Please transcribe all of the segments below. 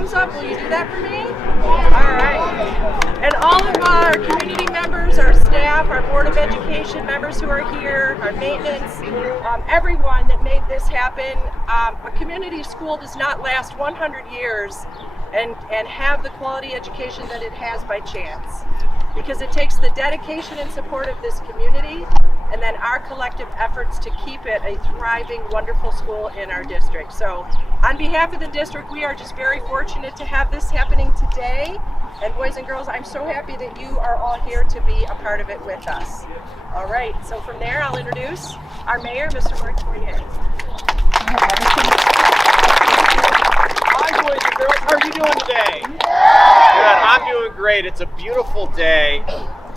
thumbs up. Will you do that for me? All right. And all of our community members, our staff, our Board of Education members who are here, our maintenance, everyone that made this happen. A community school does not last 100 years and have the quality education that it has by chance, because it takes the dedication and support of this community and then our collective efforts to keep it a thriving, wonderful school in our district. So on behalf of the district, we are just very fortunate to have this happening today. And boys and girls, I'm so happy that you are all here to be a part of it with us. All right, so from there, I'll introduce our mayor, Mr. Mark Fournier. Hi, boys and girls. How are you doing today? Good. I'm doing great. It's a beautiful day.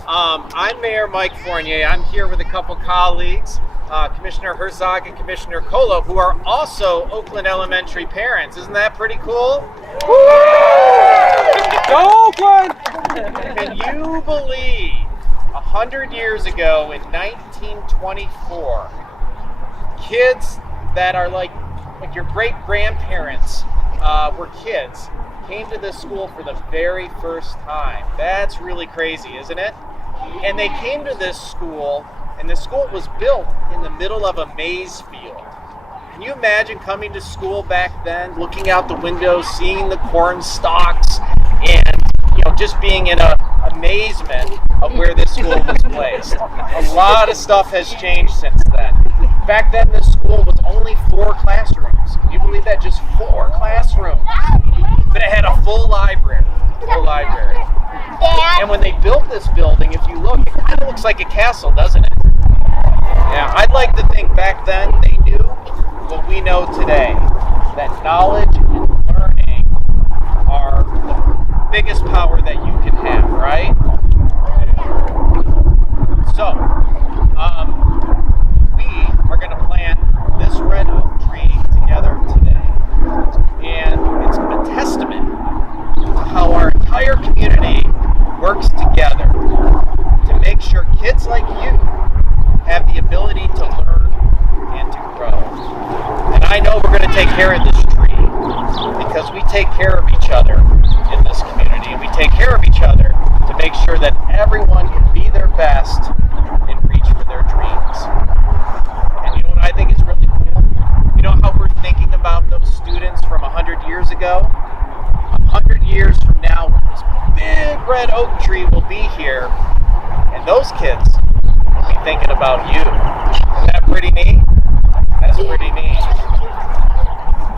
I'm Mayor Mike Fournier. I'm here with a couple colleagues, Commissioner Herzog and Commissioner Kolo, who are also Oakland Elementary parents. Isn't that pretty cool? Go Oakland! Can you believe 100 years ago in 1924, kids that are like your great-grandparents were kids, came to this school for the very first time? That's really crazy, isn't it? And they came to this school, and the school was built in the middle of a maize field. Can you imagine coming to school back then, looking out the window, seeing the corn stalks, and just being in amazement of where this school was placed? A lot of stuff has changed since then. Back then, this school was only 4 classrooms. Can you believe that? Just 4 classrooms. But it had a full library. And when they built this building, if you look, it kind of looks like a castle, doesn't it? Yeah, I'd like to think back then they knew what we know today, that knowledge and learning are the biggest power that you can have, right? So, we are going to plant this red oak tree together today. And it's a testament to how our entire community works together to make sure kids like you have the ability to learn and to grow. And I know we're going to take care of this tree because we take care of each other in this community, and we take care of each other to make sure that everyone can be their best and reach for their dreams. And you know what I think is really cool? You know how we're thinking about those students from 100 years ago? 100 years from now, this big red oak tree will be here, and those kids will be thinking about you. Isn't that pretty neat? That's pretty neat.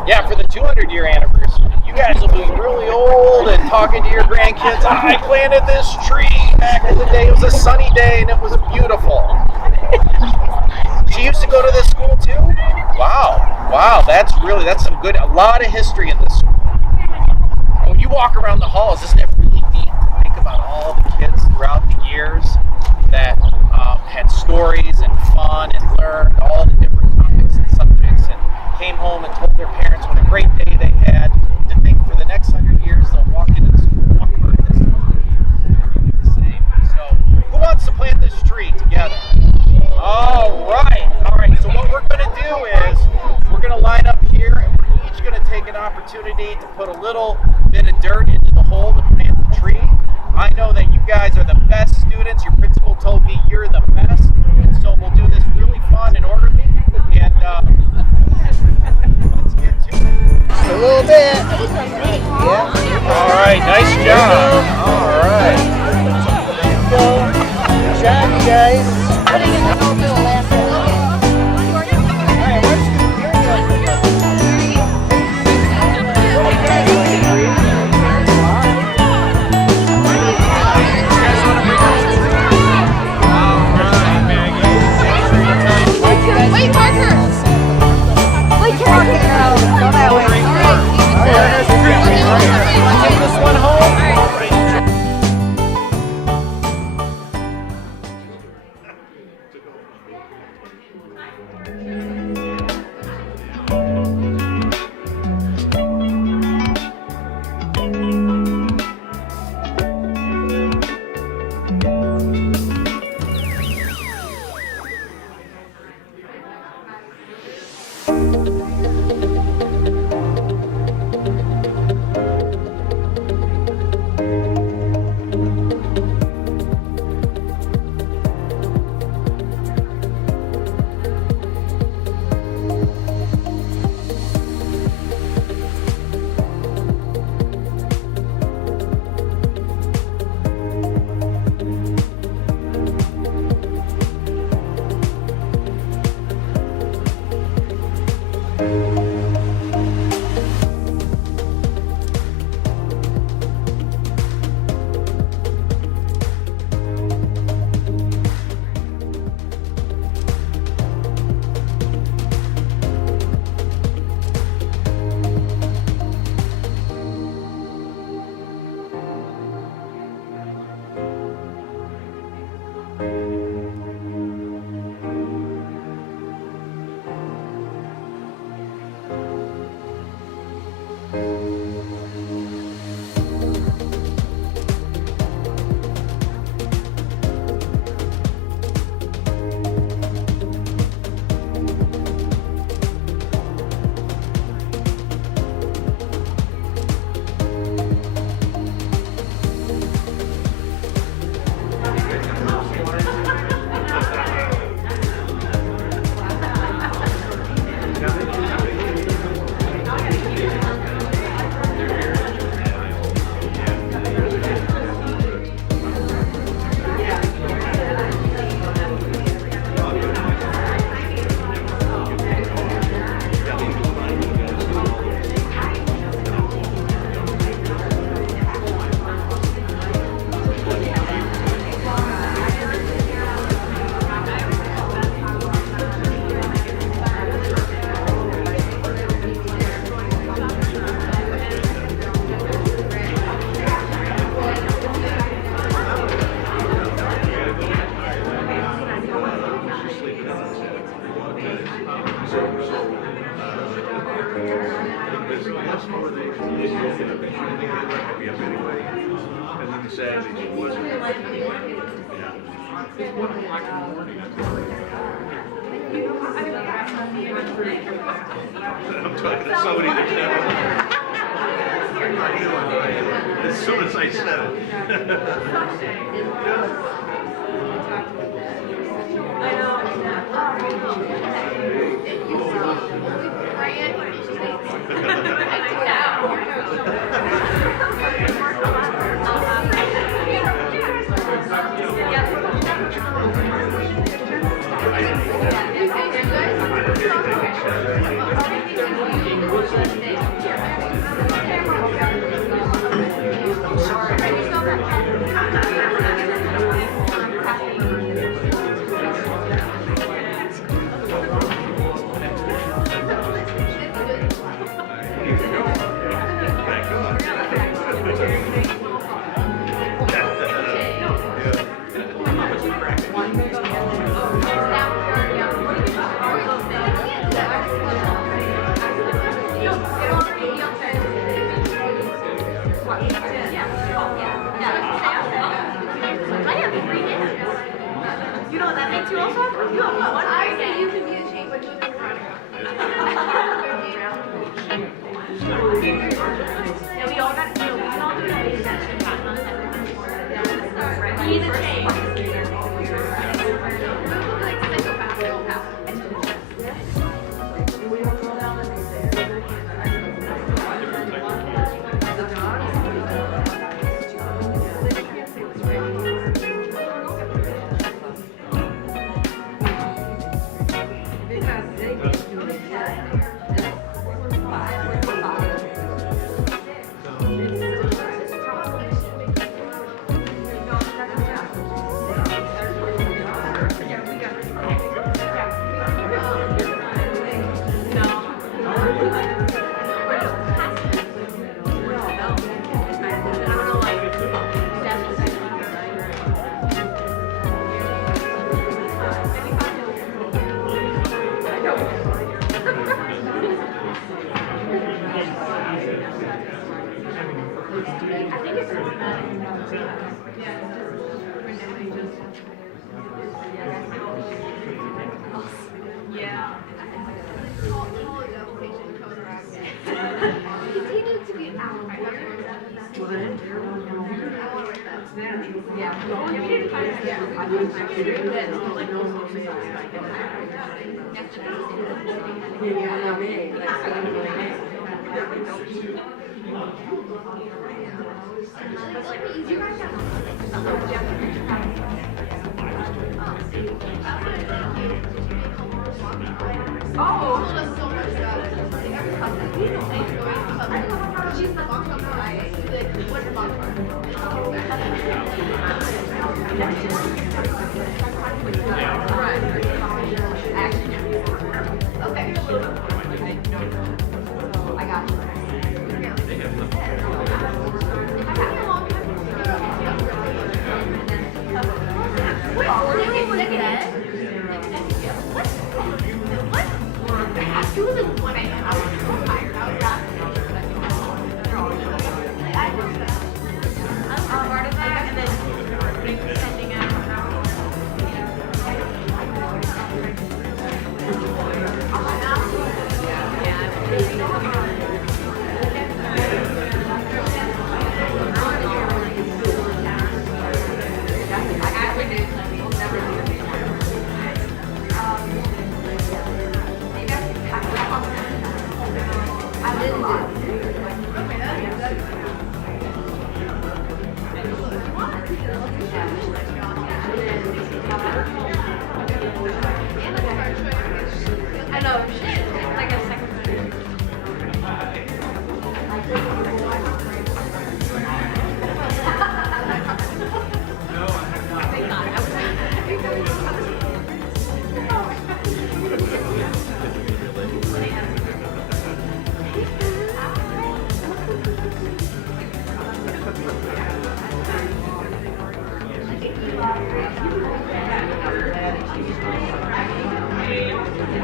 Yeah, for the 200-year anniversary, you guys will be really old and talking to your grandkids. I planted this tree back in the day. It was a sunny day and it was beautiful. She used to go to this school too? Wow, that's a lot of history in this school. When you walk around the halls, isn't it really neat to think about all the kids throughout the years that had stories and fun and learned all the different topics and subjects and came home and told their parents what a great day they had, to think for the next 100 years they'll walk into the school, walk around this the same. So, who wants to plant this tree together? All right. So what we're going to do is we're going to line up here, and we're each going to take an opportunity to put a little bit of dirt into the hole to plant the tree. I know that you guys are the best students. Your principal told me you're the best, and so we'll do this really fun and orderly. And let's get to it. A little bit. Yeah. All right. Nice job. All right. Good job, you guys. Wait, Parker! Wait, Parker! Go that way. Take this one home. it's less motivation. You just get up and I think they'd like to be up anyway. And then the Saturdays it wasn't. Yeah. I'm talking to somebody that's never. I knew it. As soon as I said You know what that makes you also? You have one I say you can use shape, but you can yeah, we all got, we can all do it. Be the change. Like psychopath.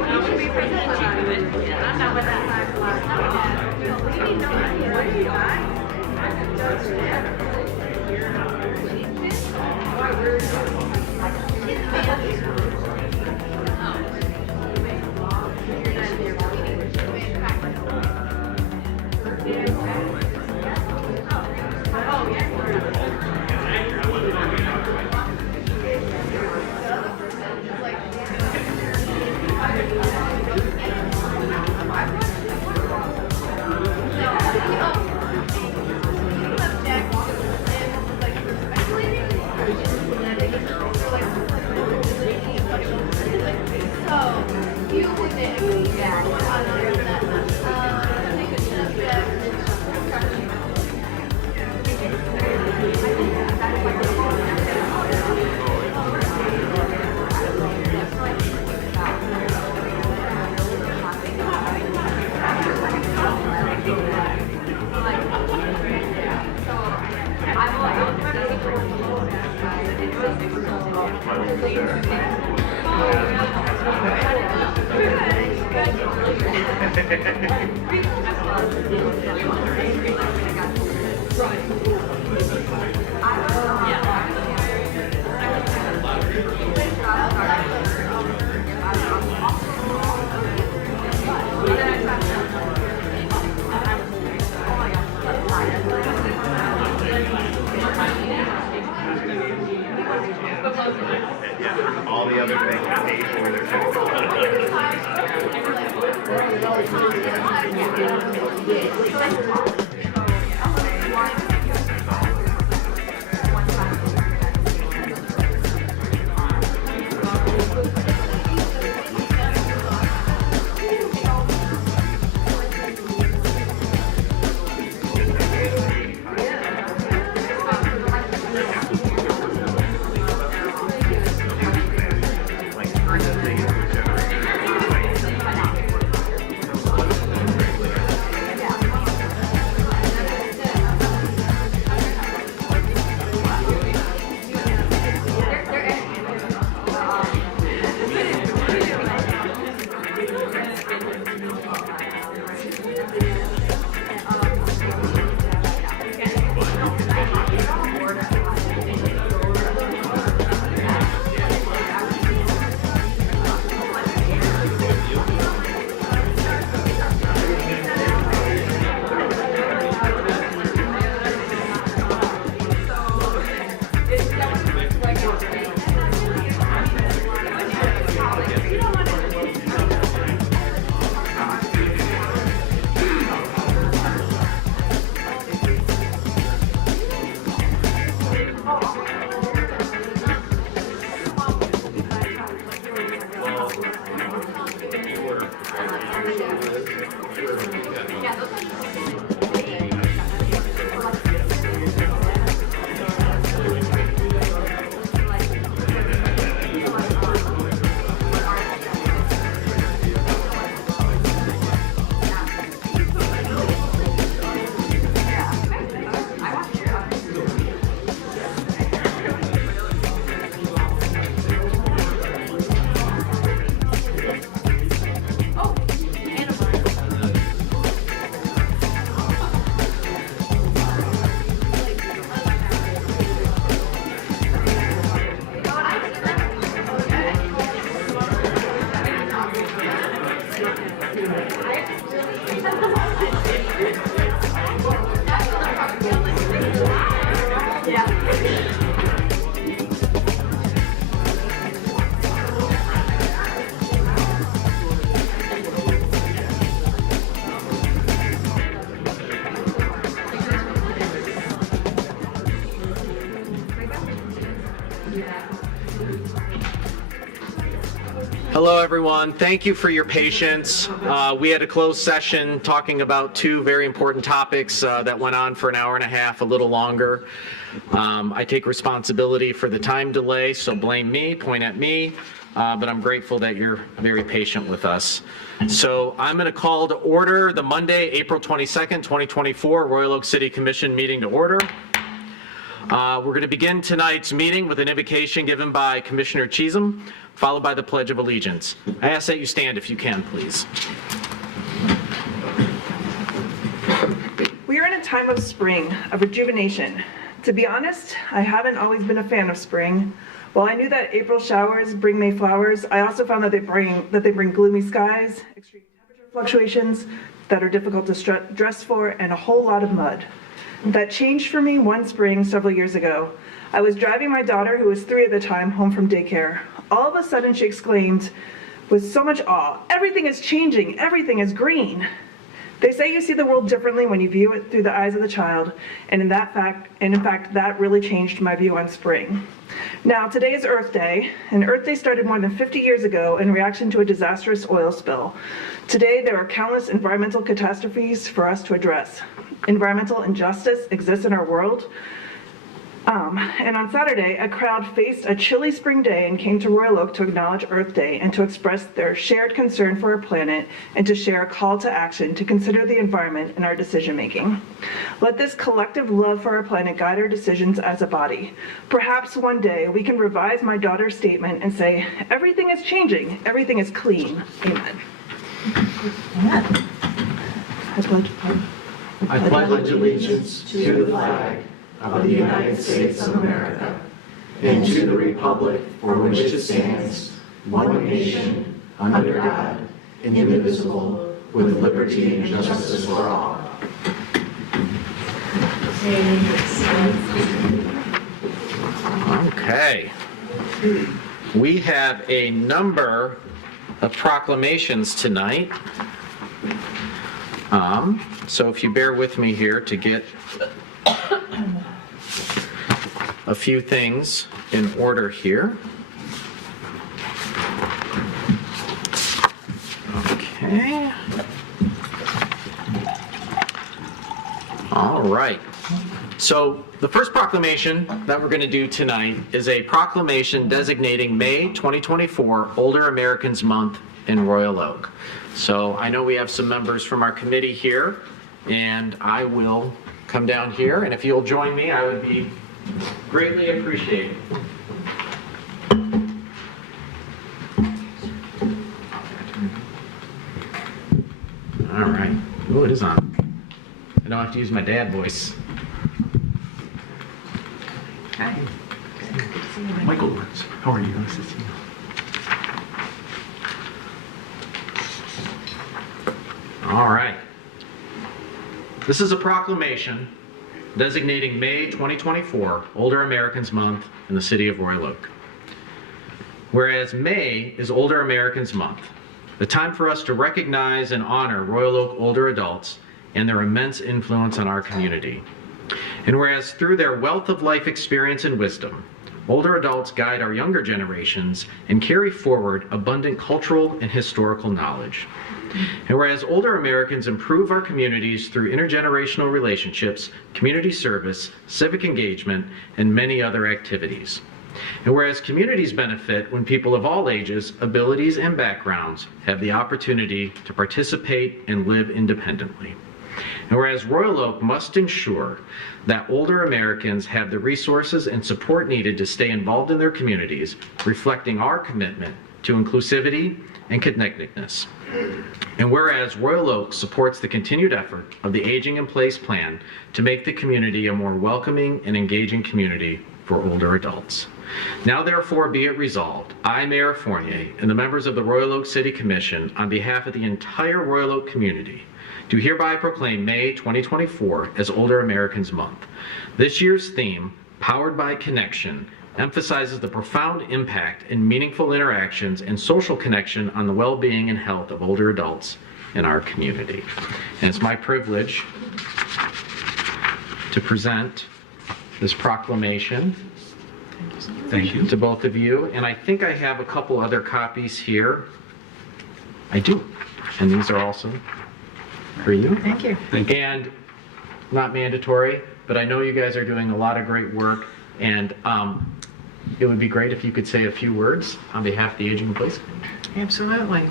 You should be president. I'm not with that. All the other things are paid for. Hello, everyone. Thank you for your patience. We had a closed session talking about two very important topics that went on for an hour and a half, a little longer. I take responsibility for the time delay, so blame me, point at me, but I'm grateful that you're very patient with us. So I'm going to call to order the Monday, April 22nd, 2024 Royal Oak City Commission meeting to order. We're going to begin tonight's meeting with an invocation given by Commissioner Cheatham, followed by the Pledge of Allegiance. I ask that you stand if you can, please. We are in a time of spring, of rejuvenation. To be honest, I haven't always been a fan of spring. While I knew that April showers bring May flowers, I also found that they bring gloomy skies, extreme temperature fluctuations that are difficult to dress for, and a whole lot of mud. That changed for me one spring several years ago. I was driving my daughter, who was 3 at the time, home from daycare. All of a sudden, she exclaimed with so much awe, "Everything is changing, everything is green." They say you see the world differently when you view it through the eyes of the child, and in fact, that really changed my view on spring. Now, today is Earth Day, and Earth Day started more than 50 years ago in reaction to a disastrous oil spill. Today, there are countless environmental catastrophes for us to address. Environmental injustice exists in our world. And on Saturday, a crowd faced a chilly spring day and came to Royal Oak to acknowledge Earth Day and to express their shared concern for our planet and to share a call to action to consider the environment in our decision making. Let this collective love for our planet guide our decisions as a body. Perhaps one day we can revise my daughter's statement and say, everything is changing, everything is clean. Amen. I pledge allegiance to the flag of the United States of America and to the republic for which it stands, one nation, under God, indivisible, with liberty and justice for all. Okay. We have a number of proclamations tonight. So if you bear with me here to get a few things in order here. Okay. All right. So the first proclamation that we're going to do tonight is a proclamation designating May 2024 Older Americans Month in Royal Oak. So I know we have some members from our committee here, and I will come down here, and if you'll join me, I would be greatly appreciated. All right. Oh, it is on. I don't have to use my dad voice. Hi. Michael Lawrence, how are you? Nice to see you. All right. This is a proclamation designating May 2024 Older Americans Month in the city of Royal Oak. Whereas May is Older Americans Month, the time for us to recognize and honor Royal Oak older adults and their immense influence on our community. And whereas through their wealth of life experience and wisdom, older adults guide our younger generations and carry forward abundant cultural and historical knowledge. And whereas older Americans improve our communities through intergenerational relationships, community service, civic engagement, and many other activities. And whereas communities benefit when people of all ages, abilities, and backgrounds have the opportunity to participate and live independently. And whereas Royal Oak must ensure that older Americans have the resources and support needed to stay involved in their communities, reflecting our commitment to inclusivity and connectedness. And whereas Royal Oak supports the continued effort of the Aging in Place plan to make the community a more welcoming and engaging community for older adults. Now therefore be it resolved, I, Mayor Fournier, and the members of the Royal Oak City Commission, on behalf of the entire Royal Oak community, do hereby proclaim May 2024 as Older Americans Month. This year's theme, Powered by Connection, emphasizes the profound impact and meaningful interactions and social connection on the well-being and health of older adults in our community. And it's my privilege to present this proclamation. Thank you. To both of you. And I think I have a couple other copies here. I do. And these are also for you. Thank you. And not mandatory, but I know you guys are doing a lot of great work, and it would be great if you could say a few words on behalf of the Aging in Place Committee. Absolutely.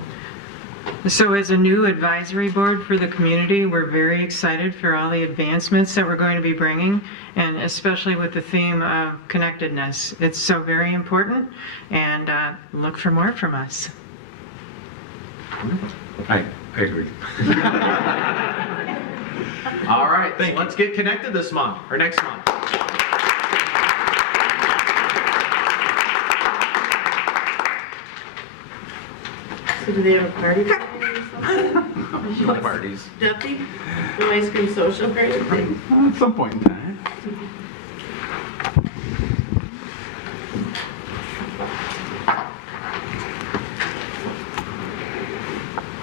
So as a new advisory board for the community, we're very excited for all the advancements that we're going to be bringing, and especially with the theme of connectedness. It's so very important, and look for more from us. I agree. All right, so let's get connected this month, or next month. So do they have a party or Parties. Duffy? No ice cream social or anything? At some point in time.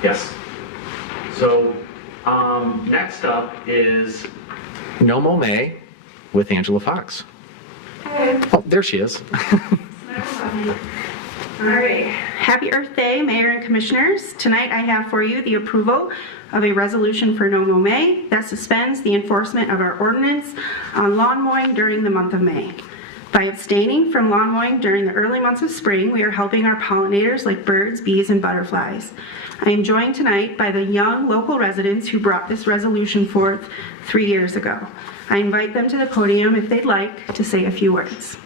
Yes. So next up is No Mo May with Angela Fox. Oh, there she is. All right. Happy Earth Day, Mayor and Commissioners. Tonight I have for you the approval of a resolution for no mow May that suspends the enforcement of our ordinance on lawn mowing during the month of May. By abstaining from lawn mowing during the early months of spring, we are helping our pollinators like birds, bees, and butterflies. I am joined tonight by the young local residents who brought this resolution forth 3 years ago. I invite them to the podium if they'd like to say a few words.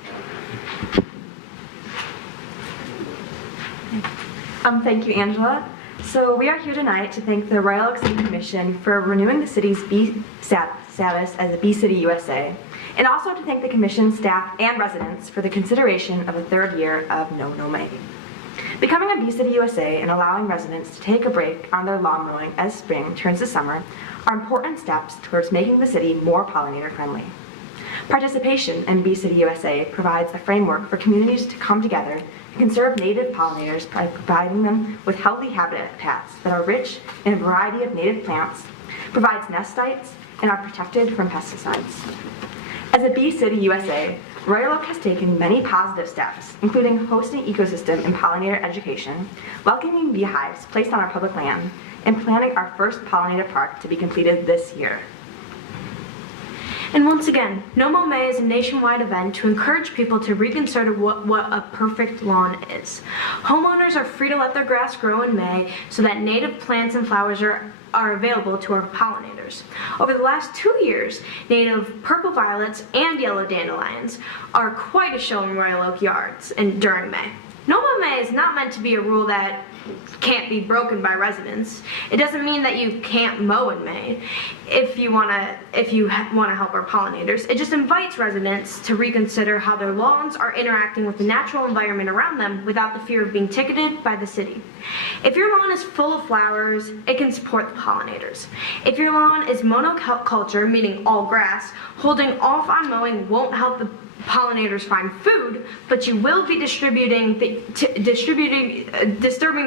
Thank you, Angela. So we are here tonight to thank the Royal Oak City Commission for renewing the city's bee status as a Bee City USA, and also to thank the Commission staff and residents for the consideration of the 3rd year of No May. Becoming a Bee City USA and allowing residents to take a break on their lawn mowing as spring turns to summer are important steps towards making the city more pollinator friendly. Participation in Bee City USA provides a framework for communities to come together and conserve native pollinators by providing them with healthy habitats that are rich in a variety of native plants, provides nest sites, and are protected from pesticides. As a Bee City USA, Royal Oak has taken many positive steps, including hosting ecosystem and pollinator education, welcoming beehives placed on our public land, and planning our first pollinator park to be completed this year. And once again, No Mow May is a nationwide event to encourage people to reconsider what a perfect lawn is. Homeowners are free to let their grass grow in May so that native plants and flowers are available to our pollinators. Over the last 2 years, native purple violets and yellow dandelions are quite a show in Royal Oak yards during May. No Mow May is not meant to be a rule that can't be broken by residents. It doesn't mean that you can't mow in May if you want to help our pollinators. It just invites residents to reconsider how their lawns are interacting with the natural environment around them without the fear of being ticketed by the city. If your lawn is full of flowers, it can support the pollinators. If your lawn is monoculture, meaning all grass, holding off on mowing won't help the pollinators find food, but you will be disturbing the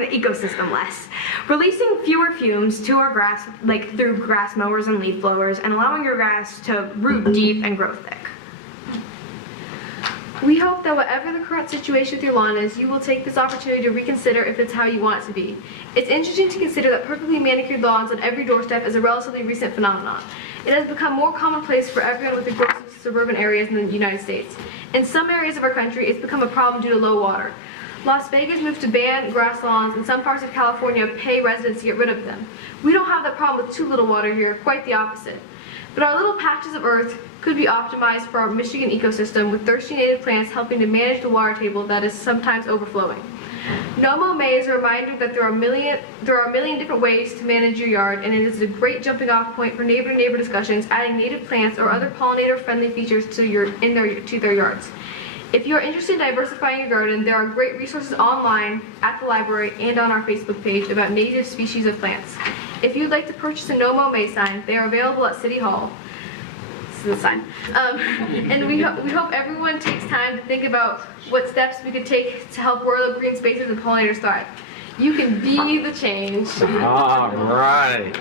ecosystem less. Releasing fewer fumes to our grass, like through grass mowers and leaf blowers, and allowing your grass to root deep and grow thick. We hope that whatever the current situation with your lawn is, you will take this opportunity to reconsider if it's how you want it to be. It's interesting to consider that perfectly manicured lawns on every doorstep is a relatively recent phenomenon. It has become more commonplace for everyone with the growth of suburban areas in the United States. In some areas of our country, it's become a problem due to low water. Las Vegas moved to ban grass lawns, and some parts of California pay residents to get rid of them. We don't have that problem with too little water here, quite the opposite. But our little patches of earth could be optimized for our Michigan ecosystem with thirsty native plants helping to manage the water table that is sometimes overflowing. No Mow May is a reminder that there are a million different ways to manage your yard, and it is a great jumping off point for neighbor-to-neighbor discussions, adding native plants or other pollinator-friendly features to their yards. If you are interested in diversifying your garden, there are great resources online, at the library, and on our Facebook page about native species of plants. If you would like to purchase a No Mow May sign, they are available at City Hall. This is the sign. And we hope everyone takes time to think about what steps we could take to help Royal Oak green spaces and pollinators thrive. You can be the change. All right.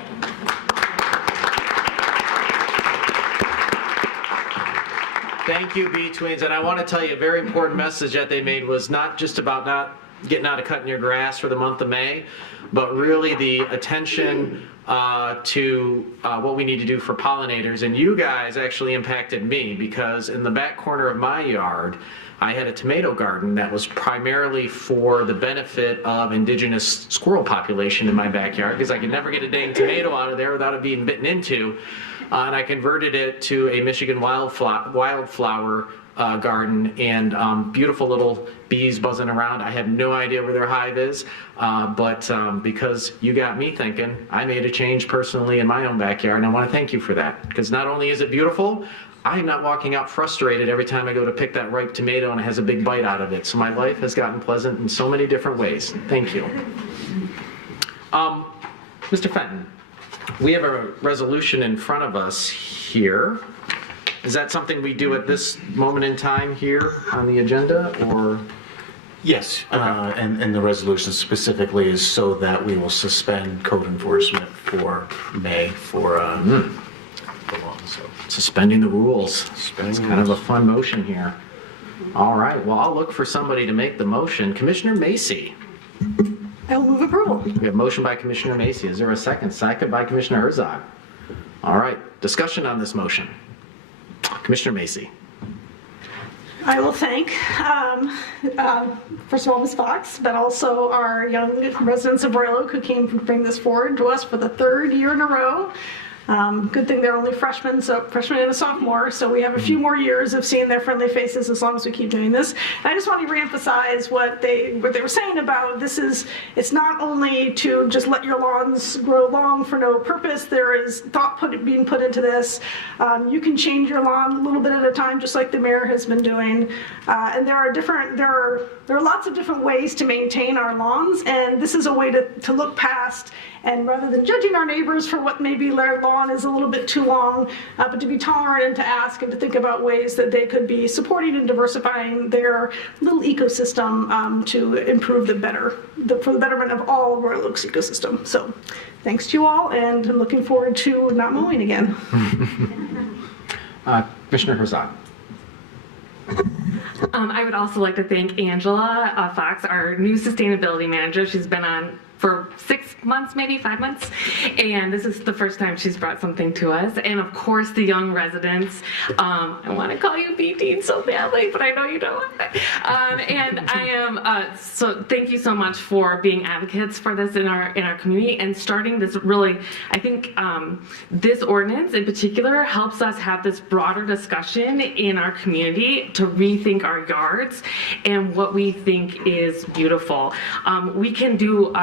Thank you, Bee Tweens. And I want to tell you a very important message that they made was not just about not getting out of cutting your grass for the month of May, but really the attention to what we need to do for pollinators. And you guys actually impacted me, because in the back corner of my yard, I had a tomato garden that was primarily for the benefit of indigenous squirrel population in my backyard, because I could never get a dang tomato out of there without it being bitten into. And I converted it to a Michigan wildflower garden, and beautiful little bees buzzing around. I have no idea where their hive is, but because you got me thinking, I made a change personally in my own backyard, and I want to thank you for that, because not only is it beautiful, I'm not walking out frustrated every time I go to pick that ripe tomato and it has a big bite out of it. So my life has gotten pleasant in so many different ways. Thank you. Mr. Fenton, we have a resolution in front of us here. Is that something we do at this moment in time here on the agenda, or? Yes, and the resolution specifically is so that we will suspend code enforcement for May for the law. So suspending the rules. It's kind of a fun motion here. All right, well, I'll look for somebody to make the motion. Commissioner Macy. I will move approval. We have a motion by Commissioner Macy. Is there a second? Second by Commissioner Herzog. All right, discussion on this motion. Commissioner Macy. I will thank, first of all, Ms. Fox, but also our young residents of Royal Oak who came to bring this forward to us for the third year in a row. Good thing they're only freshmen, so freshman and a sophomore, so we have a few more years of seeing their friendly faces as long as we keep doing this. And I just want to reemphasize what they were saying about it's not only to just let your lawns grow long for no purpose. There is thought being put into this. You can change your lawn a little bit at a time, just like the mayor has been doing. And there are lots of different ways to maintain our lawns, and this is a way to look past, and rather than judging our neighbors for what maybe their lawn is a little bit too long, but to be tolerant and to ask and to think about ways that they could be supporting and diversifying their little ecosystem to improve for the betterment of all Royal Oaks ecosystem. So thanks to you all, and I'm looking forward to not mowing again. Commissioner Herzog. I would also like to thank Angela Fox, our new sustainability manager. She's been on for 6 months, maybe 5 months, and this is the first time she's brought something to us. And of course, the young residents. I want to call you B-Team so badly, but I know you don't. And I am so thank you so much for being advocates for this in our community and starting this. Really, I think this ordinance in particular helps us have this broader discussion in our community to rethink our yards and what we think is beautiful. We can do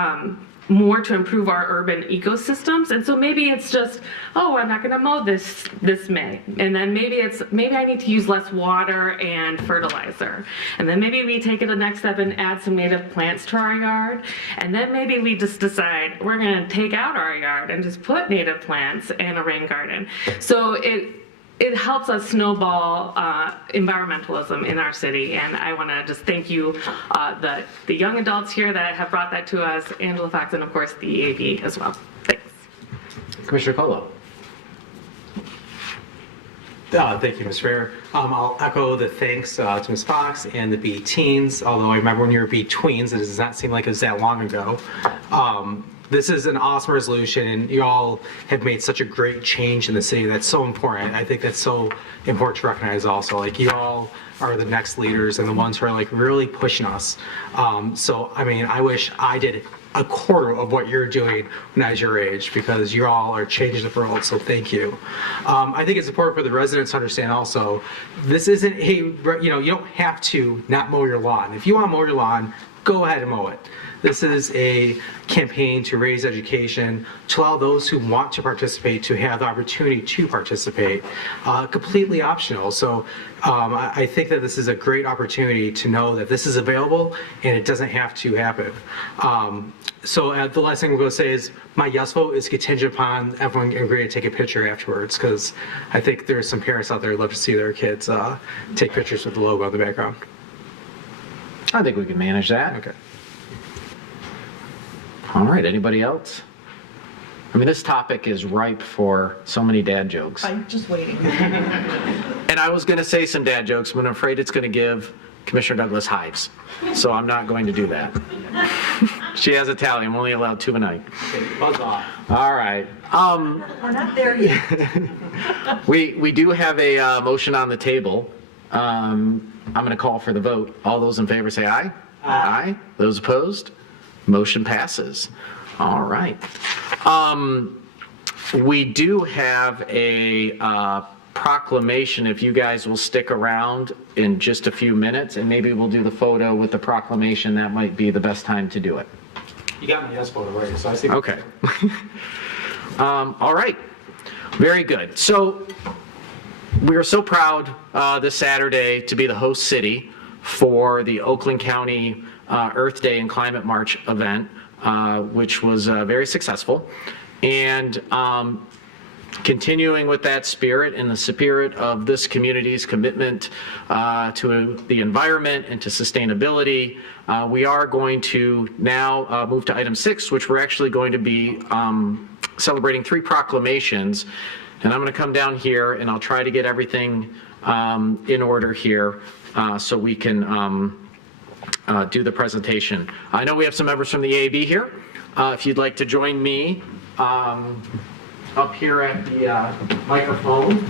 more to improve our urban ecosystems, and so maybe it's just, oh, I'm not going to mow this May, and then maybe I need to use less water and fertilizer, and then maybe we take it the next step and add some native plants to our yard, and then maybe we just decide we're going to take out our yard and just put native plants and a rain garden. So it helps us snowball environmentalism in our city, and I want to just thank you, the young adults here that have brought that to us, Angela Fox, and of course the EAB as well. Thanks. Commissioner Colo. Thank you, Mr. Mayor. I'll echo the thanks to Ms. Fox and the B-Teens, although I remember when you were B-Tweens, it does not seem like it was that long ago. This is an awesome resolution, and you all have made such a great change in the city. That's so important. I think that's so important to recognize also. Like, you all are the next leaders and the ones who are like really pushing us. So, I mean, I wish I did a quarter of what you're doing when I was your age, because you all are changing the world, so thank you. I think it's important for the residents to understand also, this isn't you don't have to not mow your lawn. If you want to mow your lawn, go ahead and mow it. This is a campaign to raise education, to allow those who want to participate to have the opportunity to participate, completely optional. So I think that this is a great opportunity to know that this is available and it doesn't have to happen. So the last thing I'm going to say is my yes vote is contingent upon everyone agreeing to take a picture afterwards, because I think there's some parents out there who love to see their kids take pictures with the logo in the background. I think we can manage that. Okay. All right, anybody else? I mean, this topic is ripe for so many dad jokes. I'm just waiting. And I was going to say some dad jokes, but I'm afraid it's going to give Commissioner Douglas hives. So I'm not going to do that. She has a tally. I'm only allowed 2 a night. Okay, buzz off. All right. We're not there yet. We do have a motion on the table. I'm going to call for the vote. All those in favor say aye. Aye. Those opposed? Motion passes. All right. We do have a proclamation, if you guys will stick around in just a few minutes, and maybe we'll do the photo with the proclamation. That might be the best time to do it. You got my yes vote already, so I see. Okay. All right. Very good. So we are so proud this Saturday to be the host city for the Oakland County Earth Day and Climate March event, which was very successful. And continuing with that spirit and the spirit of this community's commitment to the environment and to sustainability, we are going to now move to item 6, which we're actually going to be celebrating 3 proclamations. And I'm going to come down here and I'll try to get everything in order here so we can do the presentation. I know we have some members from the AAB here. If you'd like to join me up here at the microphone.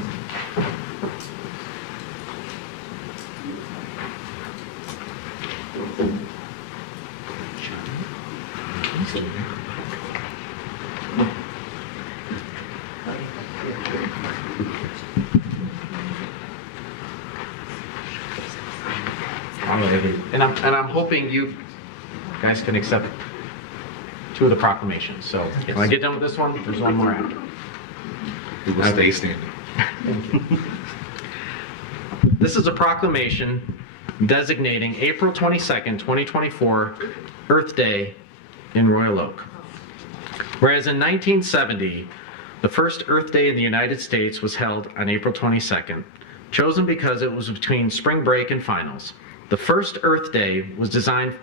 And I'm hoping you guys can accept 2 of the proclamations. So when I get done with this one, there's one more after. We will stay standing. Thank you. This is a proclamation designating April 22nd, 2024 Earth Day in Royal Oak. Whereas in 1970, the first Earth Day in the United States was held on April 22nd, chosen because it was between spring break and finals. The first Earth Day was designed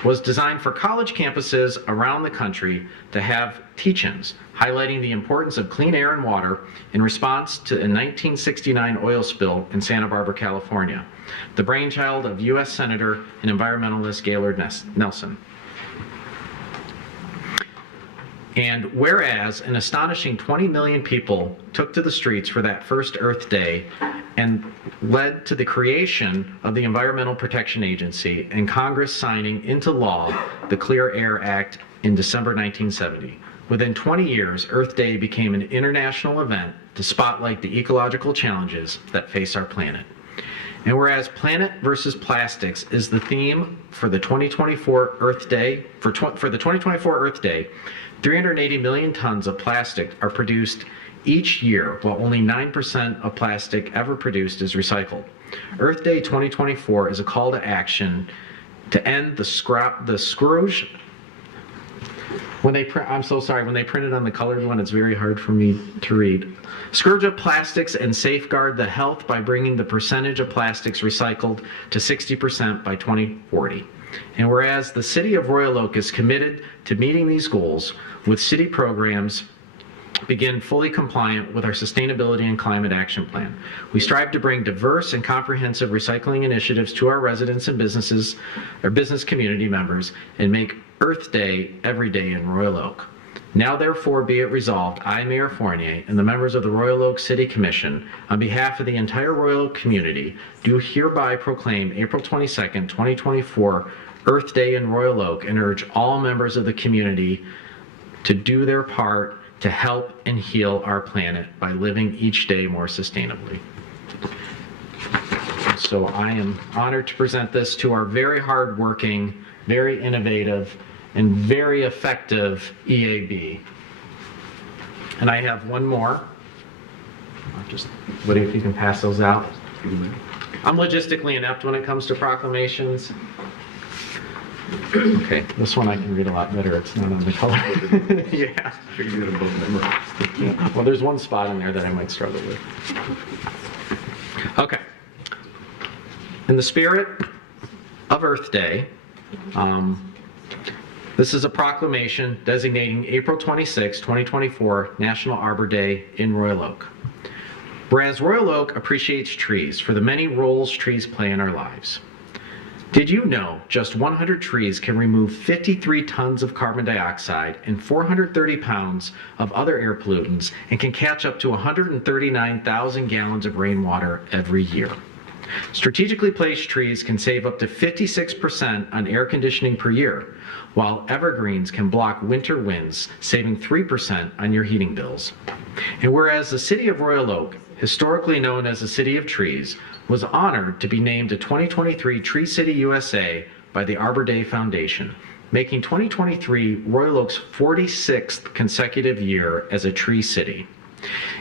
for college campuses around the country to have teach-ins, highlighting the importance of clean air and water in response to a 1969 oil spill in Santa Barbara, California, the brainchild of U.S. Senator and environmentalist Gaylord Nelson. And whereas an astonishing 20 million people took to the streets for that first Earth Day and led to the creation of the Environmental Protection Agency and Congress signing into law the Clear Air Act in December 1970. Within 20 years, Earth Day became an international event to spotlight the ecological challenges that face our planet. And whereas Planet versus Plastics is the theme for the 2024 Earth Day, for the 2024 Earth Day, 380 million tons of plastic are produced each year, while only 9% of plastic ever produced is recycled. Earth Day 2024 is a call to action to end the scourge. When they print it on the colored one, it's very hard for me to read. Scourge of plastics and safeguard the health by bringing the percentage of plastics recycled to 60% by 2040. And whereas the City of Royal Oak is committed to meeting these goals with city programs begin fully compliant with our Sustainability and Climate Action Plan. We strive to bring diverse and comprehensive recycling initiatives to our residents and businesses, our business community members, and make Earth Day every day in Royal Oak. Now therefore be it resolved, I, Mayor Fournier, and the members of the Royal Oak City Commission, on behalf of the entire Royal Oak community, do hereby proclaim April 22nd, 2024 Earth Day in Royal Oak and urge all members of the community to do their part to help and heal our planet by living each day more sustainably. So I am honored to present this to our very hardworking, very innovative, and very effective EAB. And I have one more. What if you can pass those out? I'm logistically inept when it comes to proclamations. Okay, this one I can read a lot better. It's not on the color. Yeah. Well, there's one spot in there that I might struggle with. Okay. In the spirit of Earth Day, this is a proclamation designating April 26, 2024 National Arbor Day in Royal Oak. Whereas Royal Oak appreciates trees for the many roles trees play in our lives. Did you know just 100 trees can remove 53 tons of carbon dioxide and 430 pounds of other air pollutants and can catch up to 139,000 gallons of rainwater every year? Strategically placed trees can save up to 56% on air conditioning per year, while evergreens can block winter winds, saving 3% on your heating bills. And whereas the City of Royal Oak, historically known as the City of Trees, was honored to be named a 2023 Tree City USA by the Arbor Day Foundation, making 2023 Royal Oak's 46th consecutive year as a tree city.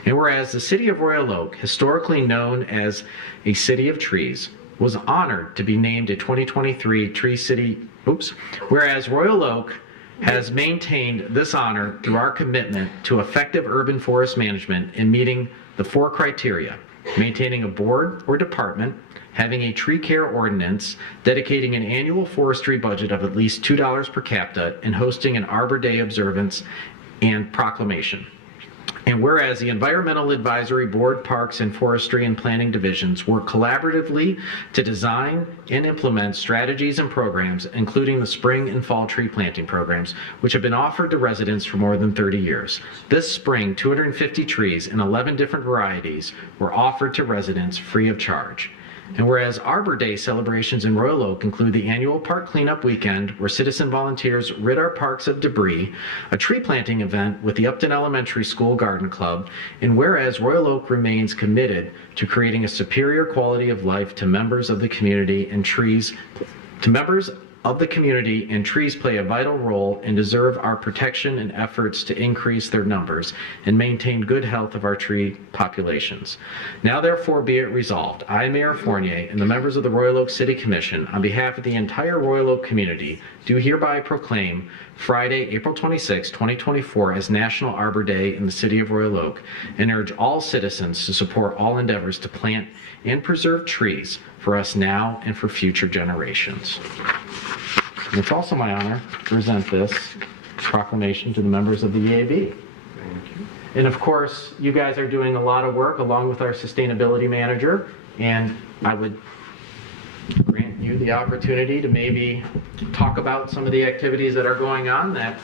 And whereas the City of Royal Oak, historically known as a City of Trees, was honored to be named a 2023 Tree City, whereas Royal Oak has maintained this honor through our commitment to effective urban forest management and meeting the 4 criteria: maintaining a board or department, having a tree care ordinance, dedicating an annual forestry budget of at least $2 per capita, and hosting an Arbor Day observance and proclamation. And whereas the Environmental Advisory Board, Parks, and Forestry and Planning Divisions work collaboratively to design and implement strategies and programs, including the spring and fall tree planting programs, which have been offered to residents for more than 30 years. This spring, 250 trees in 11 different varieties were offered to residents free of charge. And whereas Arbor Day celebrations in Royal Oak include the annual park cleanup weekend where citizen volunteers rid our parks of debris, a tree planting event with the Upton Elementary School Garden Club, and whereas Royal Oak remains committed to creating a superior quality of life to members of the community and trees play a vital role and deserve our protection and efforts to increase their numbers and maintain good health of our tree populations. Now therefore be it resolved, I, Mayor Fournier, and the members of the Royal Oak City Commission, on behalf of the entire Royal Oak community, do hereby proclaim Friday, April 26, 2024 as National Arbor Day in the city of Royal Oak, and urge all citizens to support all endeavors to plant and preserve trees for us now and for future generations. And it's also my honor to present this proclamation to the members of the EAB. And of course, you guys are doing a lot of work along with our sustainability manager, and I would grant you the opportunity to maybe talk about some of the activities that are going on that.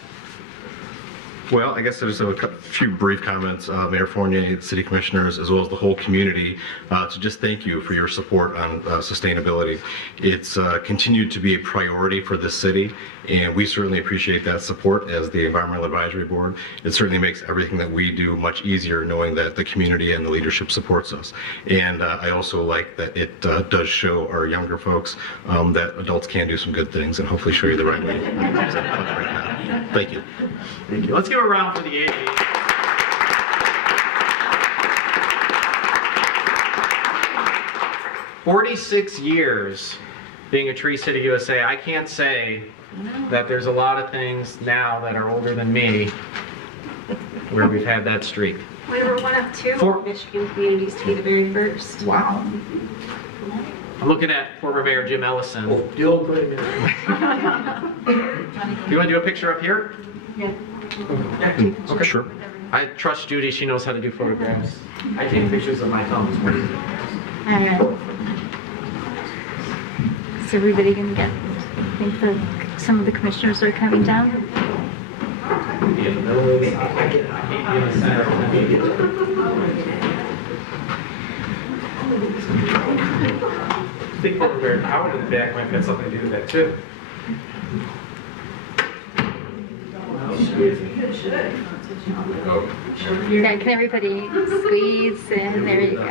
Well, I guess there's a few brief comments, Mayor Fournier, City Commissioners, as well as the whole community, to just thank you for your support on sustainability. It's continued to be a priority for this city, and we certainly appreciate that support as the Environmental Advisory Board. It certainly makes everything that we do much easier knowing that the community and the leadership supports us. And I also like that it does show our younger folks that adults can do some good things and hopefully show you the right way. Thank you. Thank you. Let's give a round for the EAB. "46 years being a Tree City USA. I can't say that there's a lot of things now that are older than me where we've had that streak. We were one of two Michigan communities to be the very first. Wow. I'm looking at former Mayor Jim Ellison. Oh, You want to do a picture up here? Yeah. Okay. Sure. I trust Judy. She knows how to do photographs. I take pictures of my thumbs. All right. Is everybody going to get, I think some of the commissioners are coming down? Be in the middle of it. I can't be in the center. I think former Mayor Howard in the back might have something to do with that too. Yeah, can everybody squeeze in? There you go.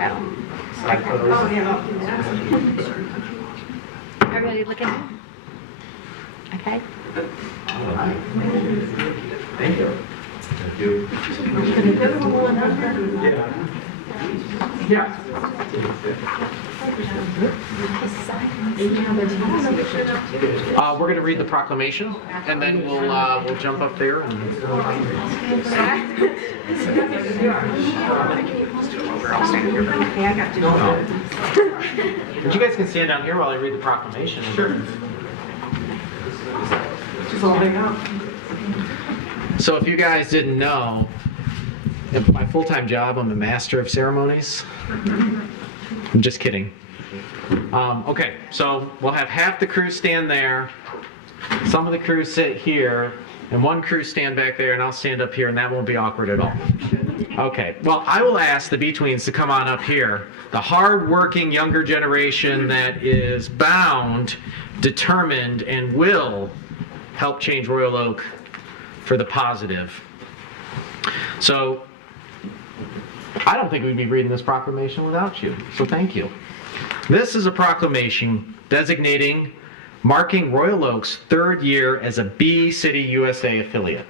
Everybody looking? Okay. Thank you. Thank you. Yeah. We're going to read the proclamation, and then we'll jump up there. And... But you guys can stand down here while I read the proclamation. Sure. Just all hang out. So if you guys didn't know, in my full-time job, I'm a master of ceremonies. I'm just kidding. Okay, so we'll have half the crew stand there, some of the crew sit here, and one crew stand back there, and I'll stand up here, and that won't be awkward at all. Okay, well, I will ask the B-Tweens to come on up here. The hard-working younger generation that is bound, determined, and will help change Royal Oak for the positive. So, I don't think we'd be reading this proclamation without you, so thank you. This is a proclamation designating, marking Royal Oak's third year as a Bee City USA affiliate.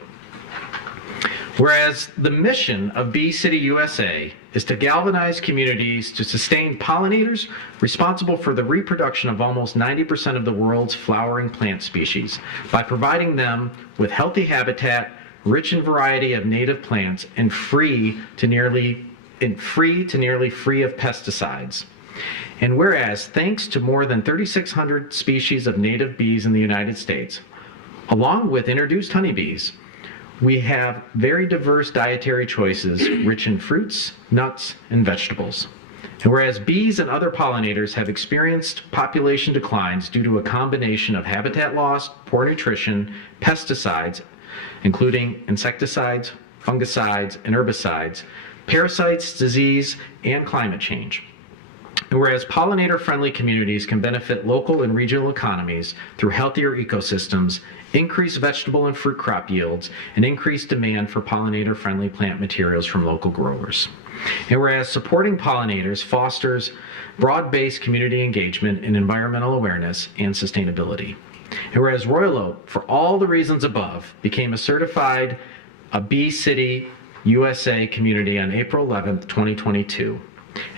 Whereas the mission of Bee City USA is to galvanize communities to sustain pollinators responsible for the reproduction of almost 90% of the world's flowering plant species by providing them with healthy habitat, rich in variety of native plants, and free to nearly free of pesticides. And whereas, thanks to more than 3,600 species of native bees in the United States, along with introduced honeybees, We have very diverse dietary choices, rich in fruits, nuts, and vegetables. And whereas bees and other pollinators have experienced population declines due to a combination of habitat loss, poor nutrition, pesticides, including insecticides, fungicides, and herbicides, parasites, disease, and climate change. And whereas pollinator-friendly communities can benefit local and regional economies through healthier ecosystems, increased vegetable and fruit crop yields, and increased demand for pollinator-friendly plant materials from local growers. And whereas supporting pollinators fosters broad-based community engagement in environmental awareness and sustainability. And whereas Royal Oak, for all the reasons above, became a certified Bee City USA community on April 11th, 2022.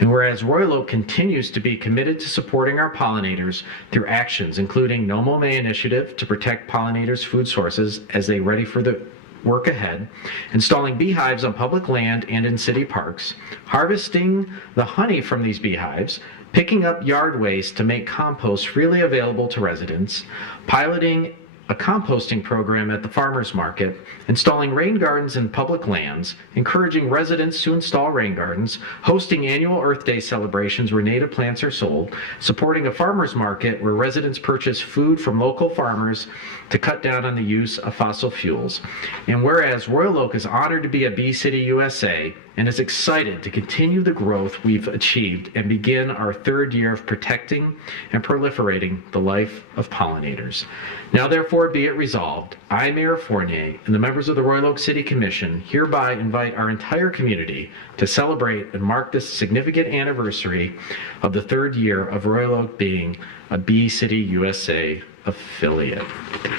And whereas Royal Oak continues to be committed to supporting our pollinators through actions including No Mow May initiative to protect pollinators' food sources as they ready for the work ahead, installing beehives on public land and in city parks, harvesting the honey from these beehives, picking up yard waste to make compost freely available to residents, piloting a composting program at the farmers market, installing rain gardens in public lands, encouraging residents to install rain gardens, hosting annual Earth Day celebrations where native plants are sold, supporting a farmers market where residents purchase food from local farmers to cut down on the use of fossil fuels. And whereas Royal Oak is honored to be a Bee City USA and is excited to continue the growth we've achieved and begin our third year of protecting and proliferating the life of pollinators. Now therefore be it resolved, I, Mayor Fournier, and the members of the Royal Oak City Commission hereby invite our entire community to celebrate and mark this significant anniversary of the third year of Royal Oak being a Bee City USA affiliate.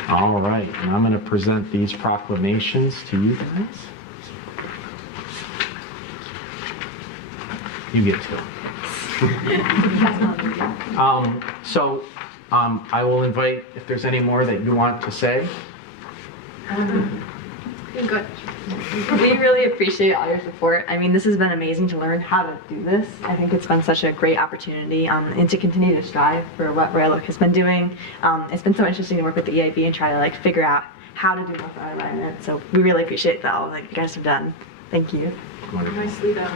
All right, and I'm going to present these proclamations to you guys. You get to. I will invite if there's any more that you want to say. Good. We really appreciate all your support. I mean, this has been amazing to learn how to do this. I think it's been such a great opportunity and to continue to strive for what Royal Oak has been doing. It's been so interesting to work with the EIB and try to figure out how to do both our environment. So we really appreciate all that you guys have done. Thank you. Nicely done.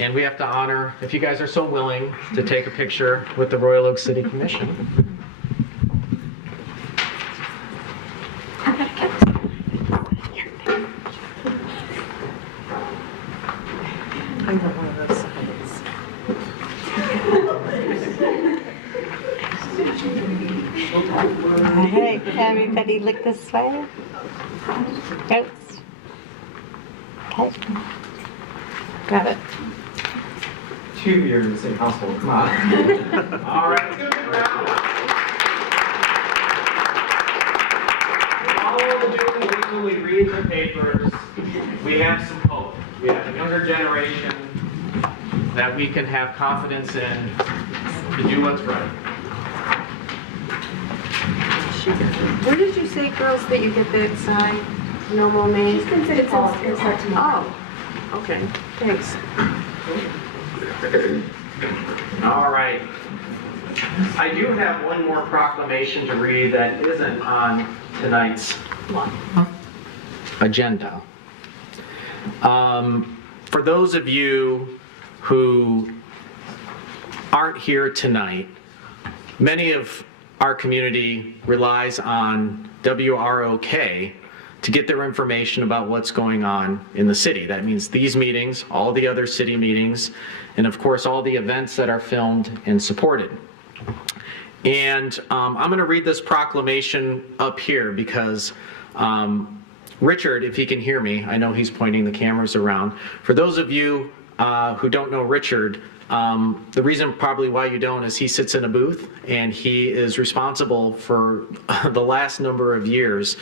And we have to honor, if you guys are so willing, to take a picture with the Royal Oak City Commission. I got one of those sides. All right, everybody look this way. Oops. Okay. Got it. Two of you are in the same household, come on. All right, let's give it a round. All we're doing when we read the papers, we have some hope. We have a younger generation that we can have confidence in to do what's right. Where did you say, girls, that you get that sign? No Mow May? It's going to start tomorrow. Oh, okay, thanks. All right. I do have one more proclamation to read that isn't on tonight's agenda. For those of you who aren't here tonight, many of our community relies on WROK to get their information about what's going on in the city. That means these meetings, all the other city meetings, and of course all the events that are filmed and supported. And I'm going to read this proclamation up here because Richard, if he can hear me, I know he's pointing the cameras around. For those of you who don't know Richard, the reason probably why you don't is he sits in a booth and he is responsible for the last number of years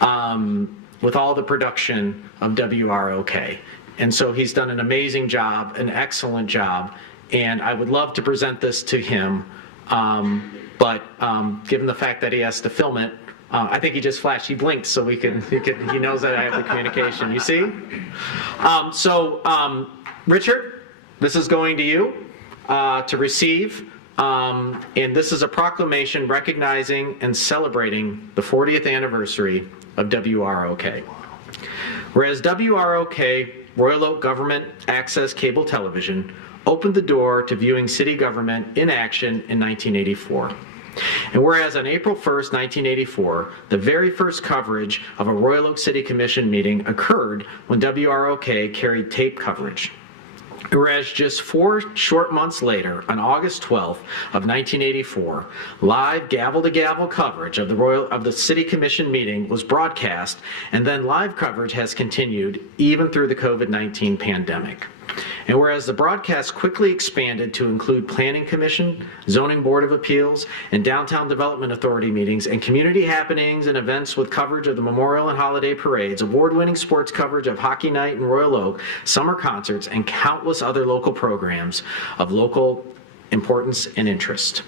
with all the production of WROK. And so he's done an amazing job, an excellent job, and I would love to present this to him, but given the fact that he has to film it, I think he just flashed, he blinked so he knows that I have the communication, you see? Richard, this is going to you to receive And this is a proclamation recognizing and celebrating the 40th anniversary of WROK. Whereas WROK, Royal Oak Government Access Cable Television, opened the door to viewing city government in action in 1984. And whereas on April 1st, 1984, the very first coverage of a Royal Oak City Commission meeting occurred when WROK carried tape coverage. Whereas just 4 short months later, on August 12th of 1984, live gavel-to-gavel coverage of the City Commission meeting was broadcast, and then live coverage has continued even through the COVID-19 pandemic. And whereas the broadcast quickly expanded to include Planning Commission, Zoning Board of Appeals, and Downtown Development Authority meetings, and community happenings and events with coverage of the Memorial and Holiday Parades, award-winning sports coverage of Hockey Night in Royal Oak, summer concerts, and countless other local programs of local importance and interest.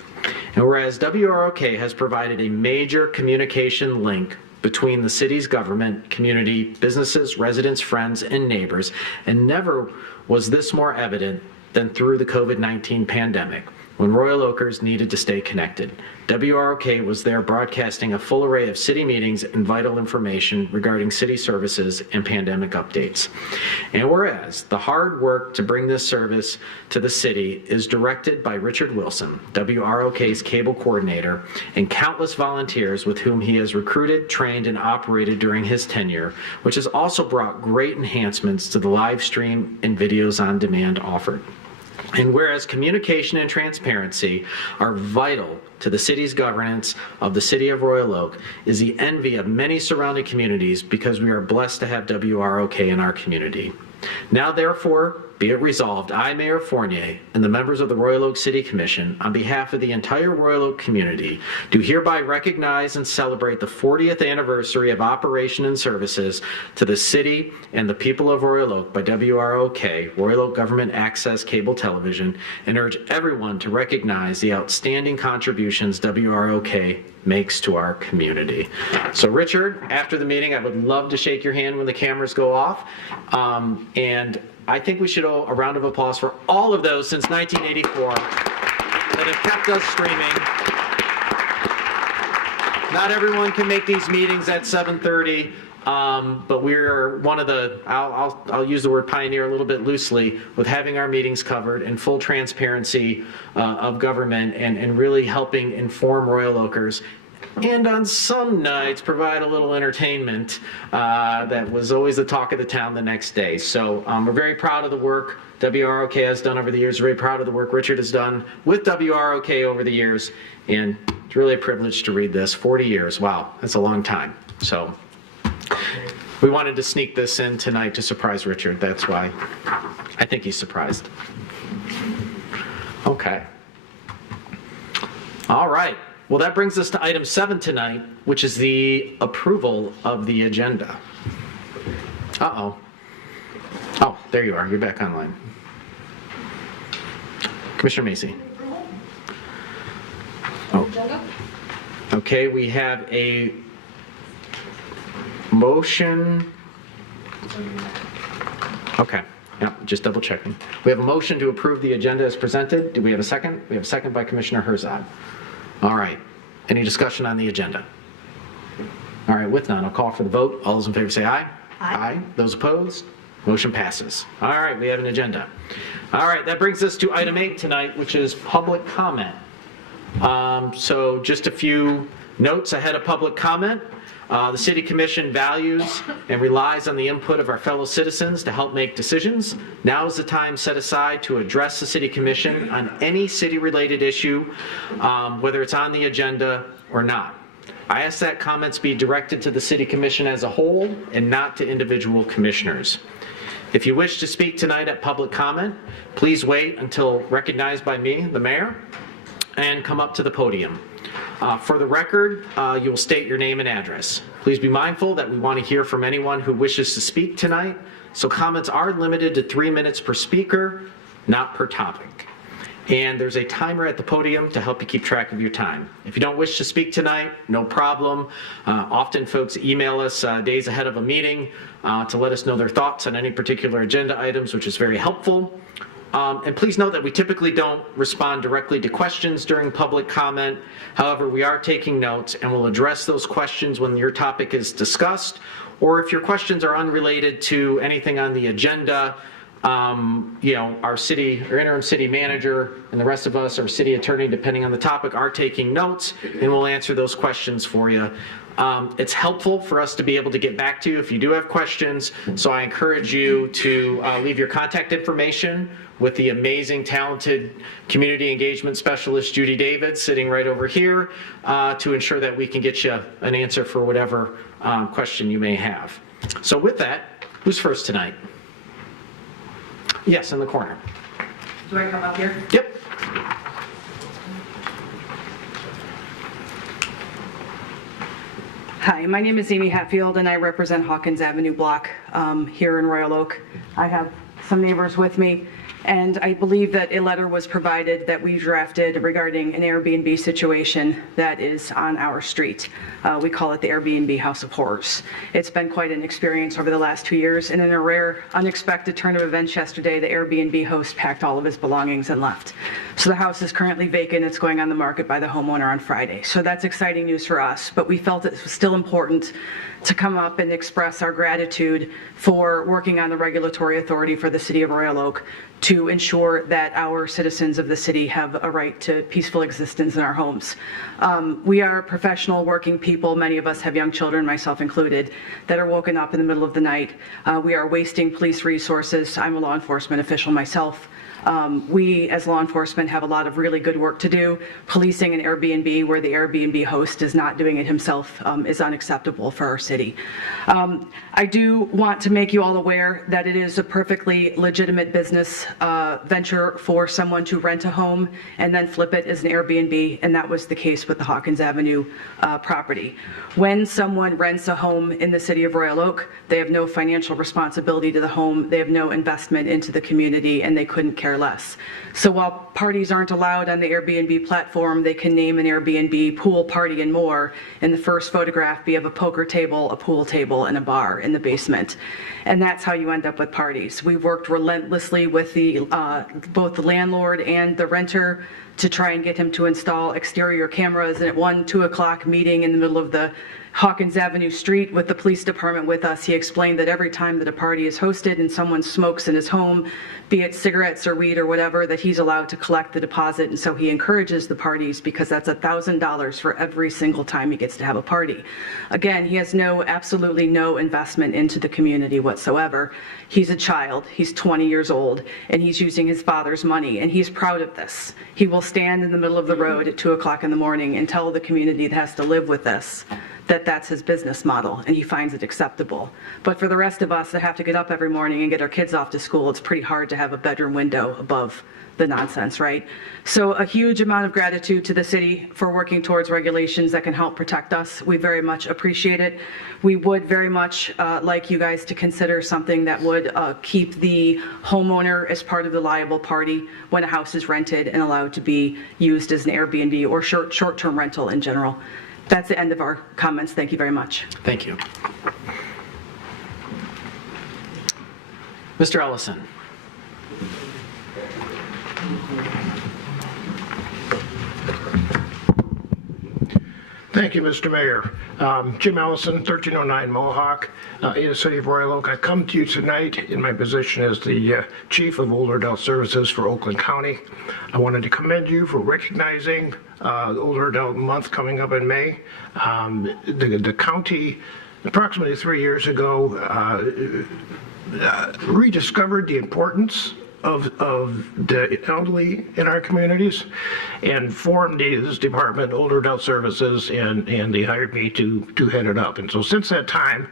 And whereas WROK has provided a major communication link between the city's government, community, businesses, residents, friends, and neighbors, and never was this more evident than through the COVID-19 pandemic, when Royal Oakers needed to stay connected. WROK was there broadcasting a full array of city meetings and vital information regarding city services and pandemic updates. And whereas the hard work to bring this service to the city is directed by Richard Wilson, WROK's cable coordinator, and countless volunteers with whom he has recruited, trained, and operated during his tenure, which has also brought great enhancements to the live stream and videos on demand offered. And whereas communication and transparency are vital to the city's governance of the city of Royal Oak, is the envy of many surrounding communities because we are blessed to have WROK in our community. Now therefore, be it resolved, I, Mayor Fournier, and the members of the Royal Oak City Commission, on behalf of the entire Royal Oak community, do hereby recognize and celebrate the 40th anniversary of operation and services to the city and the people of Royal Oak by WROK, Royal Oak Government Access Cable Television, and urge everyone to recognize the outstanding contributions WROK makes to our community. So Richard, after the meeting, I would love to shake your hand when the cameras go off. And I think we should owe a round of applause for all of those since 1984 that have kept us streaming. Not everyone can make these meetings at 7:30, but we're one of the, I'll use the word pioneer a little bit loosely, with having our meetings covered in full transparency of government and really helping inform Royal Oakers. And on some nights, provide a little entertainment that was always the talk of the town the next day. So we're very proud of the work WROK has done over the years. Very proud of the work Richard has done with WROK over the years. And it's really a privilege to read this. 40 years, wow, that's a long time. So we wanted to sneak this in tonight to surprise Richard. That's why I think he's surprised. Okay. All right. Well, that brings us to item 7 tonight, which is the approval of the agenda. Uh-oh. Oh, there you are. You're back online. Commissioner Macy. Oh. Okay, we have a motion. Okay. Yeah, just double checking. We have a motion to approve the agenda as presented. Do we have a second? We have a second by Commissioner Herzog. All right. Any discussion on the agenda? All right, with none, I'll call for the vote. All those in favor say aye. Aye. Those opposed? Motion passes. All right, we have an agenda. All right, that brings us to item 8 tonight, which is public comment. So just a few notes ahead of public comment. The City Commission values and relies on the input of our fellow citizens to help make decisions. Now is the time set aside to address the City Commission on any city-related issue, whether it's on the agenda or not. I ask that comments be directed to the City Commission as a whole and not to individual commissioners. If you wish to speak tonight at public comment, please wait until recognized by me, the mayor, and come up to the podium. For the record, you will state your name and address. Please be mindful that we want to hear from anyone who wishes to speak tonight, so comments are limited to 3 minutes per speaker, not per topic. And there's a timer at the podium to help you keep track of your time. If you don't wish to speak tonight, no problem. Often folks email us days ahead of a meeting to let us know their thoughts on any particular agenda items, which is very helpful. And please note that we typically don't respond directly to questions during public comment. However, we are taking notes and we'll address those questions when your topic is discussed, or if your questions are unrelated to anything on the agenda, our interim city manager and the rest of us, our city attorney, depending on the topic, are taking notes, and we'll answer those questions for you. It's helpful for us to be able to get back to you if you do have questions, so I encourage you to leave your contact information with the amazing, talented community engagement specialist, Judy David, sitting right over here, to ensure that we can get you an answer for whatever question you may have. So with that, who's first tonight? Yes, in the corner. Do I come up here? Yep. Hi, my name is Amy Hatfield and I represent Hawkins Avenue block here in Royal Oak. I have some neighbors with me, and I believe that a letter was provided that we drafted regarding an Airbnb situation that is on our street. We call it the Airbnb House of Horrors. It's been quite an experience over the last 2 years, and in a rare, unexpected turn of events yesterday, the Airbnb host packed all of his belongings and left. So the house is currently vacant. It's going on the market by the homeowner on Friday. So that's exciting news for us, but we felt it was still important to come up and express our gratitude for working on the regulatory authority for the city of Royal Oak to ensure that our citizens of the city have a right to peaceful existence in our homes. We are professional working people. Many of us have young children, myself included, that are woken up in the middle of the night. We are wasting police resources. I'm a law enforcement official myself. We, as law enforcement, have a lot of really good work to do. Policing an Airbnb where the Airbnb host is not doing it himself is unacceptable for our city. I do want to make you all aware that it is a perfectly legitimate business venture for someone to rent a home and then flip it as an Airbnb, and that was the case with the Hawkins Avenue property. When someone rents a home in the city of Royal Oak, they have no financial responsibility to the home, they have no investment into the community, and they couldn't care less. So while parties aren't allowed on the Airbnb platform, they can name an Airbnb pool party and more. In the first photograph, we have a poker table, a pool table, and a bar in the basement. And that's how you end up with parties. We've worked relentlessly with both the landlord and the renter to try and get him to install exterior cameras. And at 1-2 o'clock meeting in the middle of the Hawkins Avenue street with the police department with us, he explained that every time that a party is hosted and someone smokes in his home, be it cigarettes or weed or whatever, that he's allowed to collect the deposit. And so he encourages the parties because that's $1,000 for every single time he gets to have a party. Again, he has absolutely no investment into the community whatsoever. He's a child, he's 20 years old, and he's using his father's money, and he's proud of this. He will stand in the middle of the road at 2 o'clock in the morning and tell the community that has to live with this that that's his business model, and he finds it acceptable. But for the rest of us that have to get up every morning and get our kids off to school, it's pretty hard to have a bedroom window above the nonsense, right? So a huge amount of gratitude to the city for working towards regulations that can help protect us. We very much appreciate it. We would very much like you guys to consider something that would keep the homeowner as part of the liable party when a house is rented and allowed to be used as an Airbnb or short-term rental in general. That's the end of our comments. Thank you very much. Thank you. Mr. Ellison. Thank you, Mr. Mayor. Jim Ellison, 1309 Mohawk, in the city of Royal Oak. I come to you tonight in my position as the Chief of Older Adult Services for Oakland County. I wanted to commend you for recognizing the Older Adult Month coming up in May. The county, approximately 3 years ago, rediscovered the importance of the elderly in our communities and formed this department, Older Adult Services, and they hired me to head it up. And so since that time,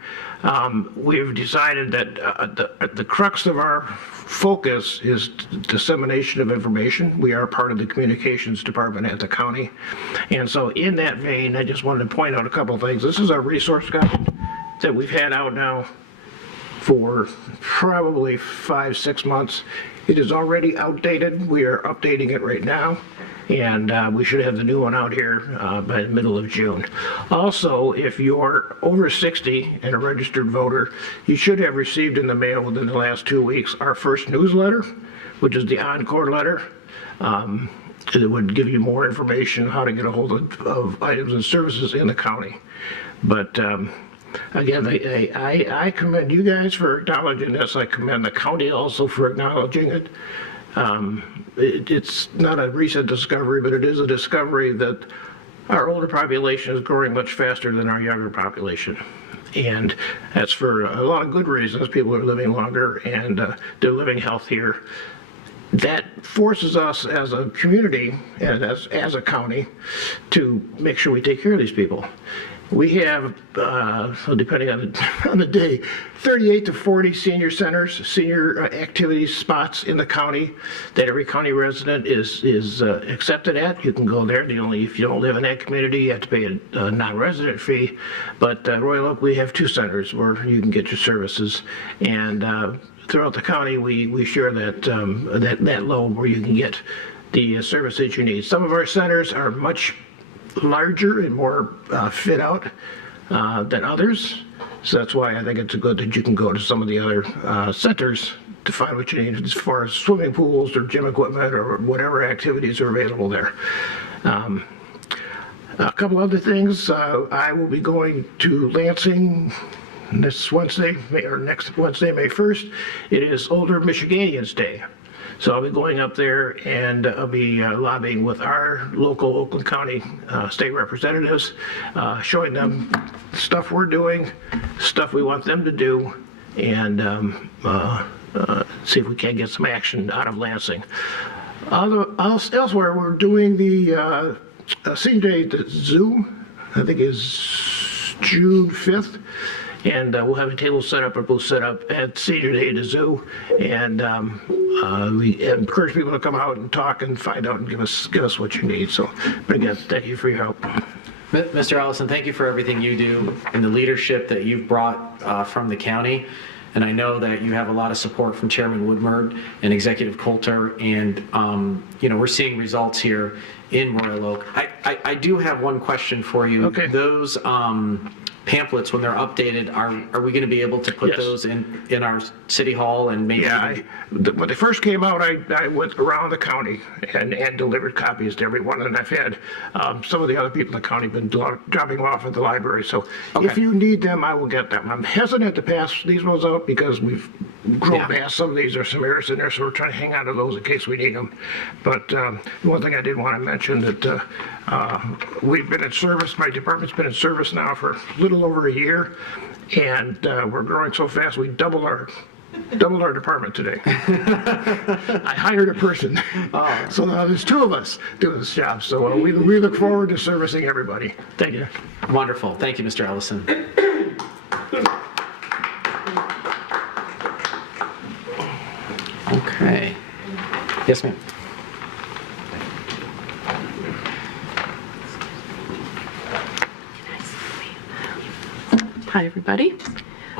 we've decided that the crux of our focus is dissemination of information. We are part of the communications department at the county. And so in that vein, I just wanted to point out a couple of things. This is our resource guide that we've had out now for probably 5-6 months. It is already outdated. We are updating it right now, and we should have the new one out here by the middle of June. Also, if you're over 60 and a registered voter, you should have received in the mail within the last 2 weeks our first newsletter, which is the Encore letter. It would give you more information how to get a hold of items and services in the county. But again, I commend you guys for acknowledging this. I commend the county also for acknowledging it. It's not a recent discovery, but it is a discovery that our older population is growing much faster than our younger population. And that's for a lot of good reasons. People are living longer and they're living healthier. That forces us as a community and as a county to make sure we take care of these people. We have, depending on the day, 38 to 40 senior centers, senior activity spots in the county that every county resident is accepted at. You can go there. If you don't live in that community, you have to pay a non-resident fee. But Royal Oak, we have 2 centers where you can get your services. And throughout the county, we share that load where you can get the services you need. Some of our centers are much larger and more fit out than others. So that's why I think it's good that you can go to some of the other centers to find what you need as far as swimming pools or gym equipment or whatever activities are available there. A couple other things. I will be going to Lansing this Wednesday, or next Wednesday, May 1st. It is Older Michiganians Day. So I'll be going up there and I'll be lobbying with our local Oakland County state representatives, showing them stuff we're doing, stuff we want them to do, and see if we can get some action out of Lansing. Elsewhere, we're doing the Senior Day at the Zoo, I think is June 5th. And we'll have a table set up or booth set up at Senior Day at the Zoo, and we encourage people to come out and talk and find out and give us what you need. So, but again, thank you for your help. Mr. Allison, thank you for everything you do and the leadership that you've brought from the county. And I know that you have a lot of support from Chairman Woodward and Executive Coulter, and we're seeing results here in Royal Oak. I do have one question for you. Okay. Those pamphlets, when they're updated, are we going to be able to put those in our city hall and maybe? Yeah, when they first came out, I went around the county and delivered copies to everyone, and I've had some of the other people in the county been dropping them off at the library. So if you need them, I will get them. I'm hesitant to pass these ones out because we've grown past some of these. There's some errors in there, so we're trying to hang on to those in case we need them. But one thing I did want to mention that we've been in service. My department's been in service now for a little over a year, and we're growing so fast we doubled our department today. I hired a person, so now there's 2 of us doing this job. So we look forward to servicing everybody. Thank you. Wonderful. Thank you, Mr. Ellison. Okay. Yes, ma'am. Hi, everybody.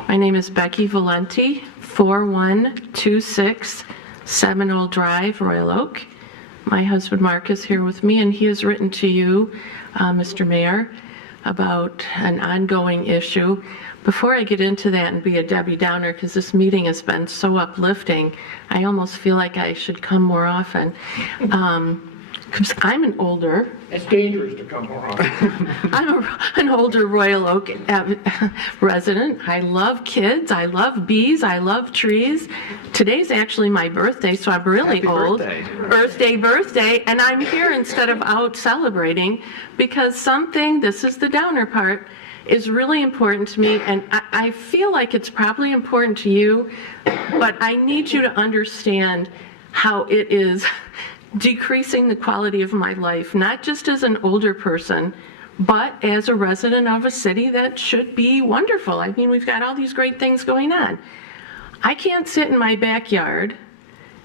My name is Becky Valenti, 4126 Seminole Drive, Royal Oak. My husband Mark is here with me, and he has written to you, Mr. Mayor, about an ongoing issue. Before I get into that and be a Debbie Downer, because this meeting has been so uplifting, I almost feel like I should come more often. Because I'm an older... It's dangerous to come more often. I'm an older Royal Oak resident. I love kids. I love bees. I love trees. Today's actually my birthday, so I'm really Happy old. Birthday, and I'm here instead of out celebrating because this is the downer part, is really important to me, and I feel like it's probably important to you, but I need you to understand how it is decreasing the quality of my life, not just as an older person, but as a resident of a city that should be wonderful. I mean, we've got all these great things going on. I can't sit in my backyard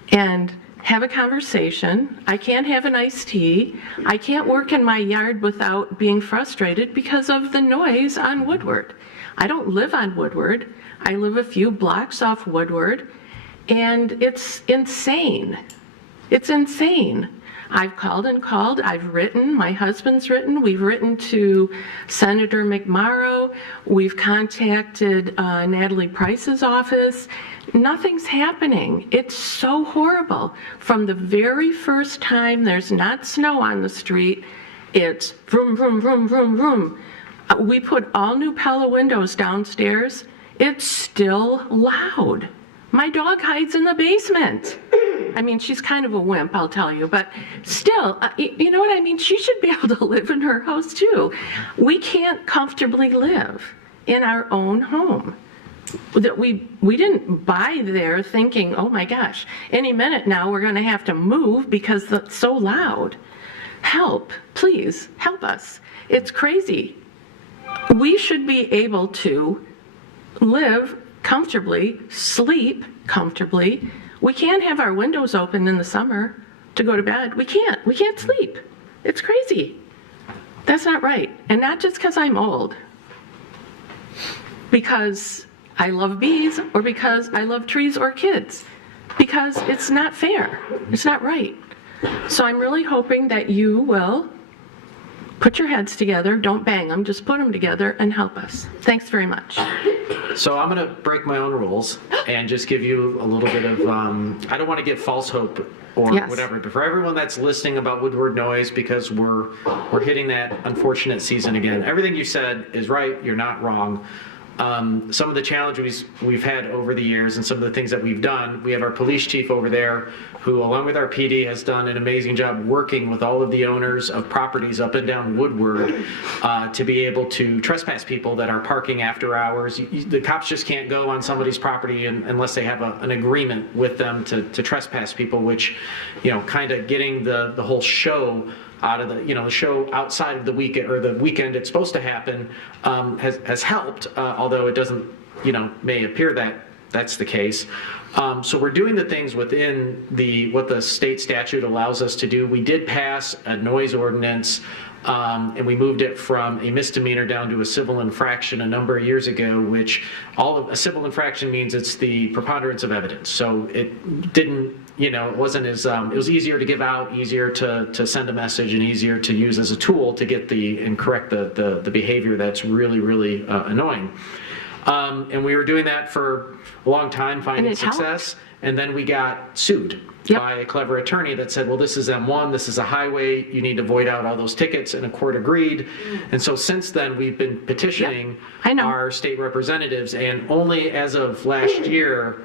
and have a conversation. I can't have an iced tea. I can't work in my yard without being frustrated because of the noise on Woodward. I don't live on Woodward. I live a few blocks off Woodward. And it's insane. It's insane. I've called and called, I've written, my husband's written, we've written to Senator McMorrow, we've contacted Natalie Price's office. Nothing's happening. It's so horrible. From the very first time there's not snow on the street, it's vroom, vroom, vroom, vroom, vroom. We put all new Pella windows downstairs. It's still loud. My dog hides in the basement. I mean, she's kind of a wimp, I'll tell you, but still, you know what I mean? She should be able to live in her house too. We can't comfortably live in our own home. That we didn't buy there thinking, oh my gosh, any minute now we're gonna have to move because it's so loud. Help, please, help us. It's crazy. We should be able to live comfortably, sleep comfortably. We can't have our windows open in the summer to go to bed. We can't sleep. It's crazy. That's not right. And not just because I'm old, because I love bees or because I love trees or kids, because it's not fair. It's not right. So I'm really hoping that you will put your heads together, don't bang them, just put them together and help us. Thanks very much. So I'm going to break my own rules and just give you a little bit of, I don't want to give false hope or whatever, but for everyone that's listening about Woodward noise, because we're hitting that unfortunate season again, everything you said is right, you're not wrong. Some of the challenges we've had over the years and some of the things that we've done, we have our police chief over there who, along with our PD, has done an amazing job working with all of the owners of properties up and down Woodward to be able to trespass people that are parking after hours. The cops just can't go on somebody's property unless they have an agreement with them to trespass people, which, you know, kind of getting the whole show out of the show outside of the weekend or the weekend it's supposed to happen has helped, although it doesn't, may appear that that's the case. So we're doing the things within what the state statute allows us to do. We did pass a noise ordinance, and we moved it from a misdemeanor down to a civil infraction a number of years ago, which a civil infraction means it's the preponderance of evidence. So it didn't, it wasn't as, it was easier to give out, easier to send a message, and easier to use as a tool to get and correct the behavior that's really, really annoying. And we were doing that for a long time, finding success, and then we got sued by a clever attorney that said, well, this is M1, this is a highway, you need to void out all those tickets, and a court agreed. And so since then, we've been petitioning our state representatives, and only as of last year,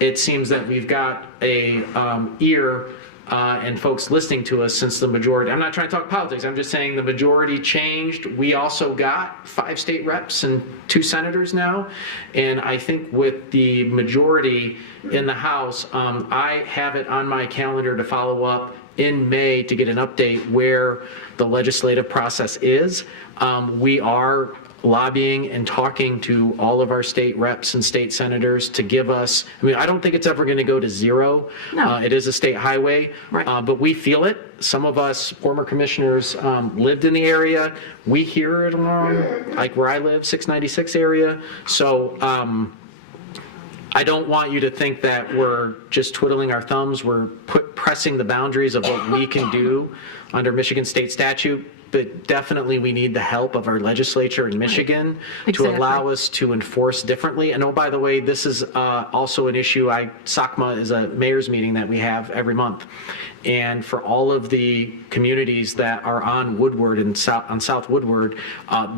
it seems that we've got a ear and folks listening to us, since the majority, I'm not trying to talk politics, I'm just saying the majority changed. We also got 5 state reps and 2 senators now, and I think with the majority in the House, I have it on my calendar to follow up in May to get an update where the legislative process is. We are lobbying and talking to all of our state reps and state senators to give us, I don't think it's ever going to go to zero. No. It is a state highway, but we feel it. Some of us former commissioners lived in the area. We hear it along, like where I live, 696 area. So I don't want you to think that we're just twiddling our thumbs. We're pressing the boundaries of what we can do under Michigan state statute. But definitely we need the help of our legislature in Michigan to allow us to enforce differently. And oh, by the way, this is also an issue. SACMA is a mayor's meeting that we have every month. And for all of the communities that are on Woodward and on South Woodward,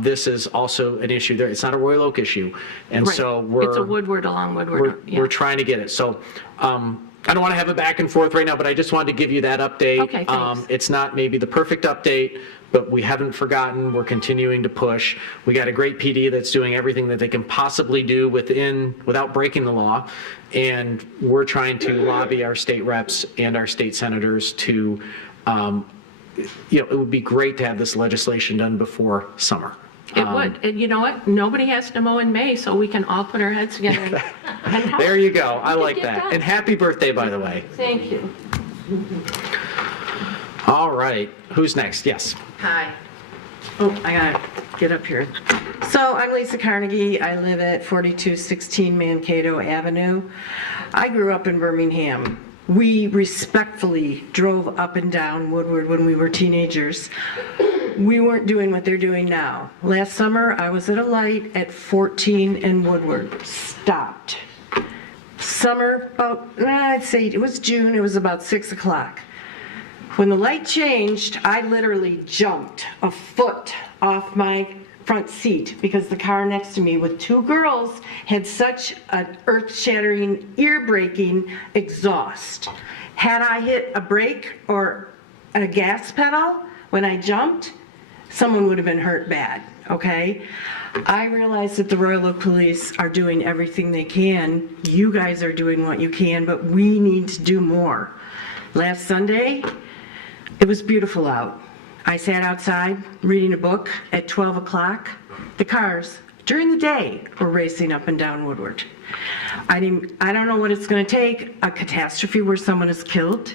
this is also an issue there. It's not a Royal Oak issue. And so it's a Woodward along Woodward. We're trying to get it. So I don't want to have a back and forth right now, but I just wanted to give you that update. Okay, thanks. It's not maybe the perfect update, but we haven't forgotten. We're continuing to push. We got a great PD that's doing everything that they can possibly do without breaking the law. And we're trying to lobby our state reps and our state senators to, it would be great to have this legislation done before summer. It would. And you know what? Nobody has to mow in May, so we can all put our heads together and help. There you go. I like that. And happy birthday, by the way. Thank you. All right. Who's next? Yes. Hi. Oh, I got it. get up here. So I'm Lisa Carnegie. I live at 4216 Mankato Avenue. I grew up in Birmingham. We respectfully drove up and down Woodward when we were teenagers. We weren't doing what they're doing now. Last summer, I was at a light at 14 and Woodward. Stopped. Summer, about, I'd say it was June, it was about 6 o'clock. When the light changed, I literally jumped a foot off my front seat because the car next to me with two girls had such an earth-shattering, ear-breaking exhaust. Had I hit a brake or a gas pedal when I jumped, someone would have been hurt bad, okay? I realize that the Royal Oak Police are doing everything they can. You guys are doing what you can, but we need to do more. Last Sunday, it was beautiful out. I sat outside reading a book at 12 o'clock. The cars, during the day, were racing up and down Woodward. I don't know what it's going to take, a catastrophe where someone is killed.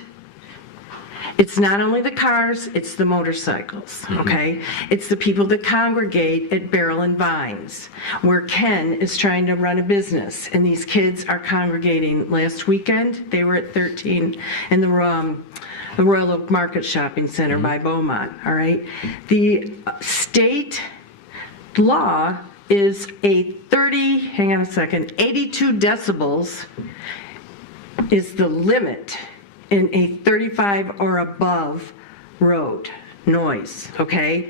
It's not only the cars, it's the motorcycles, okay? It's the people that congregate at Barrel and Vines, where Ken is trying to run a business, and these kids are congregating. Last weekend, they were at 13 in the Royal Oak Market Shopping Center by Beaumont, all right? The state law is a 82 decibels is the limit in a 35 or above road noise, okay?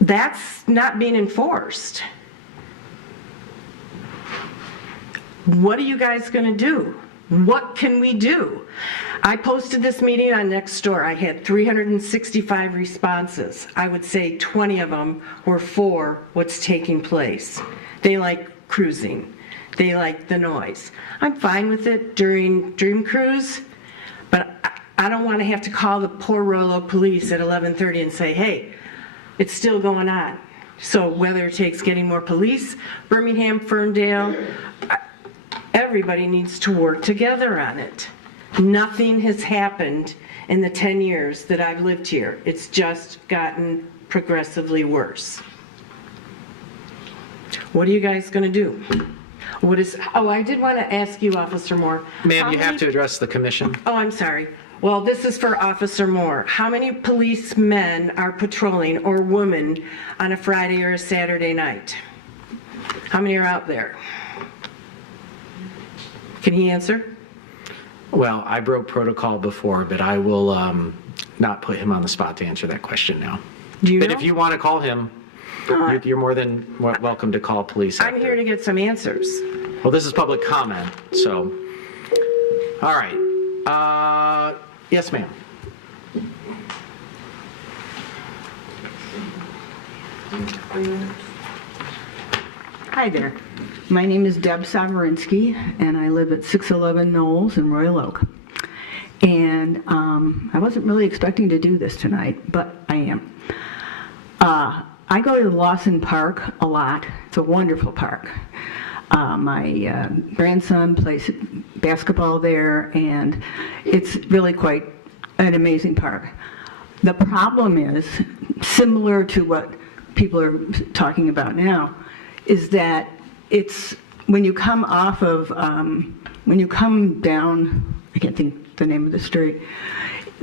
That's not being enforced. What are you guys gonna do? What can we do? I posted this meeting on Nextdoor. I had 365 responses. I would say 20 of them were for what's taking place. They like cruising. They like the noise. I'm fine with it during Dream Cruise, but I don't want to have to call the poor Royal Oak Police at 11:30 and say, hey, it's still going on. So whether it takes getting more police, Birmingham, Ferndale, everybody needs to work together on it. Nothing has happened in the 10 years that I've lived here. It's just gotten progressively worse. What are you guys going to do? I did want to ask you, Officer Moore. Ma'am, you have to address the commission. Oh, I'm sorry. Well, this is for Officer Moore. How many policemen are patrolling, or women, on a Friday or a Saturday night? How many are out there? Can he answer? Well, I broke protocol before, but I will not put him on the spot to answer that question now. But if you want to call him, you're more than welcome to call police. I'm here to get some answers. Well, this is public comment, so. All right. Yes, ma'am. Hi there. My name is Deb Saverinsky, and I live at 611 Knowles in Royal Oak. And I wasn't really expecting to do this tonight, but I am. I go to Lawson Park a lot. It's a wonderful park. My grandson plays basketball there, and it's really quite an amazing park. The problem is, similar to what people are talking about now, is that it's when you come off of, when you come down, I can't think the name of the street,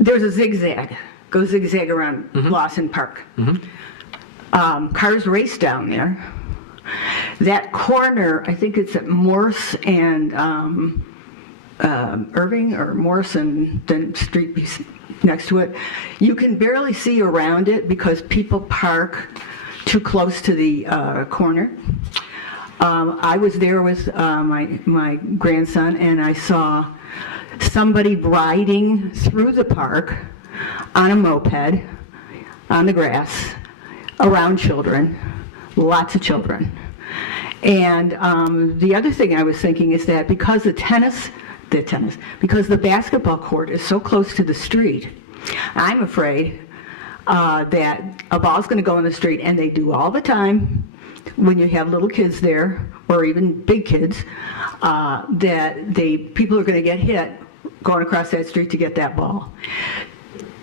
there's a zigzag, go zigzag around Lawson Park. Cars race down there. That corner, I think it's at Morse and Irving, or Morse and the street next to it, you can barely see around it because people park too close to the corner. I was there with my grandson, and I saw somebody riding through the park on a moped on the grass around children, lots of children. And the other thing I was thinking is that because because the basketball court is so close to the street, I'm afraid that a ball's going to go in the street, and they do all the time when you have little kids there, or even big kids, that people are going to get hit going across that street to get that ball.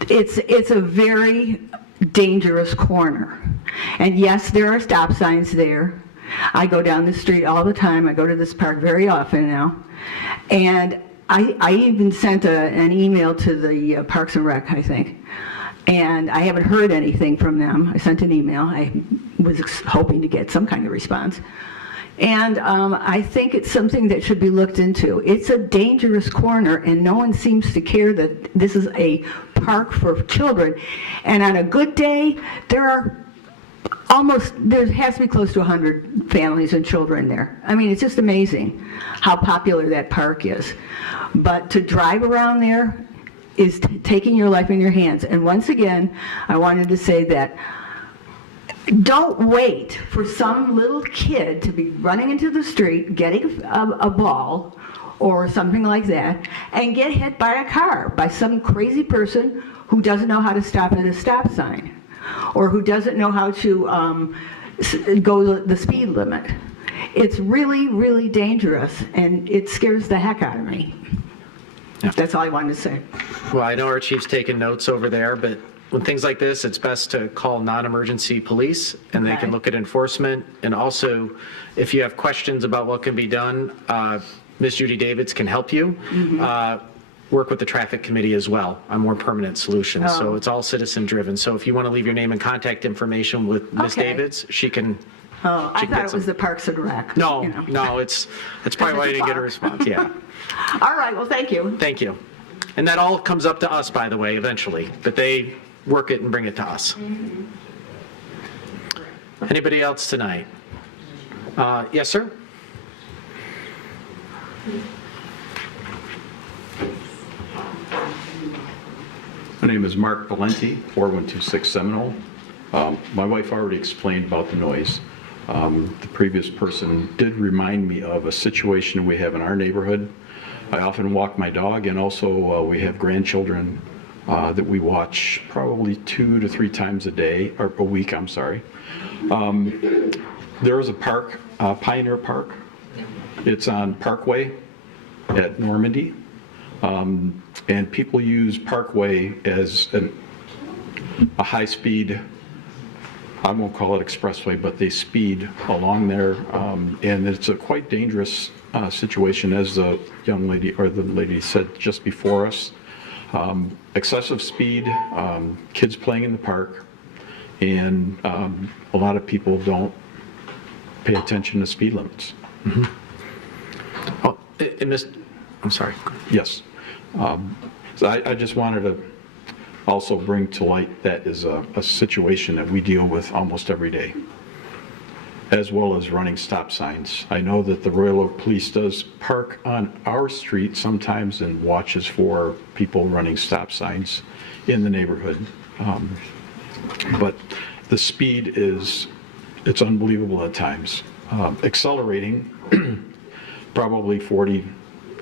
It's a very dangerous corner. And yes, there are stop signs there. I go down the street all the time. I go to this park very often now. And I even sent an email to the Parks and Rec, I think. And I haven't heard anything from them. I sent an email. I was hoping to get some kind of response. And I think it's something that should be looked into. It's a dangerous corner, and no one seems to care that this is a park for children. And on a good day, there has to be close to 100 families and children there. I mean, it's just amazing how popular that park is. But to drive around there is taking your life in your hands. And once again, I wanted to say that don't wait for some little kid to be running into the street, getting a ball or something like that, and get hit by a car, by some crazy person who doesn't know how to stop at a stop sign, or who doesn't know how to go the speed limit. It's really, really dangerous, and it scares the heck out of me. Yeah. That's all I wanted to say. Well, I know our chief's taking notes over there, but when things like this, it's best to call non-emergency police, and they can look at enforcement. And also, if you have questions about what can be done, Ms. Judy Davids can help you. Work with the traffic committee as well on more permanent solutions. So it's all citizen driven. So if you want to leave your name and contact information with Ms. Davids, she can. I thought it was the Parks and Rec. No, no, it's probably why you didn't get a response. Yeah. All right. Well, thank you. Thank you. And that all comes up to us, by the way, eventually. But they work it and bring it to us. Anybody else tonight? Yes, sir? My name is Mark Valenti, 4126 Seminole. My wife already explained about the noise. The previous person did remind me of a situation we have in our neighborhood. I often walk my dog, and also we have grandchildren that we watch probably 2 to 3 times a day, or a week, I'm sorry. There is a park, Pioneer Park. It's on Parkway at Normandy. And people use Parkway as a high-speed, I won't call it expressway, but they speed along there. And it's a quite dangerous situation, as the young lady, or the lady said just before us. Excessive speed, kids playing in the park, and a lot of people don't pay attention to speed limits. Oh, I'm sorry. Yes. So I just wanted to also bring to light that is a situation that we deal with almost every day, as well as running stop signs. I know that the Royal Oak Police does park on our street sometimes and watches for people running stop signs in the neighborhood. But the speed it's unbelievable at times. Accelerating probably 40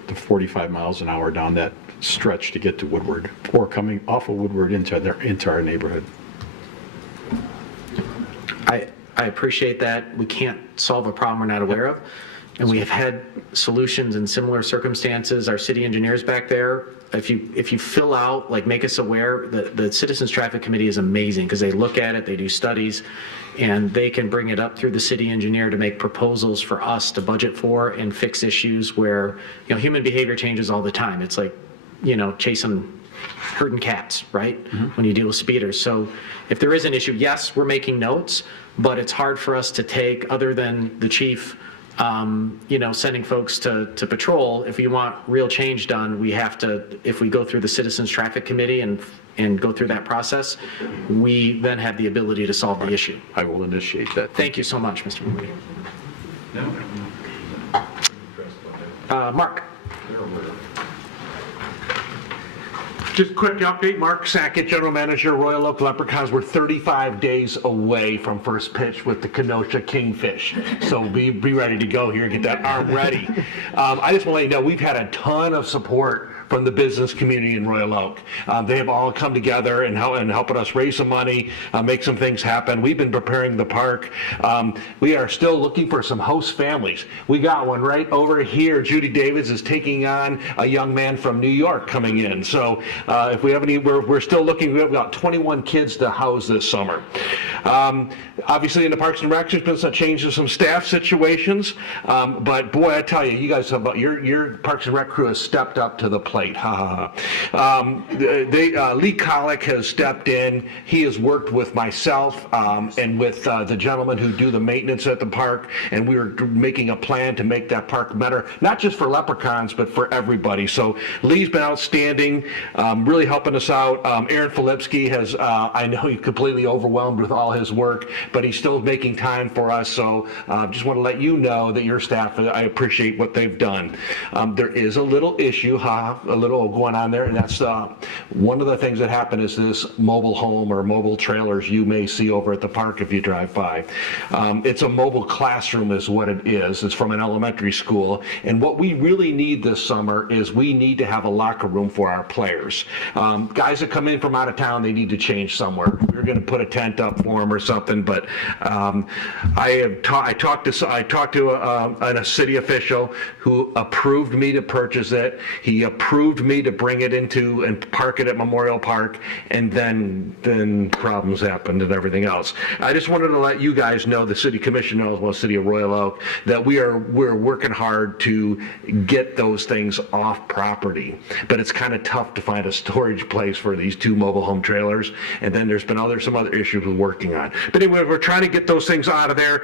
to 45 miles an hour down that stretch to get to Woodward, or coming off of Woodward into our neighborhood. I appreciate that. We can't solve a problem we're not aware of. And we have had solutions in similar circumstances. Our city engineers back there, if you fill out, like, make us aware, the Citizens Traffic Committee is amazing, because they look at it, they do studies, and they can bring it up through the city engineer to make proposals for us to budget for and fix issues where, human behavior changes all the time. It's like, herding cats, right? When you deal with speeders. So if there is an issue, yes, we're making notes, but it's hard for us to take, other than the chief, sending folks to patrol. If we want real change done, we have to, if we go through the Citizens Traffic Committee and go through that process, we then have the ability to solve the issue. I will initiate that. Thank you so much, Mr. Moody. Mark. Just a quick update, Mark Sackett, General Manager, Royal Oak Leprechauns. We're 35 days away from first pitch with the Kenosha Kingfish. So be ready to go here and get that arm ready. I just want to let you know, we've had a ton of support from the business community in Royal Oak. They have all come together and helping us raise some money, make some things happen. We've been preparing the park. We are still looking for some host families. We got one right over here. Judy Davids is taking on a young man from New York coming in. So if we have any, we're still looking. We've got 21 kids to house this summer. Obviously in the Parks and Rec, there's been some changes, some staff situations. But boy, I tell you, you guys have your Parks and Rec crew has stepped up to the plate. Ha ha ha. Lee Colick has stepped in. He has worked with myself and with the gentlemen who do the maintenance at the park, and we were making a plan to make that park better, not just for leprechauns, but for everybody. So Lee's been outstanding, really helping us out. Aaron Filipski has, I know he's completely overwhelmed with all his work, but he's still making time for us. So just want to let you know that your staff, I appreciate what they've done. There is a little issue, a little going on there, and that's one of the things that happened is this mobile home or mobile trailers you may see over at the park if you drive by. It's a mobile classroom is what it is. It's from an elementary school, and what we really need this summer is we need to have a locker room for our players. Guys that come in from out of town, they need to change somewhere. We're going to put a tent up for them or something, but I talked to a city official who approved me to purchase it. He approved me to bring it into and park it at Memorial Park, and then problems happened and everything else. I just wanted to let you guys know, the city commission knows, well, city of Royal Oak, that we're working hard to get those things off property, but it's kind of tough to find a storage place for these two mobile home trailers, and then there's been some other issues we're working on. But anyway, we're trying to get those things out of there.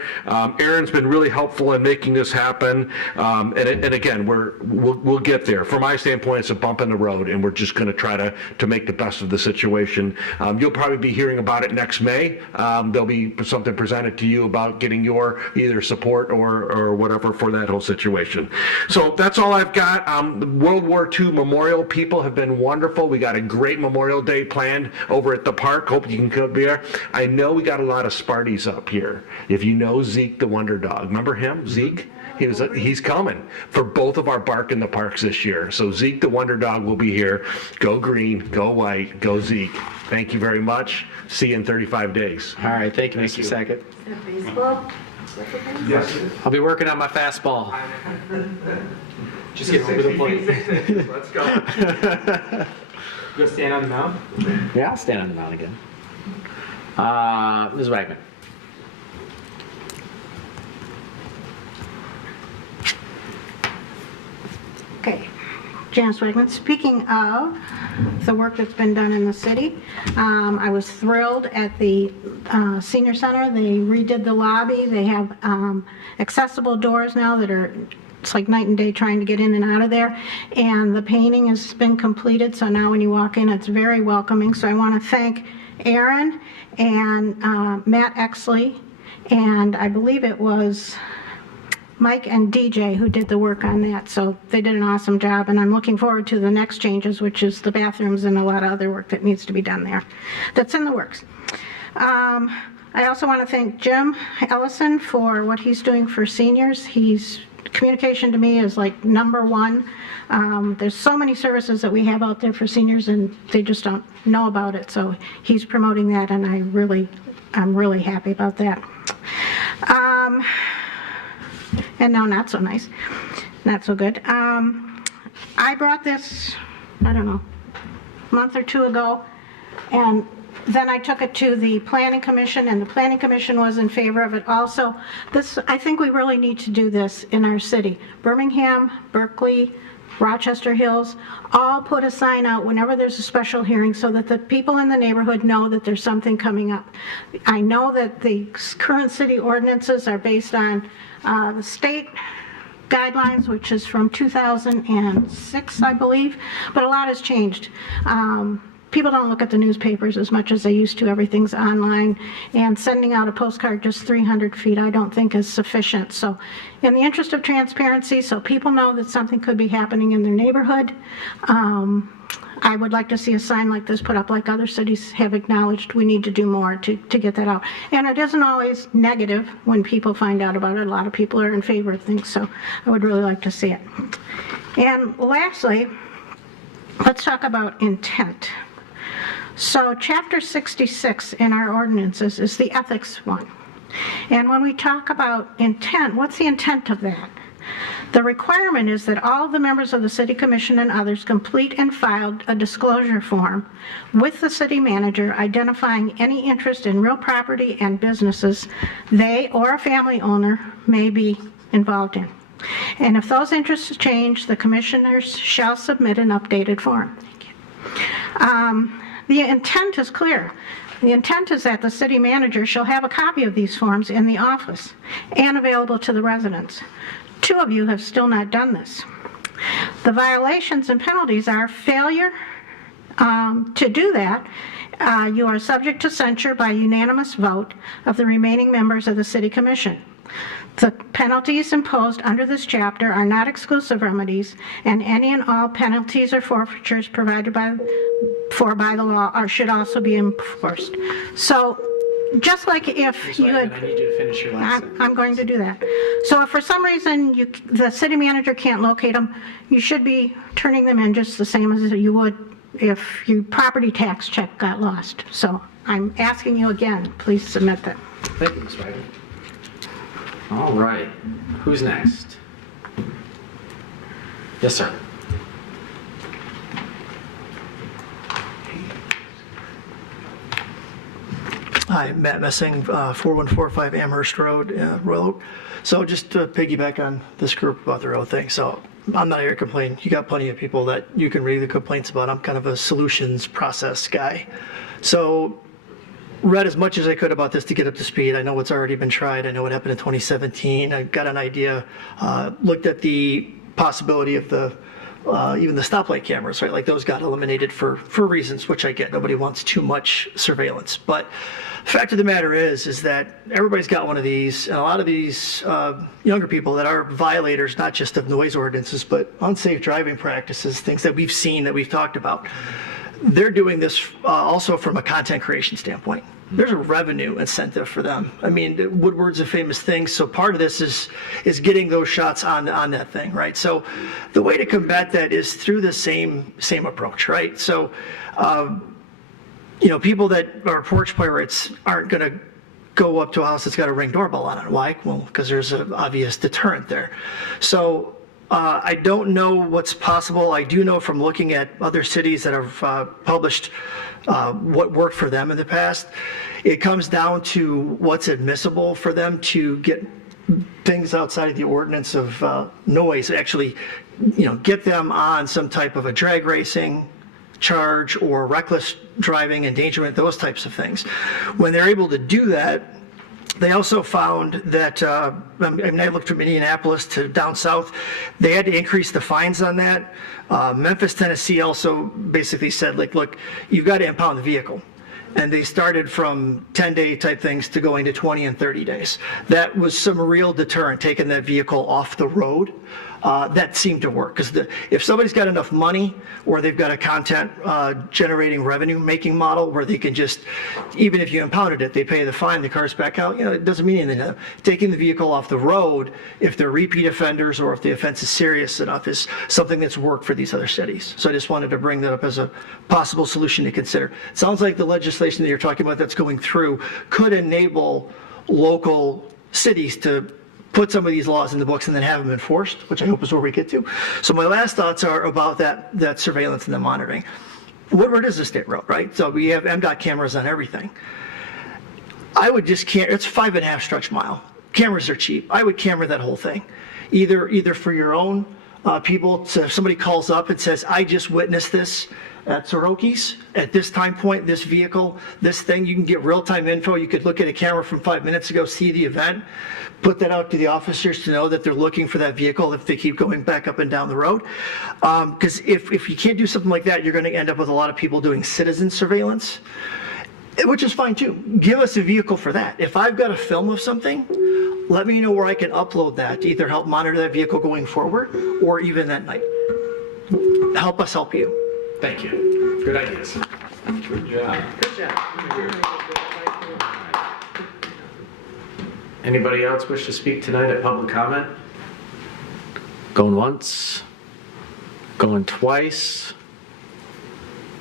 Aaron's been really helpful in making this happen, and again, we'll get there. From my standpoint, it's a bump in the road, and we're just going to try to make the best of the situation. You'll probably be hearing about it next May. There'll be something presented to you about getting your either support or whatever for that whole situation. So that's all I've got. The World War II memorial people have been wonderful. We got a great Memorial Day planned over at the park. Hope you can come here. I know we got a lot of Sparties up here. If you know Zeke the Wonder Dog, remember him, Zeke? He's coming for both of our Bark in the Parks this year. So Zeke the Wonder Dog will be here. Go green, go white, go Zeke. Thank you very much. See you in 35 days. All right, thank you, Mr. Sackett. Baseball? Yes. I'll be working on my fastball. Just get over the plate. Let's go. Go stand on the mound? Yeah, I'll stand on the mound again. Ms. Wagner. Okay, Janice Wegman. Speaking of the work that's been done in the city, I was thrilled at the senior center. They redid the lobby. They have accessible doors now that are, it's like night and day trying to get in and out of there. And the painting has been completed, so now when you walk in, it's very welcoming. So I want to thank Aaron and Matt Exley, and I believe it was Mike and DJ who did the work on that, so they did an awesome job, and I'm looking forward to the next changes, which is the bathrooms and a lot of other work that needs to be done there. That's in the works. I also want to thank Jim Ellison for what he's doing for seniors. Communication to me is like number one. There's so many services that we have out there for seniors, and they just don't know about it, so he's promoting that, and I'm really happy about that. And now not so nice, not so good. I brought this, I don't know, a month or two ago, and then I took it to the Planning Commission, and the Planning Commission was in favor of it also. I think we really need to do this in our city. Birmingham, Berkeley, Rochester Hills, all put a sign out whenever there's a special hearing so that the people in the neighborhood know that there's something coming up. I know that the current city ordinances are based on the state guidelines, which is from 2006, I believe, but a lot has changed. People don't look at the newspapers as much as they used to. Everything's online, and sending out a postcard just 300 feet I don't think is sufficient. So in the interest of transparency, so people know that something could be happening in their neighborhood, I would like to see a sign like this put up, like other cities have acknowledged. We need to do more to get that out. And it isn't always negative when people find out about it. A lot of people are in favor of things, so I would really like to see it. And lastly, let's talk about intent. So Chapter 66 in our ordinances is the ethics one. And when we talk about intent, what's the intent of that? The requirement is that all of the members of the city commission and others complete and file a disclosure form with the city manager identifying any interest in real property and businesses they or a family owner may be involved in. And if those interests change, the commissioners shall submit an updated form. The intent is clear. The intent is that the city manager shall have a copy of these forms in the office and available to the residents. 2 of you have still not done this. The violations and penalties are failure to do that. You are subject to censure by unanimous vote of the remaining members of the city commission. The penalties imposed under this chapter are not exclusive remedies, and any and all penalties or forfeitures provided by the law should also be enforced. So just like if you had... I need you to finish your last sentence. I'm going to do that. So if for some reason the city manager can't locate them, you should be turning them in just the same as you would if your property tax check got lost. So I'm asking you again, please submit that. Thank you, Ms. Wagner. All right, who's next? Yes, sir. Hi, Matt Messing, 4145 Amherst Road, Royal Oak. So just to piggyback on this group about the road thing, so I'm not here to complain. You got plenty of people that you can read the complaints about. I'm kind of a solutions process guy. So read as much as I could about this to get up to speed. I know what's already been tried. I know what happened in 2017. I got an idea, looked at the possibility of even the stoplight cameras, right? Like those got eliminated for reasons, which I get. Nobody wants too much surveillance. But fact of the matter is that everybody's got one of these, and a lot of these younger people that are violators, not just of noise ordinances, but unsafe driving practices, things that we've seen, that we've talked about. They're doing this also from a content creation standpoint. There's a revenue incentive for them. I mean, Woodward's a famous thing, so part of this is getting those shots on that thing, right? So the way to combat that is through the same approach, right? So, people that are porch pirates aren't going to go up to a house that's got a Ring doorbell on it. Why? Well, because there's an obvious deterrent there. So I don't know what's possible. I do know from looking at other cities that have published what worked for them in the past, it comes down to what's admissible for them to get things outside of the ordinance of noise, actually, get them on some type of a drag racing charge or reckless driving, endangerment, those types of things. When they're able to do that, they also found that, I looked from Indianapolis to down south, they had to increase the fines on that. Memphis, Tennessee also basically said, like, look, you've got to impound the vehicle. And they started from 10-day type things to going to 20 and 30 days. That was some real deterrent, taking that vehicle off the road. That seemed to work, because if somebody's got enough money or they've got a content generating revenue making model where they can just, even if you impounded it, they pay the fine, the car's back out, it doesn't mean anything to them. Taking the vehicle off the road, if they're repeat offenders or if the offense is serious enough, is something that's worked for these other cities. So I just wanted to bring that up as a possible solution to consider. It sounds like the legislation that you're talking about that's going through could enable local cities to put some of these laws in the books and then have them enforced, which I hope is where we get to. So my last thoughts are about that surveillance and the monitoring. Woodward is a state road, right? So we have MDOT cameras on everything. I would just it's 5.5 stretch mile. Cameras are cheap. I would camera that whole thing, either for your own people. So if somebody calls up and says, I just witnessed this at WROK's, at this time point, this vehicle, this thing, you can get real-time info. You could look at a camera from 5 minutes ago, see the event, put that out to the officers to know that they're looking for that vehicle if they keep going back up and down the road. Because if you can't do something like that, you're going to end up with a lot of people doing citizen surveillance, which is fine too. Give us a vehicle for that. If I've got a film of something, let me know where I can upload that to either help monitor that vehicle going forward or even that night. Help us help you. Thank you. Good ideas. Good job. Good job. Anybody else wish to speak tonight at public comment? Going once, going twice.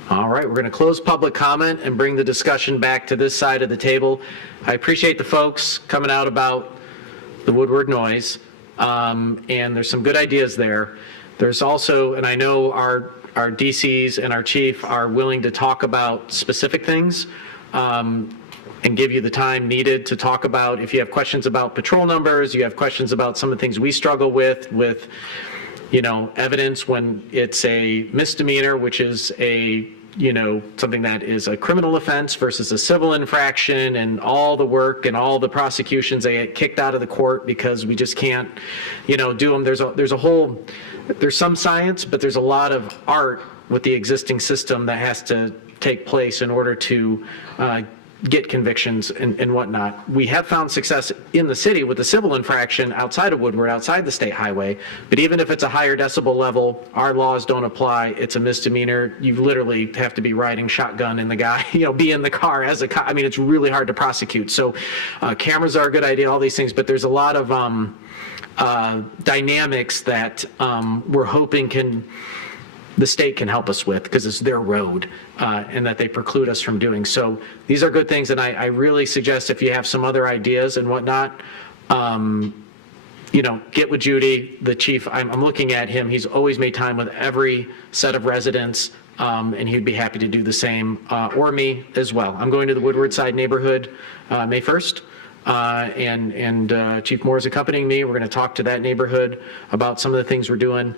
All right, we're going to close public comment and bring the discussion back to this side of the table. I appreciate the folks coming out about the Woodward noise, and there's some good ideas there. There's also, and I know our DCs and our chief are willing to talk about specific things and give you the time needed to talk about, if you have questions about patrol numbers, you have questions about some of the things we struggle with evidence when it's a misdemeanor, which is something that is a criminal offense versus a civil infraction, and all the work and all the prosecutions, they get kicked out of the court because we just can't, do them. There's some science, but there's a lot of art with the existing system that has to take place in order to get convictions and whatnot. We have found success in the city with the civil infraction outside of Woodward, outside the state highway, but even if it's a higher decibel level, our laws don't apply. It's a misdemeanor. You literally have to be riding shotgun and the guy, be in the car as a cop. I mean, it's really hard to prosecute. So cameras are a good idea, all these things, but there's a lot of dynamics that we're hoping the state can help us with, because it's their road, and that they preclude us from doing. So these are good things, and I really suggest, if you have some other ideas and whatnot, get with Judy, the chief. I'm looking at him. He's always made time with every set of residents, and he'd be happy to do the same, or me as well. I'm going to the Woodward Side neighborhood May 1st. And Chief Moore is accompanying me. We're going to talk to that neighborhood about some of the things we're doing.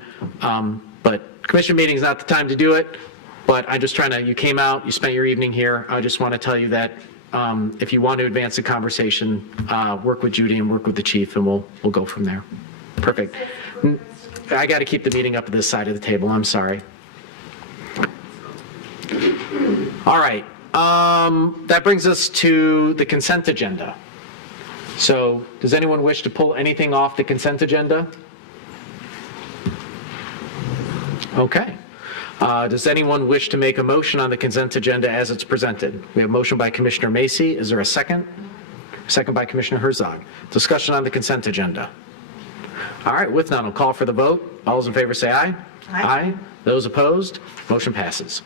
But commission meeting is not the time to do it, but I'm just you came out, you spent your evening here. I just want to tell you that if you want to advance the conversation, work with Judy and work with the chief, and we'll go from there. Perfect. I got to keep the meeting up at this side of the table. I'm sorry. All right. That brings us to the consent agenda. So does anyone wish to pull anything off the consent agenda? Okay. Does anyone wish to make a motion on the consent agenda as it's presented? We have a motion by Commissioner Macy. Is there a second? Second by Commissioner Herzog. Discussion on the consent agenda. All right, with none, I'll call for the vote. All those in favor say aye. Aye. Those opposed? Motion passes.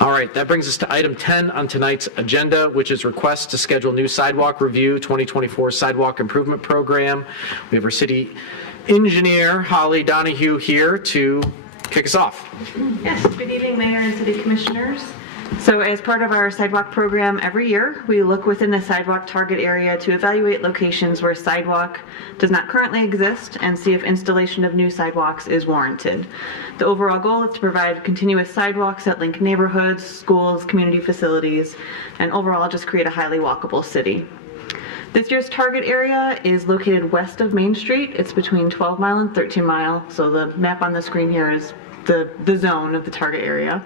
All right, that brings us to item 10 on tonight's agenda, which is request to schedule new sidewalk review 2024 sidewalk improvement program. We have our city engineer, Holly Donahue, here to kick us off. Yes, good evening, Mayor and City Commissioners. So as part of our sidewalk program every year, we look within the sidewalk target area to evaluate locations where sidewalk does not currently exist and see if installation of new sidewalks is warranted. The overall goal is to provide continuous sidewalks that link neighborhoods, schools, community facilities, and overall just create a highly walkable city. This year's target area is located west of Main Street. It's between 12 Mile and 13 Mile. So the map on the screen here is the zone of the target area.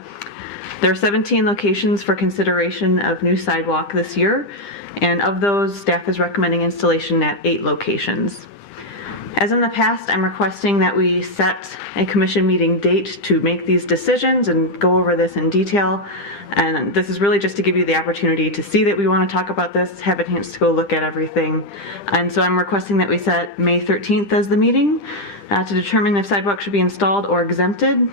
There are 17 locations for consideration of new sidewalk this year, and of those, staff is recommending installation at 8 locations. As in the past, I'm requesting that we set a commission meeting date to make these decisions and go over this in detail. And this is really just to give you the opportunity to see that we want to talk about this, have a chance to go look at everything. And so I'm requesting that we set May 13th as the meeting to determine if sidewalk should be installed or exempted.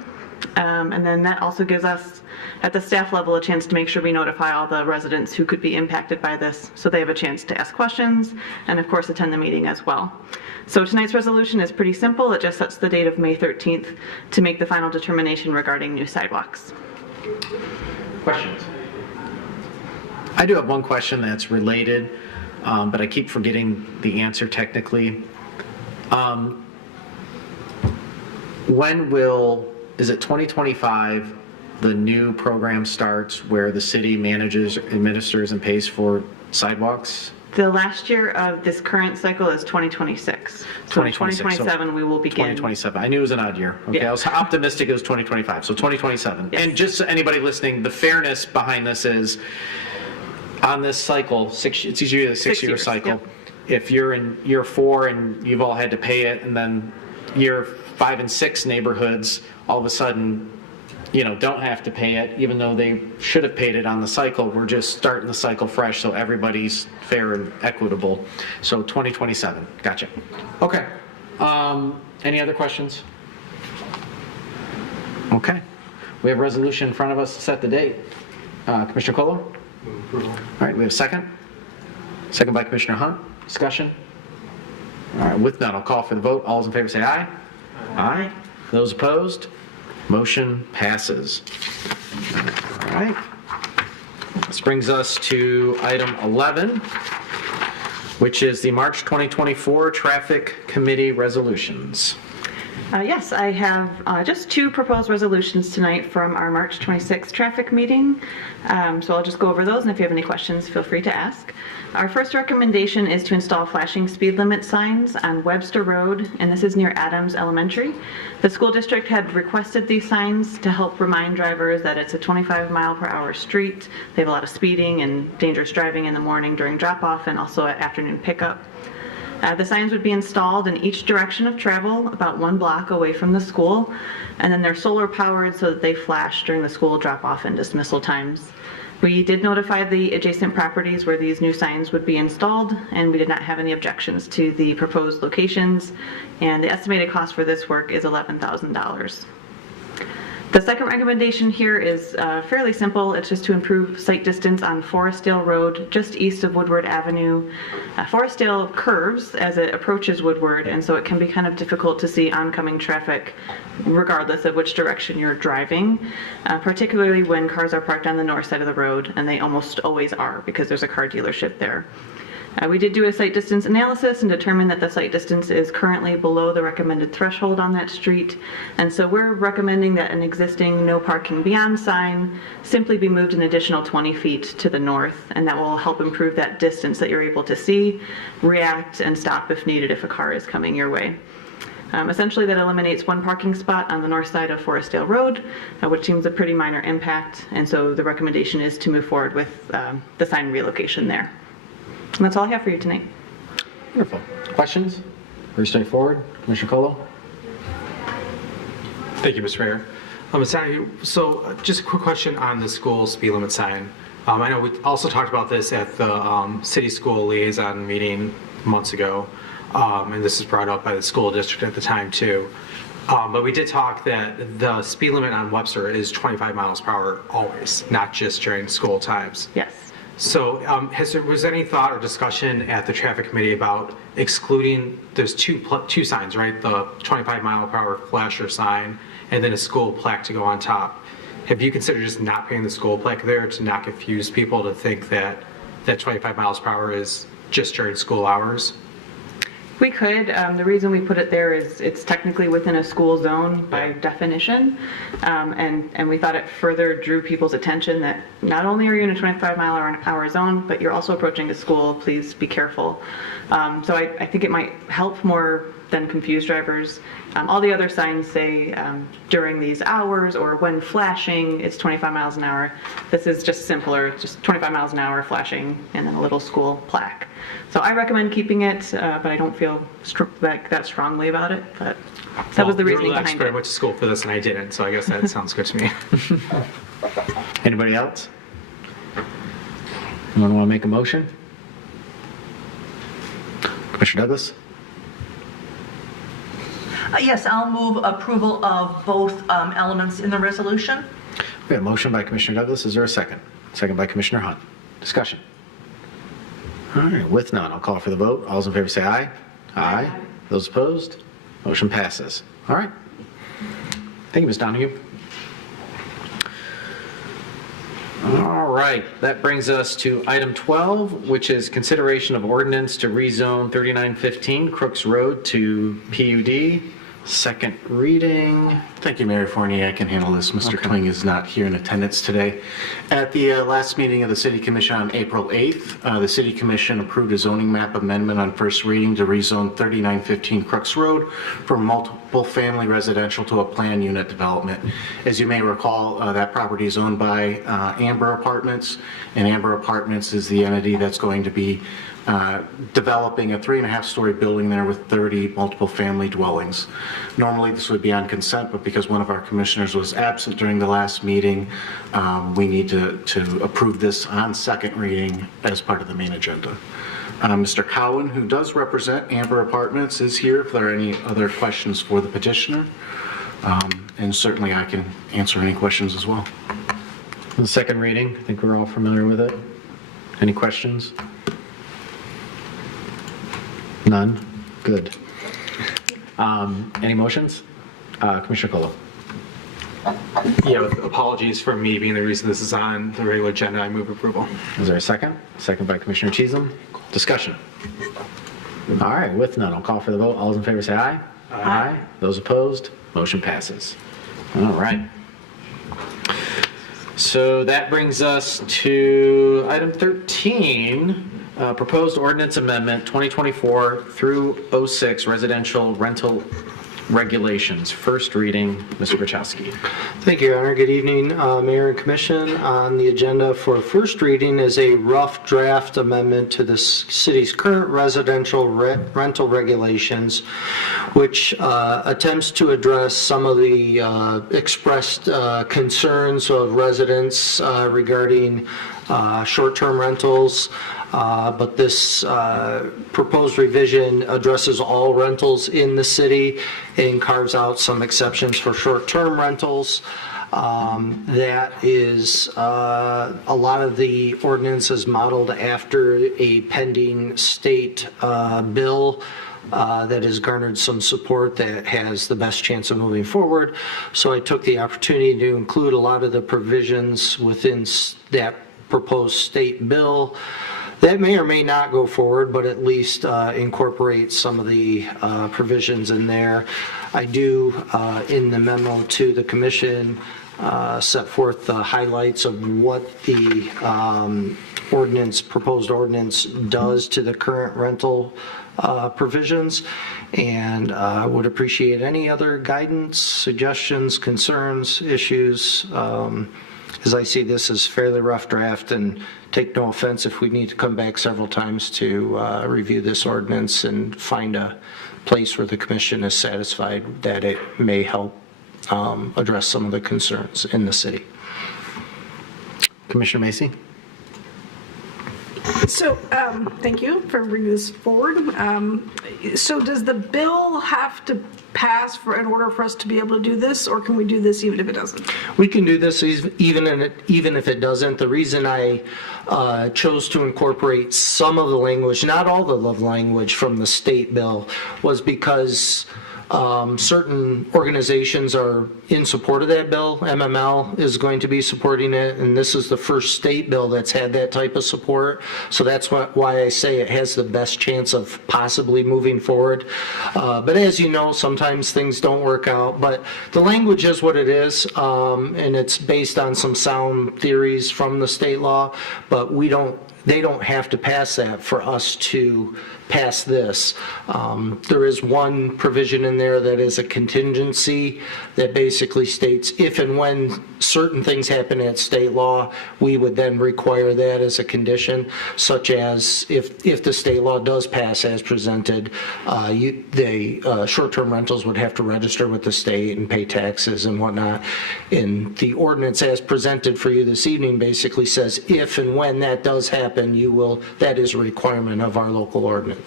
And then that also gives us, at the staff level, a chance to make sure we notify all the residents who could be impacted by this, so they have a chance to ask questions and of course attend the meeting as well. So tonight's resolution is pretty simple. It just sets the date of May 13th to make the final determination regarding new sidewalks. Questions? I do have one question that's related, but I keep forgetting the answer technically. Is it 2025, the new program starts where the city manages, administers, and pays for sidewalks? The last year of this current cycle is 2026. So 2027 we will begin. 2027. I knew it was an odd year. Okay, yeah. I was optimistic it was 2025. So 2027. Yes. And just so anybody listening, the fairness behind this is on this cycle, it's usually a 6-year cycle. Yep. If you're in year 4 and you've all had to pay it, and then year 5 and 6 neighborhoods all of a sudden don't have to pay it, even though they should have paid it on the cycle. We're just starting the cycle fresh, so everybody's fair and equitable. So 2027. Gotcha. Okay. Any other questions? Okay. We have a resolution in front of us to set the date. Commissioner Colo? All right, we have a second. Second by Commissioner Hunt. Discussion? All right, with none, I'll call for the vote. All those in favor say aye. Aye. Those opposed? Motion passes. All right. This brings us to item 11, which is the March 2024 Traffic Committee resolutions. Yes, I have just 2 proposed resolutions tonight from our March 26th traffic meeting. So I'll just go over those, and if you have any questions, feel free to ask. Our first recommendation is to install flashing speed limit signs on Webster Road, and this is near Adams Elementary. The school district had requested these signs to help remind drivers that it's a 25-mile-per-hour street. They have a lot of speeding and dangerous driving in the morning during drop-off and also at afternoon pickup. The signs would be installed in each direction of travel, about 1 block away from the school, and then they're solar powered so that they flash during the school drop-off and dismissal times. We did notify the adjacent properties where these new signs would be installed, and we did not have any objections to the proposed locations, and the estimated cost for this work is $11,000. The second recommendation here is fairly simple. It's just to improve sight distance on Forestdale Road, just east of Woodward Avenue. Forestdale curves as it approaches Woodward, and so it can be kind of difficult to see oncoming traffic regardless of which direction you're driving, particularly when cars are parked on the north side of the road, and they almost always are because there's a car dealership there. We did do a sight distance analysis and determined that the sight distance is currently below the recommended threshold on that street. And so we're recommending that an existing no parking beyond sign simply be moved an additional 20 feet to the north, and that will help improve that distance that you're able to see, react, and stop if needed if a car is coming your way. Essentially, that eliminates 1 parking spot on the north side of Forestdale Road, which seems a pretty minor impact. And so the recommendation is to move forward with the sign relocation there. And that's all I have for you tonight. Wonderful. Questions? Very straightforward. Commissioner Colo? Thank you, Mr. Mayor. So just a quick question on the school speed limit sign. I know we also talked about this at the city school liaison meeting months ago, and this was brought up by the school district at the time too. But we did talk that the speed limit on Webster is 25 miles per hour always, not just during school times. Yes. So was there any thought or discussion at the traffic committee about excluding, there's two signs, right? The 25 mile per hour flasher sign and then a school plaque to go on top. Have you considered just not putting the school plaque there to not confuse people to think that 25 miles per hour is just during school hours? We could. The reason we put it there is it's technically within a school zone by definition. And we thought it further drew people's attention that not only are you in a 25 mile an hour zone, but you're also approaching a school. Please be careful. So I think it might help more than confuse drivers. All the other signs say during these hours or when flashing, it's 25 miles an hour. This is just simpler, just 25 miles an hour flashing and then a little school plaque. So I recommend keeping it, but I don't feel that strongly about it. But that was the reasoning behind it. I went to school for this and I didn't, so I guess that sounds good to me. Anybody else? Anyone want to make a motion? Commissioner Douglas? Yes, I'll move approval of both elements in the resolution. We have a motion by Commissioner Douglas. Is there a second? Second by Commissioner Hunt. Discussion. All right, with none, I'll call for the vote. All those in favor say aye. Aye. Those opposed? Motion passes. All right. Thank you, Ms. Donahue. All right, that brings us to item 12, which is consideration of ordinance to rezone 3915 Crooks Road to PUD. Second reading. Thank you, Mayor Fournier. I can handle this. Mr. Twing is not here in attendance today. At the last meeting of the City Commission on April 8th, the City Commission approved a zoning map amendment on first reading to rezone 3915 Crooks Road from multiple family residential to a planned unit development. As you may recall, that property is owned by Amber Apartments, and Amber Apartments is the entity that's going to be developing a 3.5-story building there with 30 multiple family dwellings. Normally this would be on consent, but because one of our commissioners was absent during the last meeting, we need to approve this on second reading as part of the main agenda. Mr. Cowan, who does represent Amber Apartments, is here if there are any other questions for the petitioner. And certainly I can answer any questions as well. The second reading, I think we're all familiar with it. Any questions? None? Good. Any motions? Commissioner Colo. Yeah, with apologies for me being the reason this is on the regular agenda. I move approval. Is there a second? Second by Commissioner Cheatham. Discussion. All right, with none, I'll call for the vote. All those in favor say aye. Aye. Those opposed, motion passes. All right. So that brings us to item 13, proposed ordinance amendment 2024 through 06 residential rental regulations. First reading, Mr. Wachowski. Thank you, Your Honor. Good evening, Mayor and Commission. On the agenda for first reading is a rough draft amendment to the city's current residential rental regulations, which attempts to address some of the expressed concerns of residents regarding short-term rentals. But this proposed revision addresses all rentals in the city and carves out some exceptions for short-term rentals. That is, a lot of the ordinance is modeled after a pending state bill that has garnered some support that has the best chance of moving forward. So I took the opportunity to include a lot of the provisions within that proposed state bill that may or may not go forward, but at least incorporate some of the provisions in there. I do, in the memo to the commission, set forth the highlights of what the proposed ordinance does to the current rental provisions, and would appreciate any other guidance, suggestions, concerns, issues. As I see this as fairly rough draft, and take no offense if we need to come back several times to review this ordinance and find a place where the commission is satisfied that it may help address some of the concerns in the city. Commissioner Macy. So, thank you for bringing this forward. So does the bill have to pass in order for us to be able to do this, or can we do this even if it doesn't? We can do this even if it doesn't. The reason I chose to incorporate some of the language, not all the language from the state bill, was because certain organizations are in support of that bill. MML is going to be supporting it, and this is the first state bill that's had that type of support. So that's why I say it has the best chance of possibly moving forward. But as you know, sometimes things don't work out. But the language is what it is, and it's based on some sound theories from the state law. But they don't have to pass that for us to pass this. There is one provision in there that is a contingency that basically states if and when certain things happen at state law, we would then require that as a condition, such as if the state law does pass as presented, the short-term rentals would have to register with the state and pay taxes and whatnot. And the ordinance as presented for you this evening basically says if and when that does happen, that is a requirement of our local ordinance.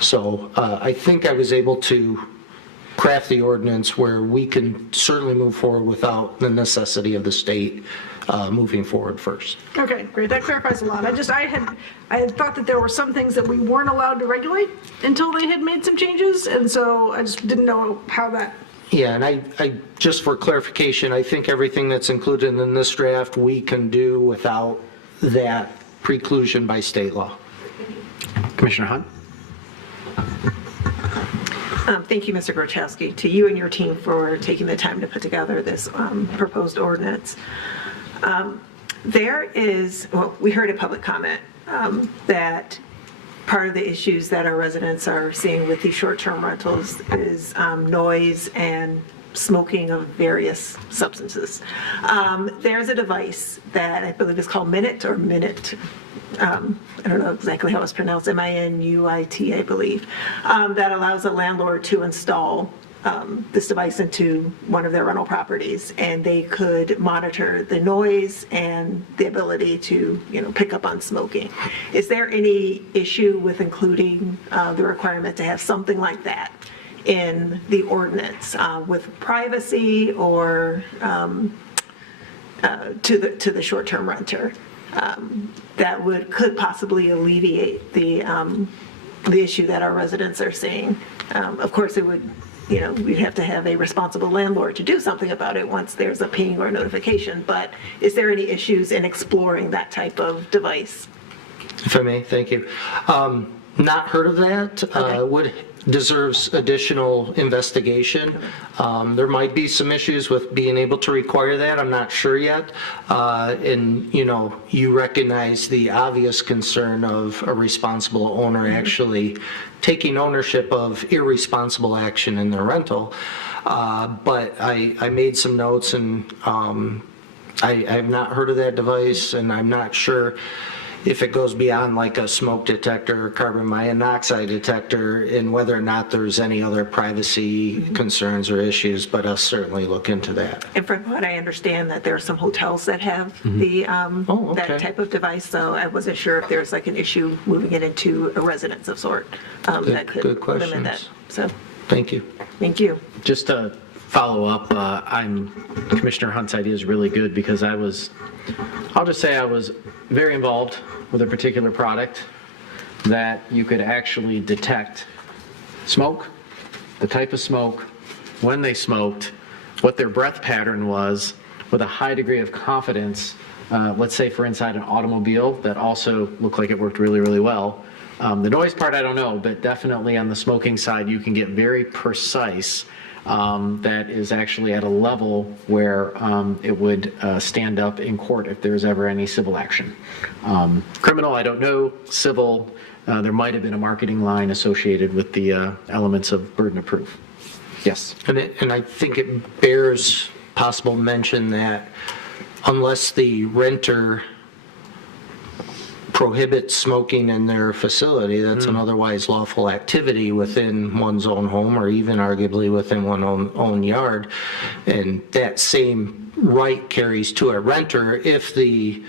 So I think I was able to craft the ordinance where we can certainly move forward without the necessity of the state moving forward first. Okay, great. That clarifies a lot. I had thought that there were some things that we weren't allowed to regulate until they had made some changes, and so I just didn't know how that. Yeah, and I just for clarification, I think everything that's included in this draft we can do without that preclusion by state law. Commissioner Hunt. Thank you, Mr. Grochowski, to you and your team for taking the time to put together this proposed ordinance. We heard a public comment that part of the issues that our residents are seeing with these short-term rentals is noise and smoking of various substances. There's a device that I believe is called Minute. I don't know exactly how it's pronounced, MINUIT, I believe, that allows a landlord to install this device into one of their rental properties, and they could monitor the noise and the ability to, pick up on smoking. Is there any issue with including the requirement to have something like that in the ordinance with privacy or to the short-term renter that could possibly alleviate the issue that our residents are seeing. Of course, it would, we'd have to have a responsible landlord to do something about it once there's a ping or notification, but is there any issues in exploring that type of device? If I may, thank you. Not heard of that. Deserves additional investigation. There might be some issues with being able to require that. I'm not sure yet. And, you recognize the obvious concern of a responsible owner actually taking ownership of irresponsible action in their rental. But I made some notes, and I have not heard of that device, and I'm not sure if it goes beyond like a smoke detector or carbon monoxide detector, and whether or not there's any other privacy concerns or issues, but I'll certainly look into that. And from what I understand, that there are some hotels that have that type of device, so I wasn't sure if there's like an issue moving it into a residence of sort that could limit that. So, thank you. Thank you. Just to follow up, Commissioner Hunt's idea is really good because I'll just say I was very involved with a particular product that you could actually detect smoke, the type of smoke, when they smoked, what their breath pattern was, with a high degree of confidence. Let's say for inside an automobile, that also looked like it worked really, really well. The noise part, I don't know, but definitely on the smoking side, you can get very precise. That is actually at a level where it would stand up in court if there's ever any civil action. Criminal, I don't know. Civil, there might have been a marketing line associated with the elements of burden of proof. Yes. And I think it bears possible mention that unless the renter prohibits smoking in their facility, that's an otherwise lawful activity within one's own home, or even arguably within one's own yard. And that same right carries to a renter if the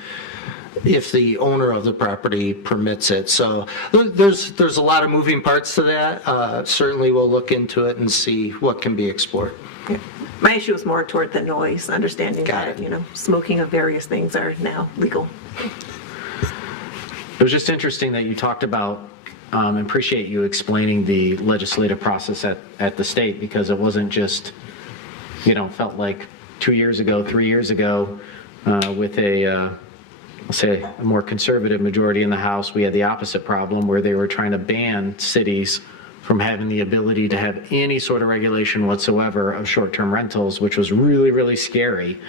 owner of the property permits it. So there's a lot of moving parts to that. Certainly we'll look into it and see what can be explored. Yeah. My issue is more toward the noise, understanding that, smoking of various things are now legal. It was just interesting that you talked about, appreciate you explaining the legislative process at the state, because it wasn't just, felt like 2 years ago, 3 years ago, with let's say a more conservative majority in the House, we had the opposite problem where they were trying to ban cities from having the ability to have any sort of regulation whatsoever of short-term rentals, which was really, really scary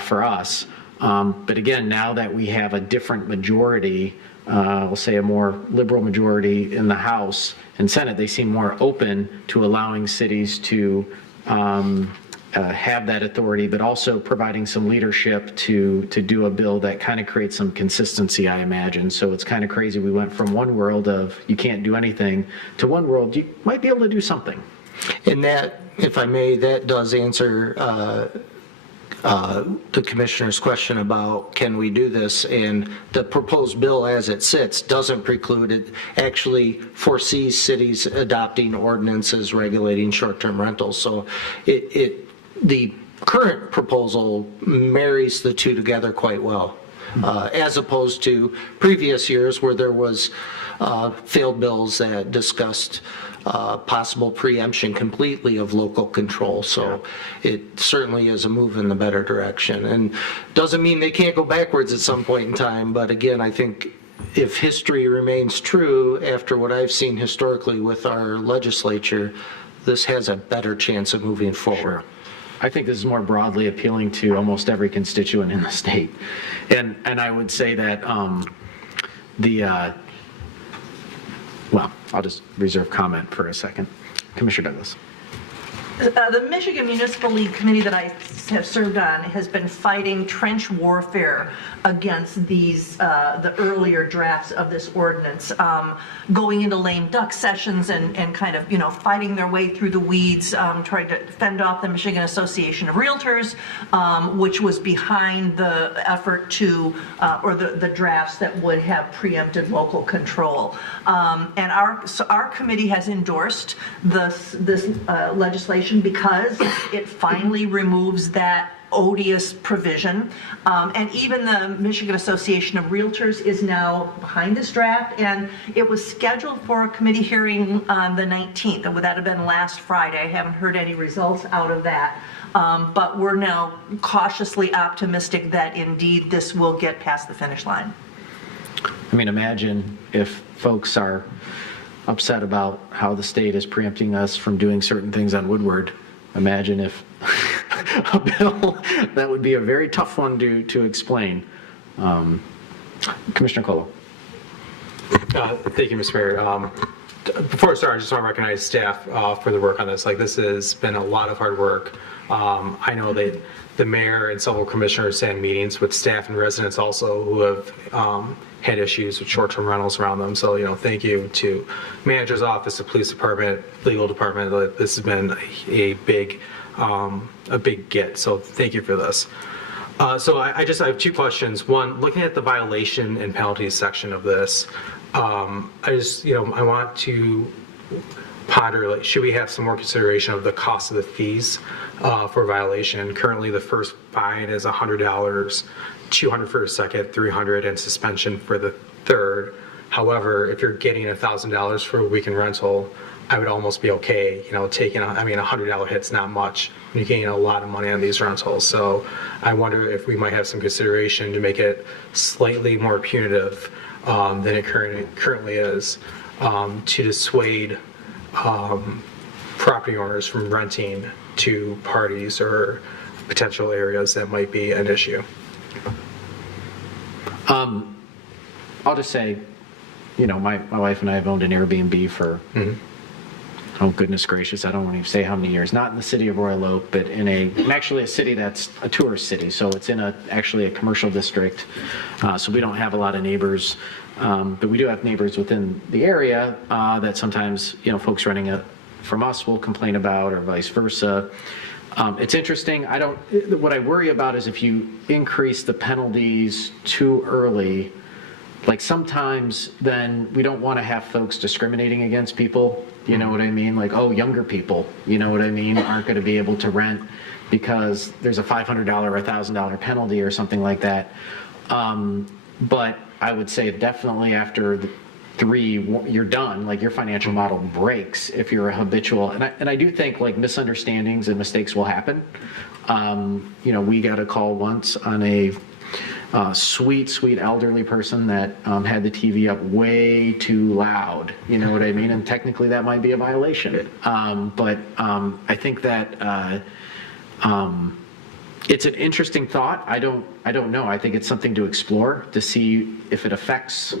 for us. But again, now that we have a different majority, we'll say a more liberal majority in the House and Senate, they seem more open to allowing cities to have that authority, but also providing some leadership to do a bill that kind of creates some consistency, I imagine. So it's kind of crazy. We went from one world of you can't do anything to one world you might be able to do something. And that, if I may, that does answer the commissioner's question about can we do this, and the proposed bill as it sits doesn't preclude it, actually foresees cities adopting ordinances regulating short-term rentals. So the current proposal marries the two together quite well, as opposed to previous years where there was failed bills that discussed possible preemption completely of local control. So it certainly is a move in the better direction, and doesn't mean they can't go backwards at some point in time. But again, I think if history remains true after what I've seen historically with our legislature, this has a better chance of moving forward. Sure. I think this is more broadly appealing to almost every constituent in the state. And I would say that well, I'll just reserve comment for a second. Commissioner Douglas. The Michigan Municipal League Committee that I have served on has been fighting trench warfare against these, the earlier drafts of this ordinance, going into lame duck sessions and kind of, fighting their way through the weeds, trying to fend off the Michigan Association of Realtors, which was behind the effort to, or the drafts that would have preempted local control. And our committee has endorsed this legislation because it finally removes that odious provision. And even the Michigan Association of Realtors is now behind this draft, and it was scheduled for a committee hearing on the 19th. That would have been last Friday. I haven't heard any results out of that. But we're now cautiously optimistic that indeed this will get past the finish line. I mean, imagine if folks are upset about how the state is preempting us from doing certain things on Woodward. Imagine if a bill, that would be a very tough one to explain. Commissioner Colo. Thank you, Mr. Mayor. Before I start, I just want to recognize staff for the work on this. Like, this has been a lot of hard work. I know that the mayor and several commissioners had meetings with staff and residents also who have had issues with short-term rentals around them. So, thank you to manager's office, the police department, legal department. This has been a big get. So thank you for this. So I have two questions. One, looking at the violation and penalties section of this, I want to ponder, like, should we have some more consideration of the cost of the fees for violation? Currently, the first fine is $100, $200 for a second, $300, and suspension for the third. However, if you're getting $1,000 for a weekend rental, I would almost be okay, taking $100 hit's not much. You're getting a lot of money on these rentals. So I wonder if we might have some consideration to make it slightly more punitive than it currently is, to dissuade property owners from renting to parties or potential areas that might be an issue. I'll just say, my wife and I have owned an Airbnb for, oh goodness gracious, I don't want to say how many years. Not in the city of Royal Oak, but in actually a city that's a tourist city. So it's in actually a commercial district. So we don't have a lot of neighbors, but we do have neighbors within the area that sometimes, folks renting from us will complain about, or vice versa. It's interesting. What I worry about is if you increase the penalties too early, like sometimes then we don't want to have folks discriminating against people, you know what I mean? Like, oh, younger people, you know what I mean, aren't going to be able to rent because there's a $500 or $1,000 penalty or something like that. But I would say definitely after the 3, you're done, like your financial model breaks if you're a habitual, and I do think like misunderstandings and mistakes will happen. We got a call once on a sweet elderly person that had the TV up way too loud, you know what I mean? And technically that might be a violation. But I think that it's an interesting thought. I don't know. I think it's something to explore to see if it affects,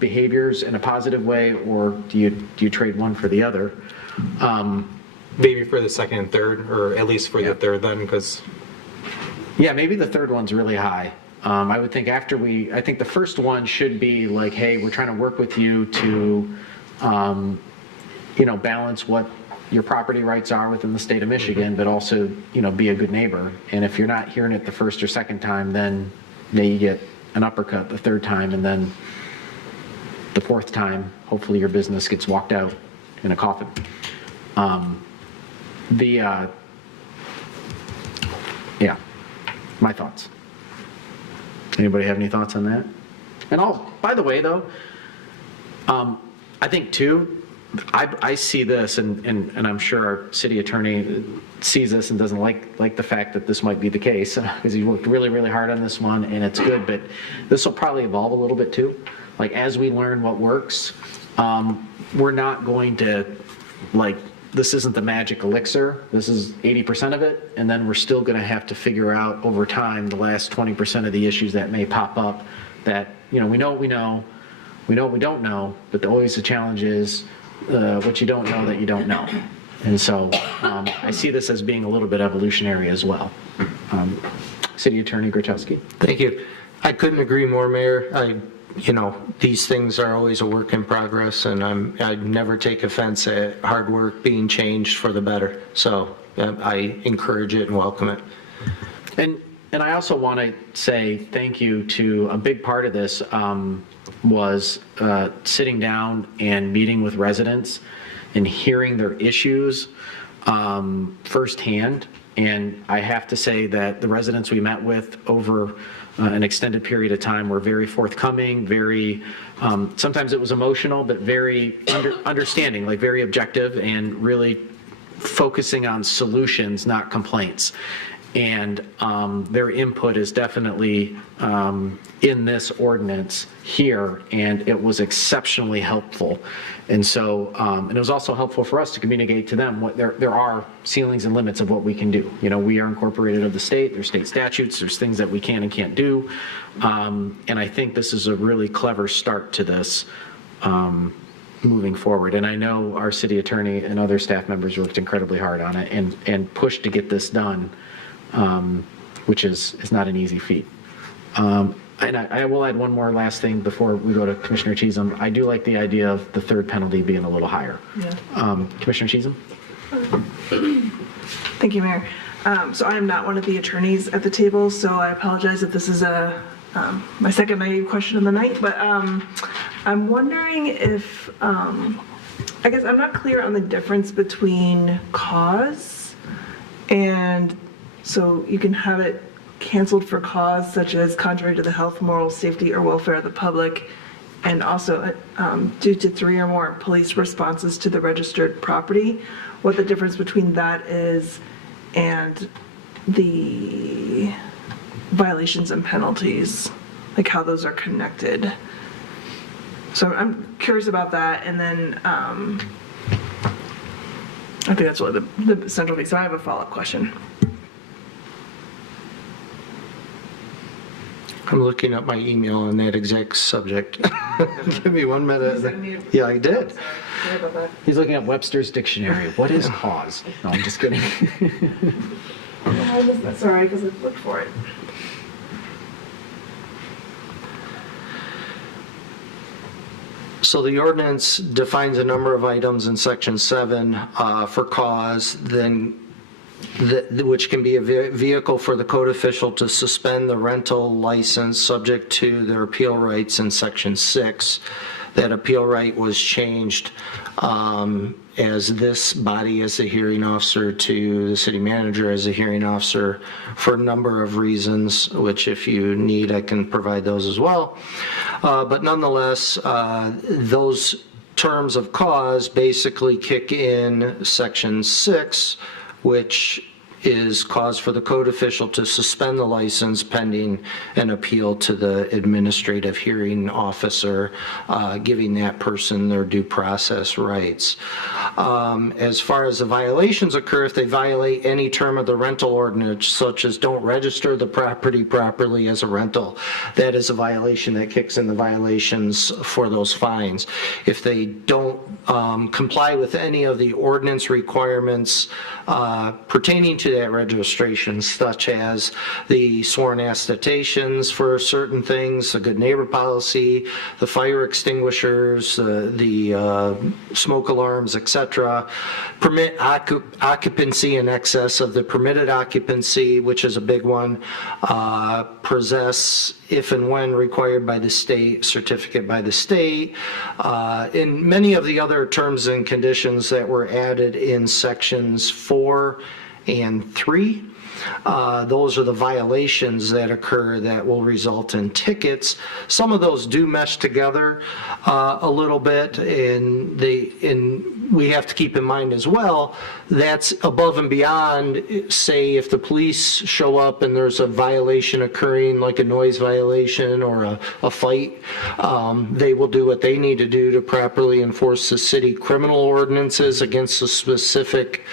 behaviors in a positive way, or do you trade one for the other? Maybe for the second and third, or at least for the third then, because... Yeah, maybe the third one's really high. I would think I think the first one should be like, hey, we're trying to work with you to, balance what your property rights are within the state of Michigan, but also, be a good neighbor. And if you're not hearing it the first or second time, then you get an uppercut the third time, and then the fourth time, hopefully your business gets walked out in a coffin. My thoughts. Anybody have any thoughts on that? And by the way, though, I think too, I see this, and I'm sure our city attorney sees this and doesn't like the fact that this might be the case, because he worked really, really hard on this one, and it's good, but this will probably evolve a little bit too. Like, as we learn what works, we're not going to, this isn't the magic elixir. This is 80% of it, and then we're still going to have to figure out over time the last 20% of the issues that may pop up that, we know what we know, we know what we don't know, but always the challenge is what you don't know that you don't know. And so I see this as being a little bit evolutionary as well. City Attorney Grachowski. Thank you. I couldn't agree more, Mayor. These things are always a work in progress, and I never take offense at hard work being changed for the better. So I encourage it and welcome it. And I also want to say thank you to a big part of this was sitting down and meeting with residents and hearing their issues firsthand. And I have to say that the residents we met with over an extended period of time were very forthcoming, very, sometimes it was emotional, but very understanding, like very objective and really focusing on solutions, not complaints. And their input is definitely in this ordinance here, and it was exceptionally helpful. And so, and it was also helpful for us to communicate to them what there are ceilings and limits of what we can do. We are incorporated of the state, there's state statutes, there's things that we can and can't do. And I think this is a really clever start to this moving forward. And I know our city attorney and other staff members worked incredibly hard on it and pushed to get this done. Which is not an easy feat. And I will add one more last thing before we go to Commissioner Cheatham. I do like the idea of the third penalty being a little higher. Yeah. Commissioner Cheatham? Thank you, Mayor. So I am not one of the attorneys at the table, so I apologize if this is my second naive question of the night, but I'm wondering if, I guess I'm not clear on the difference between cause and so you can have it canceled for cause such as contrary to the health, moral, safety, or welfare of the public, and also due to 3 or more police responses to the registered property, what the difference between that is and the violations and penalties, like how those are connected. So I'm curious about that, and then I think that's really the central piece. So I have a follow-up question. I'm looking up my email on that exact subject. Give me 1 minute. Yeah, I did. He's looking at Webster's dictionary. What is cause? No, I'm just kidding. That's all right, because I looked for it. So the ordinance defines a number of items in section 7 for cause, then which can be a vehicle for the code official to suspend the rental license subject to their appeal rights in section 6. That appeal right was changed as this body as a hearing officer to the city manager as a hearing officer for a number of reasons, which if you need, I can provide those as well. But nonetheless, those terms of cause basically kick in section 6, which is cause for the code official to suspend the license pending an appeal to the administrative hearing officer, giving that person their due process rights. As far as the violations occur, if they violate any term of the rental ordinance, such as don't register the property properly as a rental, that is a violation that kicks in the violations for those fines. If they don't comply with any of the ordinance requirements pertaining to that registration, such as the sworn attestations for certain things, the good neighbor policy, the fire extinguishers, the smoke alarms, etc., permit occupancy in excess of the permitted occupancy, which is a big one, possess if and when required by the state, certificate by the state, and many of the other terms and conditions that were added in sections 4 and 3. Those are the violations that occur that will result in tickets. Some of those do mesh together a little bit, and we have to keep in mind as well, that's above and beyond, say, if the police show up and there's a violation occurring, like a noise violation or a fight, they will do what they need to do to properly enforce the city criminal ordinances against a specific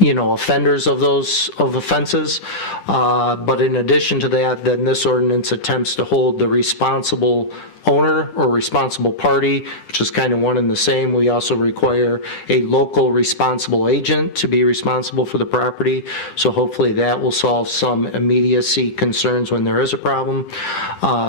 offenders of those offenses. But in addition to that, then this ordinance attempts to hold the responsible owner or responsible party, which is kind of one and the same. We also require a local responsible agent to be responsible for the property. So hopefully that will solve some immediacy concerns when there is a problem.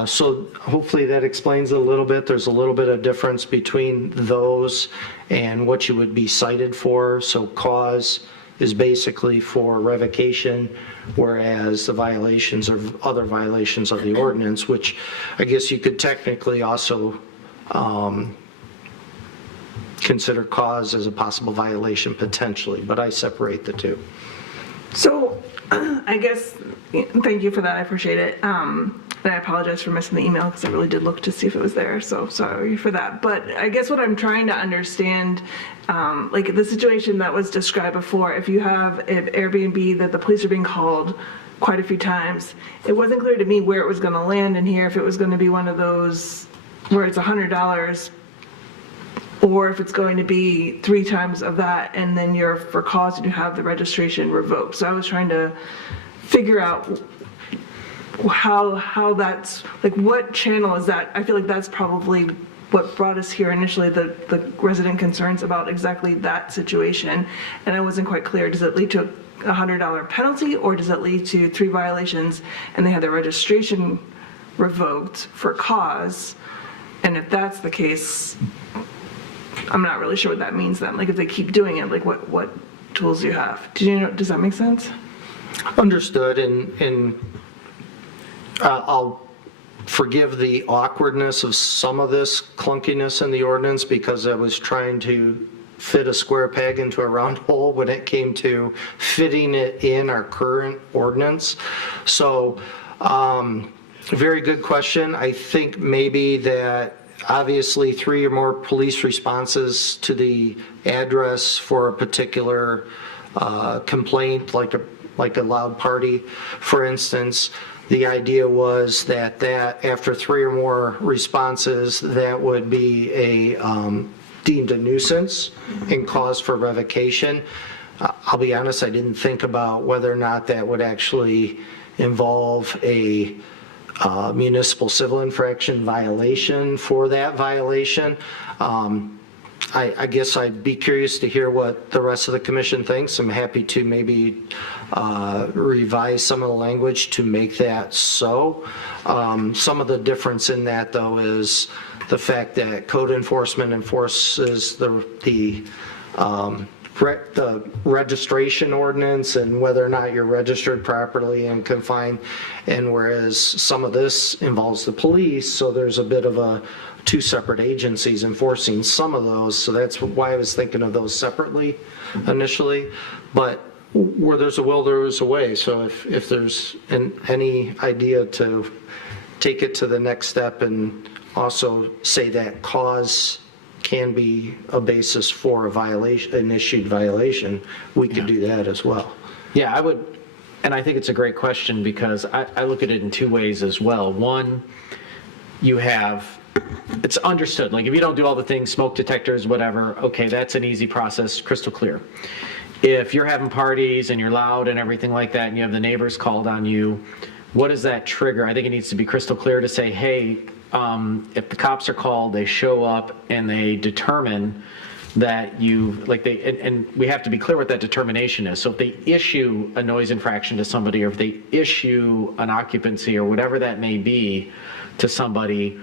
So hopefully that explains it a little bit. There's a little bit of difference between those and what you would be cited for. So cause is basically for revocation, whereas the violations are other violations of the ordinance, which I guess you could technically also consider cause as a possible violation potentially, but I separate the two. So I guess, thank you for that, I appreciate it. And I apologize for missing the email because I really did look to see if it was there, so sorry for that. But I guess what I'm trying to understand, like the situation that was described before, if you have an Airbnb that the police are being called quite a few times, it wasn't clear to me where it was going to land in here, if it was going to be one of those where it's $100 or if it's going to be 3 times of that and then you're for cause to have the registration revoked. So I was trying to figure out how that's, like what channel is that? I feel like that's probably what brought us here initially, the resident concerns about exactly that situation. And I wasn't quite clear, does it lead to a $100 penalty or does it lead to 3 violations and they have their registration revoked for cause? And if that's the case, I'm not really sure what that means then. Like if they keep doing it, like what tools do you have? Does that make sense? Understood, and I'll forgive the awkwardness of some of this clunkiness in the ordinance because I was trying to fit a square peg into a round hole when it came to fitting it in our current ordinance. So, very good question. I think maybe that obviously 3 or more police responses to the address for a particular complaint, like a loud party, for instance. The idea was that after 3 or more responses, that would be deemed a nuisance and cause for revocation. I'll be honest, I didn't think about whether or not that would actually involve a municipal civil infraction violation for that violation. I guess I'd be curious to hear what the rest of the commission thinks. I'm happy to maybe revise some of the language to make that so. Some of the difference in that, though, is the fact that code enforcement enforces the registration ordinance and whether or not you're registered properly and confined, and whereas some of this involves the police, so there's a bit of a 2 separate agencies enforcing some of those, so that's why I was thinking of those separately initially. But where there's a will, there is a way, so if there's any idea to take it to the next step and also say that cause can be a basis for a violation, an issued violation, we could do that as well. Yeah, I would, and I think it's a great question because I look at it in 2 ways as well. One, it's understood, like if you don't do all the things, smoke detectors, whatever, okay, that's an easy process, crystal clear. If you're having parties and you're loud and everything like that and you have the neighbors called on you, what does that trigger? I think it needs to be crystal clear to say, hey, if the cops are called, they show up and they determine that and we have to be clear what that determination is. So if they issue a noise infraction to somebody, or if they issue an occupancy or whatever that may be to somebody,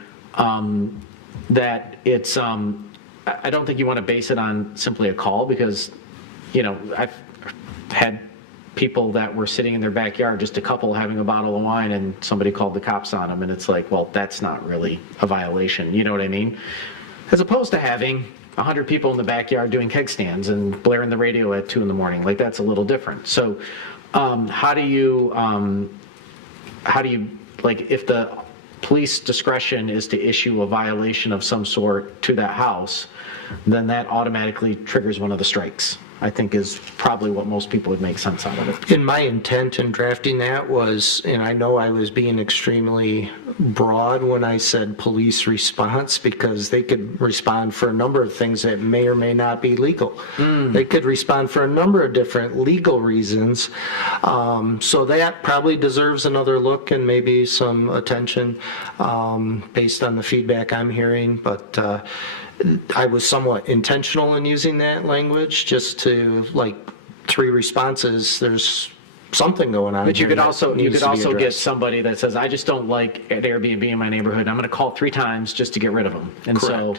that it's, I don't think you want to base it on simply a call because, I've had people that were sitting in their backyard, just a couple having a bottle of wine, and somebody called the cops on them, and it's like, well, that's not really a violation, you know what I mean? As opposed to having 100 people in the backyard doing keg stands and blaring the radio at 2 in the morning, like that's a little different. So how do you, like if the police discretion is to issue a violation of some sort to that house, then that automatically triggers one of the strikes, I think is probably what most people would make sense out of it. And my intent in drafting that was, and I know I was being extremely broad when I said police response, because they could respond for a number of things that may or may not be legal. They could respond for a number of different legal reasons. So that probably deserves another look and maybe some attention based on the feedback I'm hearing. But I was somewhat intentional in using that language, just to, like, 3 responses, there's something going on. But you here could that also needs to be get addressed. somebody that says, I just don't like an Airbnb in my neighborhood. I'm going to call 3 times just to get rid of them. And so,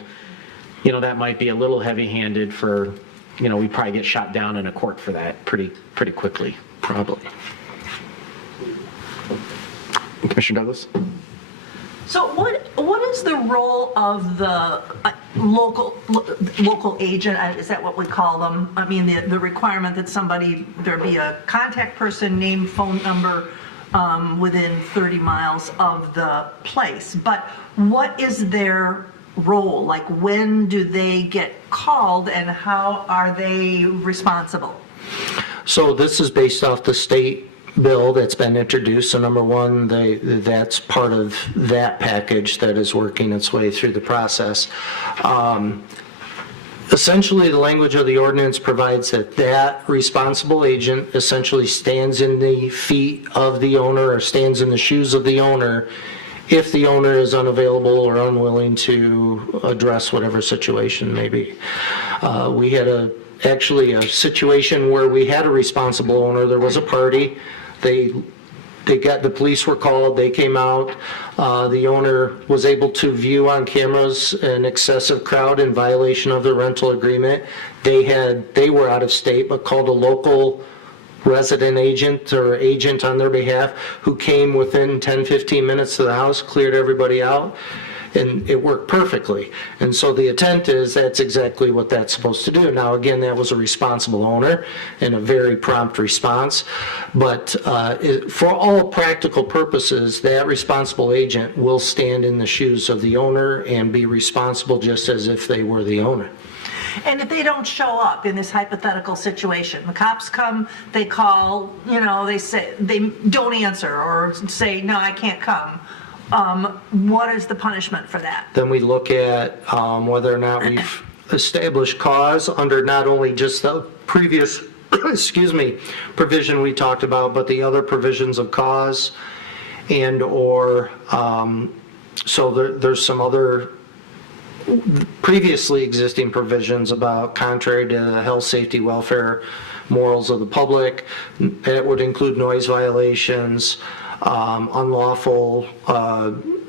that might be a little heavy-handed for, we probably get shot down in a court for that pretty quickly. Probably. Commissioner Douglas? So what is the role of the local agent? Is that what we call them? I mean, the requirement that there be a contact person, name, phone number within 30 miles of the place. But what is their role? Like, when do they get called and how are they responsible? So this is based off the state bill that's been introduced. So number one, that's part of that package that is working its way through the process. Essentially, the language of the ordinance provides that responsible agent essentially stands in the feet of the owner or stands in the shoes of the owner if the owner is unavailable or unwilling to address whatever situation may be. We had actually a situation where we had a responsible owner. There was a party. The police were called, they came out, the owner was able to view on cameras an excessive crowd in violation of the rental agreement. They were out of state, but called a local resident agent or agent on their behalf who came within 10-15 minutes to the house, cleared everybody out, and it worked perfectly. And so the intent is that's exactly what that's supposed to do. Now, again, that was a responsible owner and a very prompt response, but for all practical purposes, that responsible agent will stand in the shoes of the owner and be responsible just as if they were the owner. And if they don't show up in this hypothetical situation, the cops come, they call, they say they don't answer or say, no, I can't come. What is the punishment for that? Then we look at whether or not we've established cause under not only just the previous, provision we talked about, but the other provisions of cause, and or so there's some other previously existing provisions about contrary to the health, safety, welfare, morals of the public. That would include noise violations, unlawful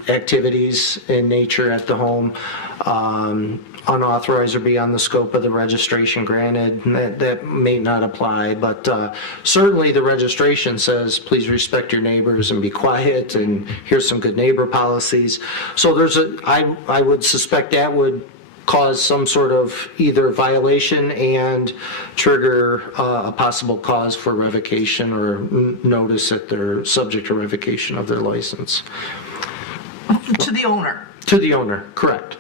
activities in nature at the home, unauthorized or beyond the scope of the registration granted. That may not apply, but certainly the registration says please respect your neighbors and be quiet, and here's some good neighbor policies. So I would suspect that would cause some sort of either violation and trigger a possible cause for revocation or notice that they're subject to revocation of their license. To the owner? To the owner, correct.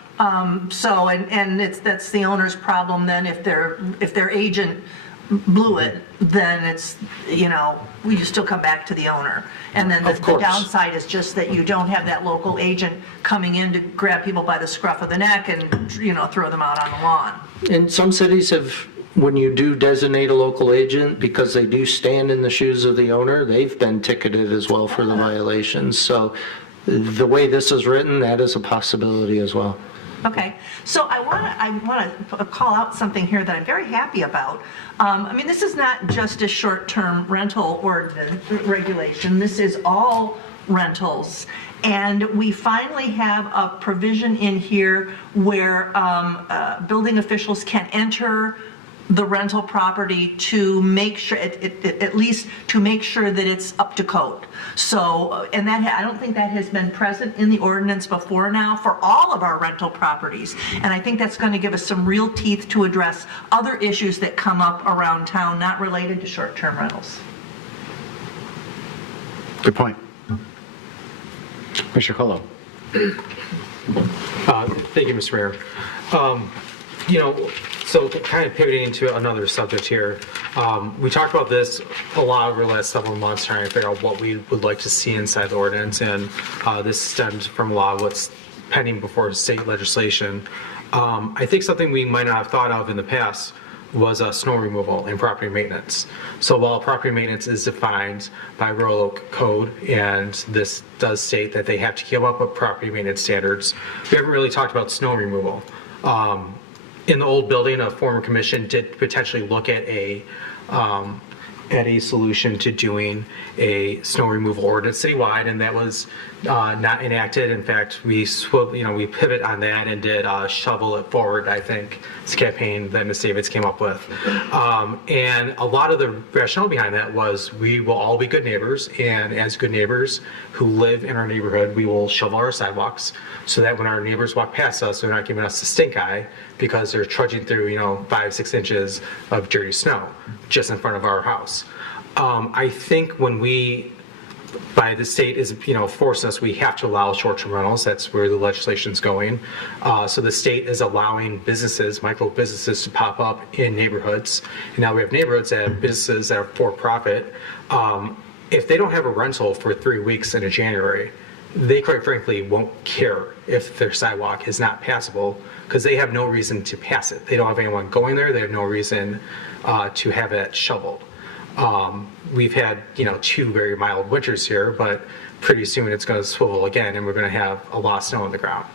So, and that's the owner's problem then. If their agent blew it, then it's, we just still come back to the owner. And then the downside is just that you don't have that local agent coming in to grab people by the scruff of the neck and, throw them out on the lawn. And some cities have, when you do designate a local agent, because they do stand in the shoes of the owner, they've been ticketed as well for the violations. So the way this is written, that is a possibility as well. Okay, so I want to call out something here that I'm very happy about. This is not just a short-term rental ordinance regulation. This is all rentals. And we finally have a provision in here where building officials can enter the rental property to make sure, at least to make sure that it's up to code. So, and I don't think that has been present in the ordinance before now for all of our rental properties. And I think that's going to give us some real teeth to address other issues that come up around town not related to short-term rentals. Good point. Commissioner Colo. Thank you, Mr. Mayor. So kind of pivoting into another subject here, we talked about this a lot over the last several months, trying to figure out what we would like to see inside the ordinance, and this stems from a lot of what's pending before state legislation. I think something we might not have thought of in the past was snow removal and property maintenance. So while property maintenance is defined by Royal Oak Code, and this does state that they have to keep up with property maintenance standards, we haven't really talked about snow removal. In the old building, a former commission did potentially look at a solution to doing a snow removal ordinance citywide, and that was not enacted. In fact, we pivot on that and did shovel it forward, I think. It's a campaign that Ms. Davids came up with. And a lot of the rationale behind that was we will all be good neighbors, and as good neighbors who live in our neighborhood, we will shovel our sidewalks so that when our neighbors walk past us, they're not giving us the stink eye because they're trudging through, 5-6 inches of dirty snow just in front of our house. I think when by the state is, forced us, we have to allow short-term rentals. That's where the legislation's going. So the state is allowing businesses, micro businesses, to pop up in neighborhoods. And now we have neighborhoods that have businesses that are for-profit. If they don't have a rental for 3 weeks in January, they quite frankly won't care if their sidewalk is not passable because they have no reason to pass it. They don't have anyone going there. They have no reason to have it shoveled. We've had, 2 very mild winters here, but pretty soon it's going to swivel again and we're going to have a lot of snow on the ground.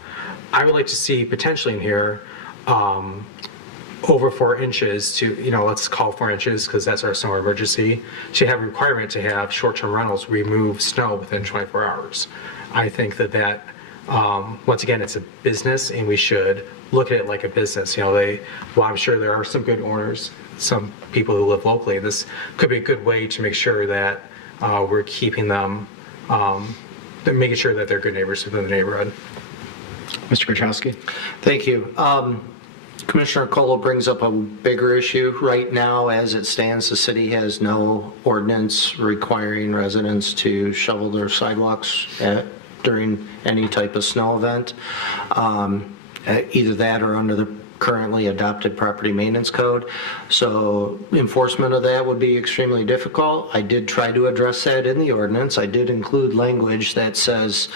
I would like to see potentially in here over 4 inches to, let's call 4 inches because that's our snow emergency, to have a requirement to have short-term rentals remove snow within 24 hours. I think that once again, it's a business and we should look at it like a business. I'm sure there are some good owners, some people who live locally. This could be a good way to make sure that we're keeping them, making sure that they're good neighbors within the neighborhood. Mr. Kachowski? Thank you. Commissioner Colo brings up a bigger issue. Right now, as it stands, the city has no ordinance requiring residents to shovel their sidewalks during any type of snow event. Either that or under the currently adopted property maintenance code. So enforcement of that would be extremely difficult. I did try to address that in the ordinance. I did include language that says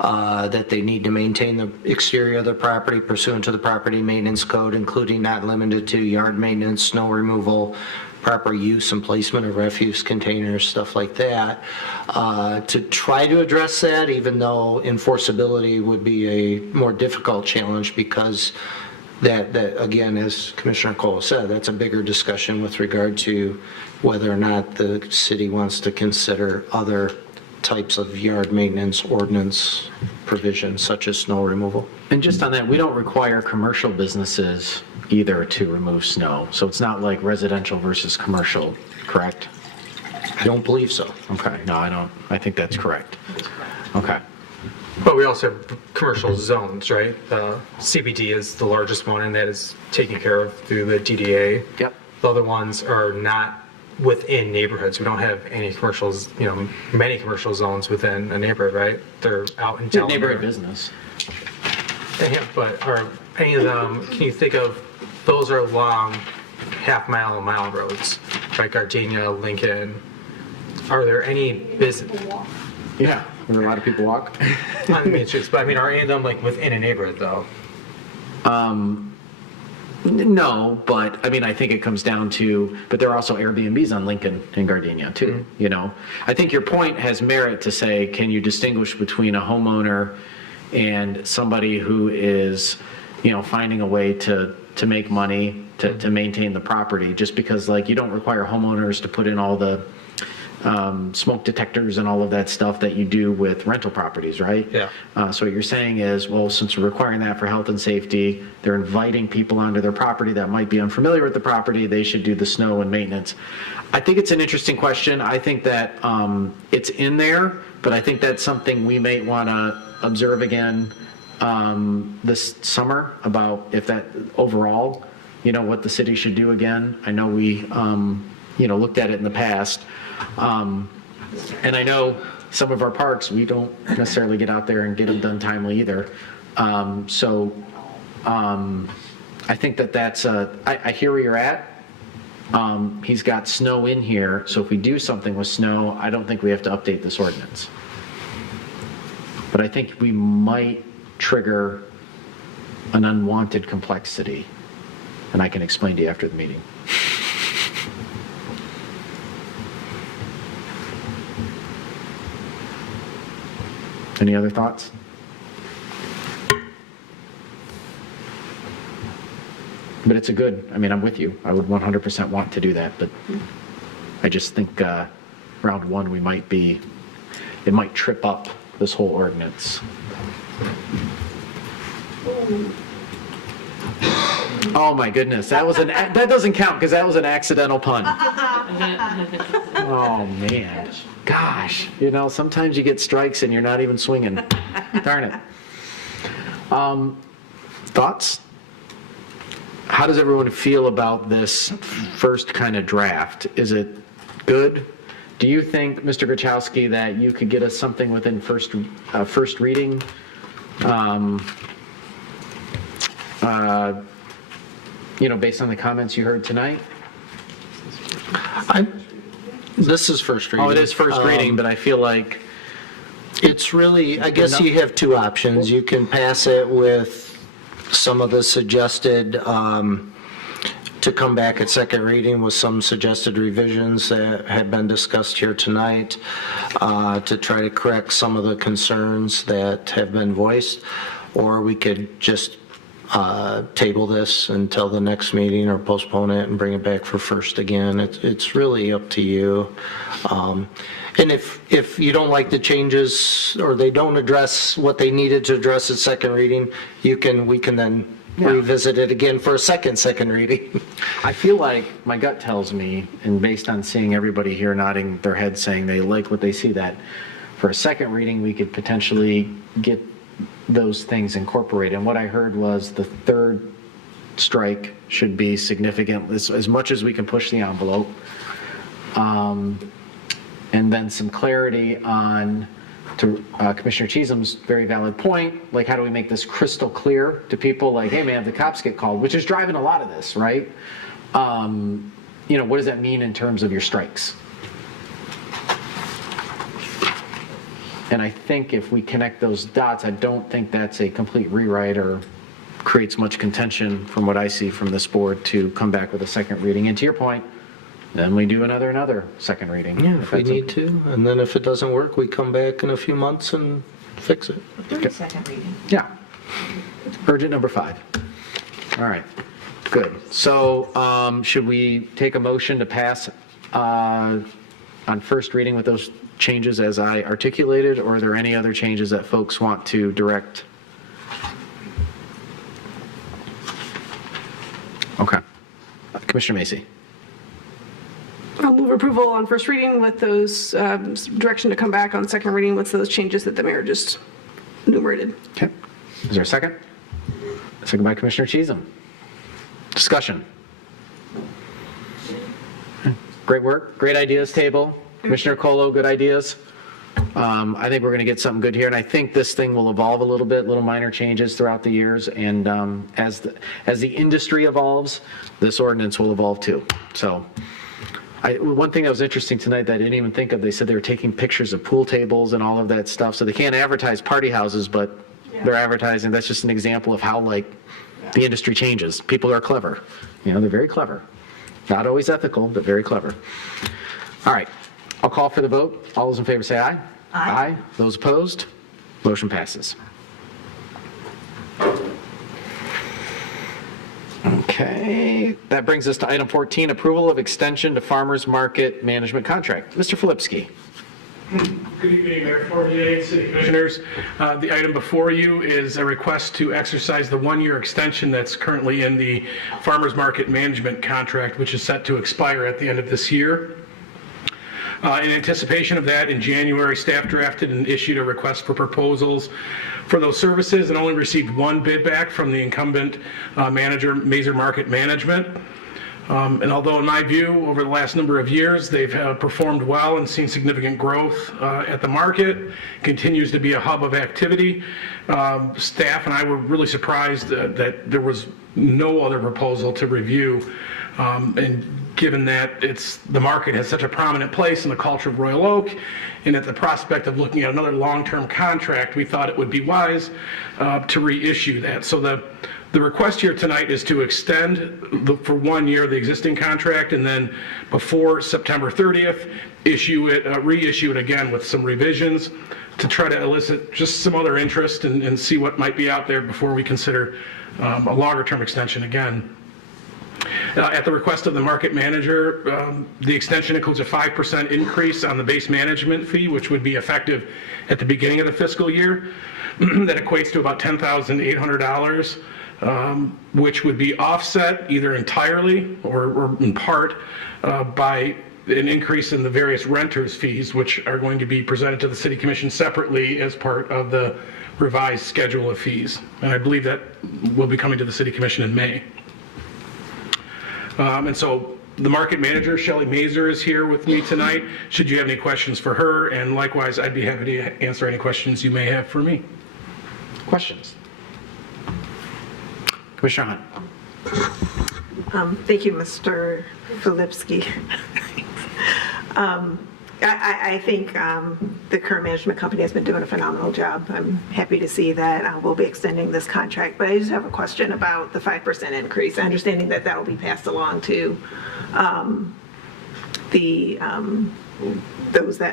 that they need to maintain the exterior of the property pursuant to the property maintenance code, including not limited to yard maintenance, snow removal, proper use and placement of refuse containers, stuff like that, to try to address that, even though enforceability would be a more difficult challenge because that again, as Commissioner Cole said, that's a bigger discussion with regard to whether or not the city wants to consider other types of yard maintenance ordinance provisions, such as snow removal. And just on that, we don't require commercial businesses either to remove snow. So it's not like residential versus commercial, correct? I don't believe so. Okay, no, I don't. I think that's correct. Okay. But we also have commercial zones, right? CBD is the largest one, and that is taken care of through the DDA. Yep. The other ones are not within neighborhoods. We don't have any commercials, many commercial zones within a neighborhood, right? They're out in town. Neighborhood business. Yeah, but are any of them, can you think of, those are long half-mile and mile roads, right? Gardenia, Lincoln. Are there any business? Yeah, where a lot of people walk. On the main streets, but are any of them within a neighborhood though? No, but I think it comes down to, but there are also Airbnbs on Lincoln and Gardenia too, I think your point has merit to say, can you distinguish between a homeowner and somebody who is, finding a way to make money, to maintain the property, just because you don't require homeowners to put in all the smoke detectors and all of that stuff that you do with rental properties, right? Yeah. So what you're saying is, well, since we're requiring that for health and safety, they're inviting people onto their property that might be unfamiliar with the property, they should do the snow and maintenance. I think it's an interesting question. I think that it's in there, but I think that's something we may want to observe again this summer about if that overall, what the city should do again. I know we, looked at it in the past. And I know some of our parks, we don't necessarily get out there and get them done timely either. I think that's, I hear where you're at. He's got snow in here, so if we do something with snow, I don't think we have to update this ordinance. But I think we might trigger an unwanted complexity, and I can explain to you after the meeting. Any other thoughts? But it's I'm with you. I would 100% want to do that, but I just think round one, it might trip up this whole ordinance. Oh my goodness, that doesn't count because that was an accidental pun. Oh man, gosh, sometimes you get strikes and you're not even swinging. Darn it. Thoughts? How does everyone feel about this first kind of draft? Is it good? Do you think, Mr. Grachowski, that you could get us something within first reading? Based on the comments you heard tonight? This is first reading. Oh, it is first reading, but I feel like... It's really, I guess you have two options. You can pass it with some of the suggested, to come back at second reading with some suggested revisions that have been discussed here tonight, to try to correct some of the concerns that have been voiced, or we could just table this until the next meeting or postpone it and bring it back for first again. It's really up to you. And if you don't like the changes or they don't address what they needed to address at second reading, we can then revisit it again for a second reading. I feel like my gut tells me, and based on seeing everybody here nodding their heads saying they like what they see, that for a second reading we could potentially get those things incorporated. And what I heard was the third strike should be significant, as much as we can push the envelope. And then some clarity on, to Commissioner Cheatham's very valid point, like how do we make this crystal clear to people, like, hey man, if the cops get called, which is driving a lot of this, right? What does that mean in terms of your strikes? And I think if we connect those dots, I don't think that's a complete rewrite or creates much contention from what I see from this board to come back with a second reading. And to your point, then we do another second reading. Yeah, if we need to. And then if it doesn't work, we come back in a few months and fix it. Second reading. Yeah. Urgent number 5. All right, good. So should we take a motion to pass on first reading with those changes as I articulated, or are there any other changes that folks want to direct? Okay. Commissioner Macy. I'll move approval on first reading with those direction to come back on second reading with those changes that the mayor just enumerated. Okay. Is there a second? Second by Commissioner Cheatham. Discussion. Great work. Great ideas, table. Commissioner Colo, good ideas. I think we're going to get something good here, and I think this thing will evolve a little bit, little minor changes throughout the years, and as the industry evolves, this ordinance will evolve too. So. One thing that was interesting tonight that I didn't even think of, they said they were taking pictures of pool tables and all of that stuff. So they can't advertise party houses, but they're advertising. That's just an example of how the industry changes. People are clever. They're very clever. Not always ethical, but very clever. All right, I'll call for the vote. All those in favor say aye. Aye. Those opposed? Motion passes. Okay, that brings us to item 14, approval of extension to farmers market management contract. Mr. Filipski. Good evening, Mayor Fortier, City Commissioners. The item before you is a request to exercise the one-year extension that's currently in the farmers market management contract, which is set to expire at the end of this year. In anticipation of that, in January, staff drafted and issued a request for proposals for those services and only received one bid back from the incumbent manager, Mazer Market Management. And although in my view, over the last number of years, they've performed well and seen significant growth at the market, continues to be a hub of activity. Staff and I were really surprised that there was no other proposal to review. And given that the market has such a prominent place in the culture of Royal Oak, and at the prospect of looking at another long-term contract, we thought it would be wise to reissue that. So the request here tonight is to extend for 1 year the existing contract, and then before September 30th, reissue it again with some revisions to try to elicit just some other interest and see what might be out there before we consider a longer-term extension again. At the request of the market manager, the extension includes a 5% increase on the base management fee, which would be effective at the beginning of the fiscal year. That equates to about $10,800. Which would be offset either entirely or in part by an increase in the various renters' fees, which are going to be presented to the City Commission separately as part of the revised schedule of fees. And I believe that will be coming to the City Commission in May. And so the market manager, Shelley Mazer, is here with me tonight. Should you have any questions for her, and likewise, I'd be happy to answer any questions you may have for me. Questions? Commissioner Hunt. Thank you, Mr. Filipski. I think the current management company has been doing a phenomenal job. I'm happy to see that we'll be extending this contract, but I just have a question about the 5% increase. Understanding that will be passed along to the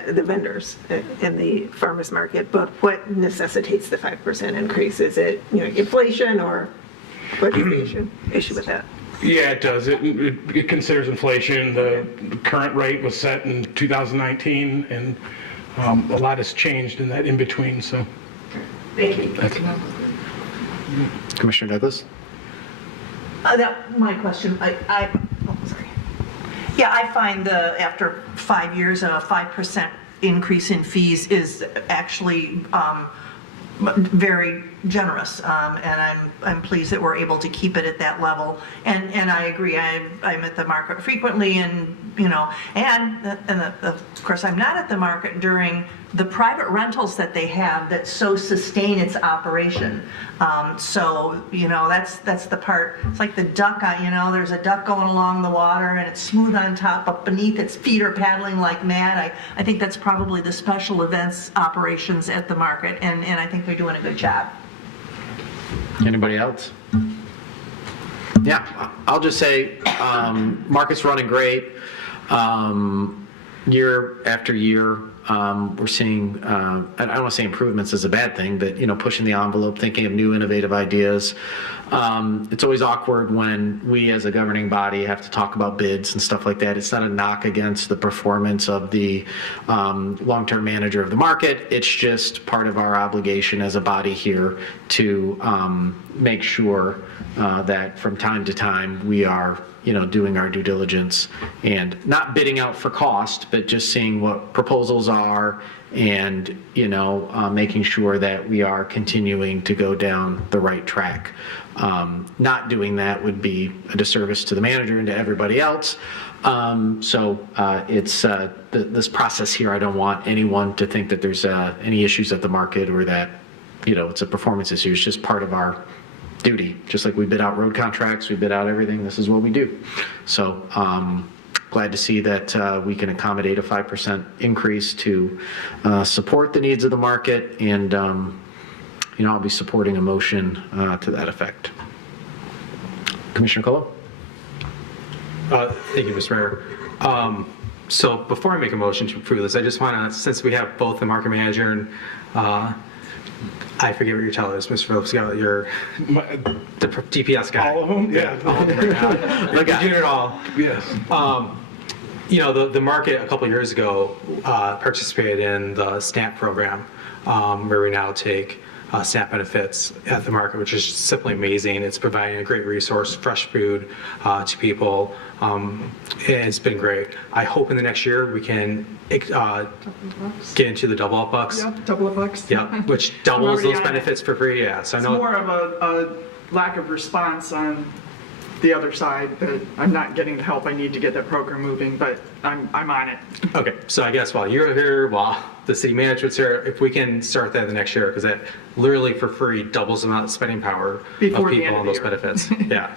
vendors in the farmers market, but what necessitates the 5% increase? Is it inflation, or what is the issue with that? Yeah, it does. It considers inflation. The current rate was set in 2019, and a lot has changed in that in between. So, Thank you. Commissioner Douglas. My question. Sorry. Yeah, I find after 5 years, a 5% increase in fees is actually very generous, and I'm pleased that we're able to keep it at that level. And I agree. I'm at the market frequently, and of course I'm not at the market during the private rentals that they have that so sustain its operation. So that's the part. It's like the duck. There's a duck going along the water, and it's smooth on top, but beneath its feet are paddling like mad. I think that's probably the special events operations at the market, and I think they're doing a good job. Anybody else? Yeah, I'll just say market's running great. Year after year, we're seeing, I don't want to say improvements is a bad thing, but pushing the envelope, thinking of new innovative ideas. It's always awkward when we as a governing body have to talk about bids and stuff like that. It's not a knock against the performance of the long-term manager of the market. It's just part of our obligation as a body here to make sure that from time to time we are doing our due diligence and not bidding out for cost, but just seeing what proposals are and, making sure that we are continuing to go down the right track. Not doing that would be a disservice to the manager and to everybody else. So it's this process here. I don't want anyone to think that there's any issues at the market or that, it's a performance issue. It's just part of our duty. Just like we bid out road contracts, we bid out everything. This is what we do. So glad to see that we can accommodate a 5% increase to support the needs of the market, and I'll be supporting a motion to that effect. Commissioner Colo? Thank you, Mr. Mayor. So before I make a motion to approve this, I just want to, since we have both the market manager and I forget what your title is, Mr. Phillips. You're the DPS guy. All of them? Yeah. All of them right now. Like you're doing it all. Yes. The market a couple of years ago participated in the SNAP program, where we now take SNAP benefits at the market, which is simply amazing. It's providing a great resource, fresh food to people. It's been great. I hope in the next year we can get into the double up bucks. Yep, double up bucks. Yep, which doubles those benefits for free. Yeah, so I know it's more of a lack of response on the other side that I'm not getting the help I need to get that program moving, but I'm on it. Okay, so I guess while you're here, while the city management's here, if we can start that the next year, because that literally for free doubles the amount of spending power Before of the people end on of those the year. benefits. Yeah,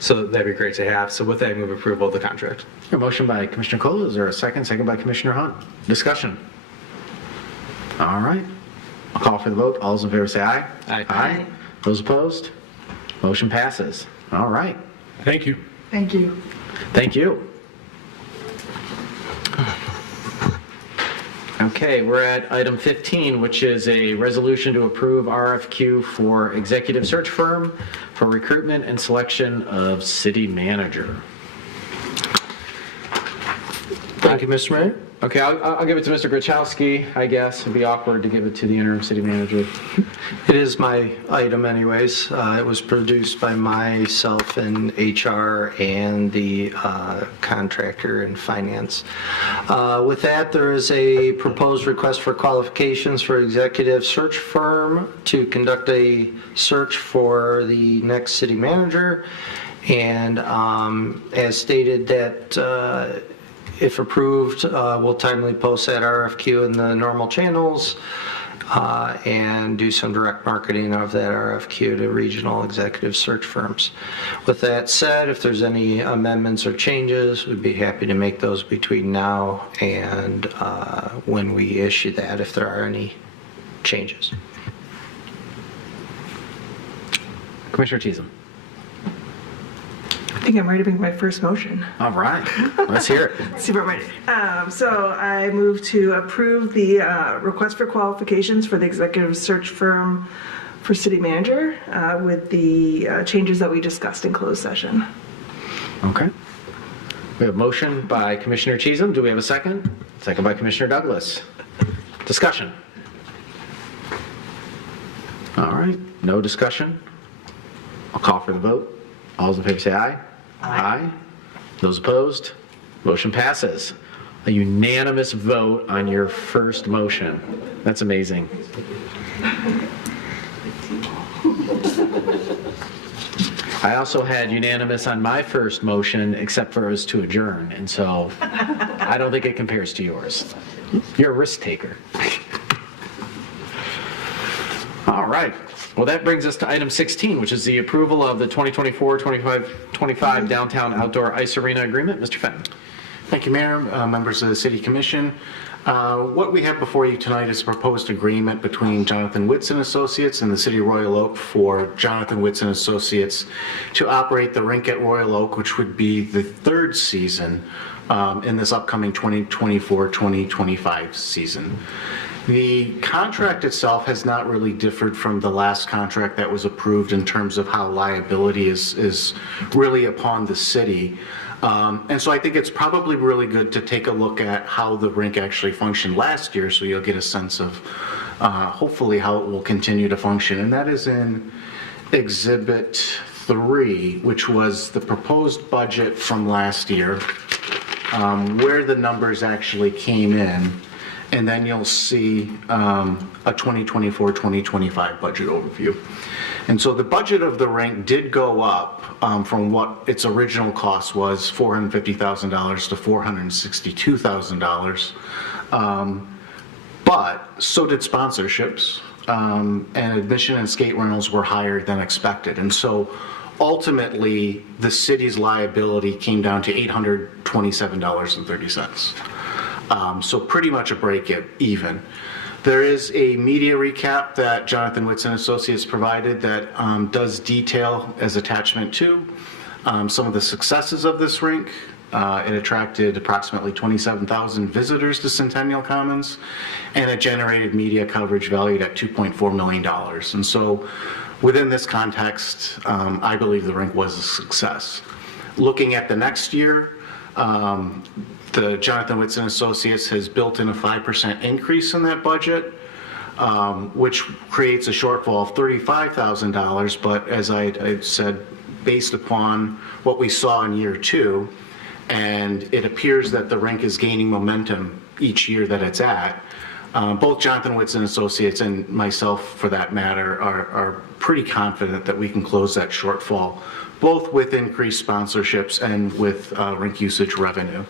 so that'd be great to have. So with that, I move approval of the contract. A motion by Commissioner Cole. Is there a second? Second by Commissioner Hunt. Discussion. All right. I'll call for the vote. All those in favor say aye. Aye. Aye. Those opposed? Motion passes. All right. Thank you. Thank you. Thank you. Okay, we're at item 15, which is a resolution to approve RFQ for executive search firm for recruitment and selection of city manager. Thank you, Mr. Mayor. Okay, I'll give it to Mr. Grachowski, I guess. It'd be awkward to give it to the interim city manager. It is my item anyways. It was produced by myself in HR and the contractor in finance. With that, there is a proposed request for qualifications for executive search firm to conduct a search for the next city manager. And as stated that if approved, we'll timely post that RFQ in the normal channels and do some direct marketing of that RFQ to regional executive search firms. With that said, if there's any amendments or changes, we'd be happy to make those between now and when we issue that, if there are any changes. Commissioner Cheatham. I think I'm ready to make my first motion. All right, let's hear it. See if I'm ready. So I move to approve the request for qualifications for the executive search firm for city manager with the changes that we discussed in closed session. Okay. We have a motion by Commissioner Cheatham. Do we have a second? Second by Commissioner Douglas. Discussion. All right, no discussion. I'll call for the vote. All those in favor say aye. Aye. Those opposed? Motion passes. A unanimous vote on your first motion. That's amazing. I also had unanimous on my first motion, except for it was to adjourn, and so I don't think it compares to yours. You're a risk taker. All right. Well, that brings us to item 16, which is the approval of the 2024-25 downtown outdoor ice arena agreement. Mr. Fenton. Thank you, Mayor, members of the City Commission. What we have before you tonight is a proposed agreement between Jonathan Whitson Associates and the City of Royal Oak for Jonathan Whitson Associates to operate the rink at Royal Oak, which would be the third season in this upcoming 2024-2025 season. The contract itself has not really differed from the last contract that was approved in terms of how liability is really upon the city. And so I think it's probably really good to take a look at how the rink actually functioned last year, so you'll get a sense of hopefully how it will continue to function. And that is in Exhibit 3, which was the proposed budget from last year, where the numbers actually came in. And then you'll see a 2024-2025 budget overview. And so the budget of the rink did go up from what its original cost was, $450,000 to $462,000. But so did sponsorships, and admission and skate rentals were higher than expected. And so ultimately, the city's liability came down to $827.30. So pretty much a break even. There is a media recap that Jonathan Whitson Associates provided that does detail as attachment 2 some of the successes of this rink. It attracted approximately 27,000 visitors to Centennial Commons, and it generated media coverage valued at $2.4 million. And so within this context, I believe the rink was a success. Looking at the next year, the Jonathan Whitson Associates has built in a 5% increase in that budget, which creates a shortfall of $35,000. But as I said, based upon what we saw in year 2, and it appears that the rink is gaining momentum each year that it's at, Both Jonathan Whitson Associates and myself, for that matter, are pretty confident that we can close that shortfall, both with increased sponsorships and with rink usage revenue.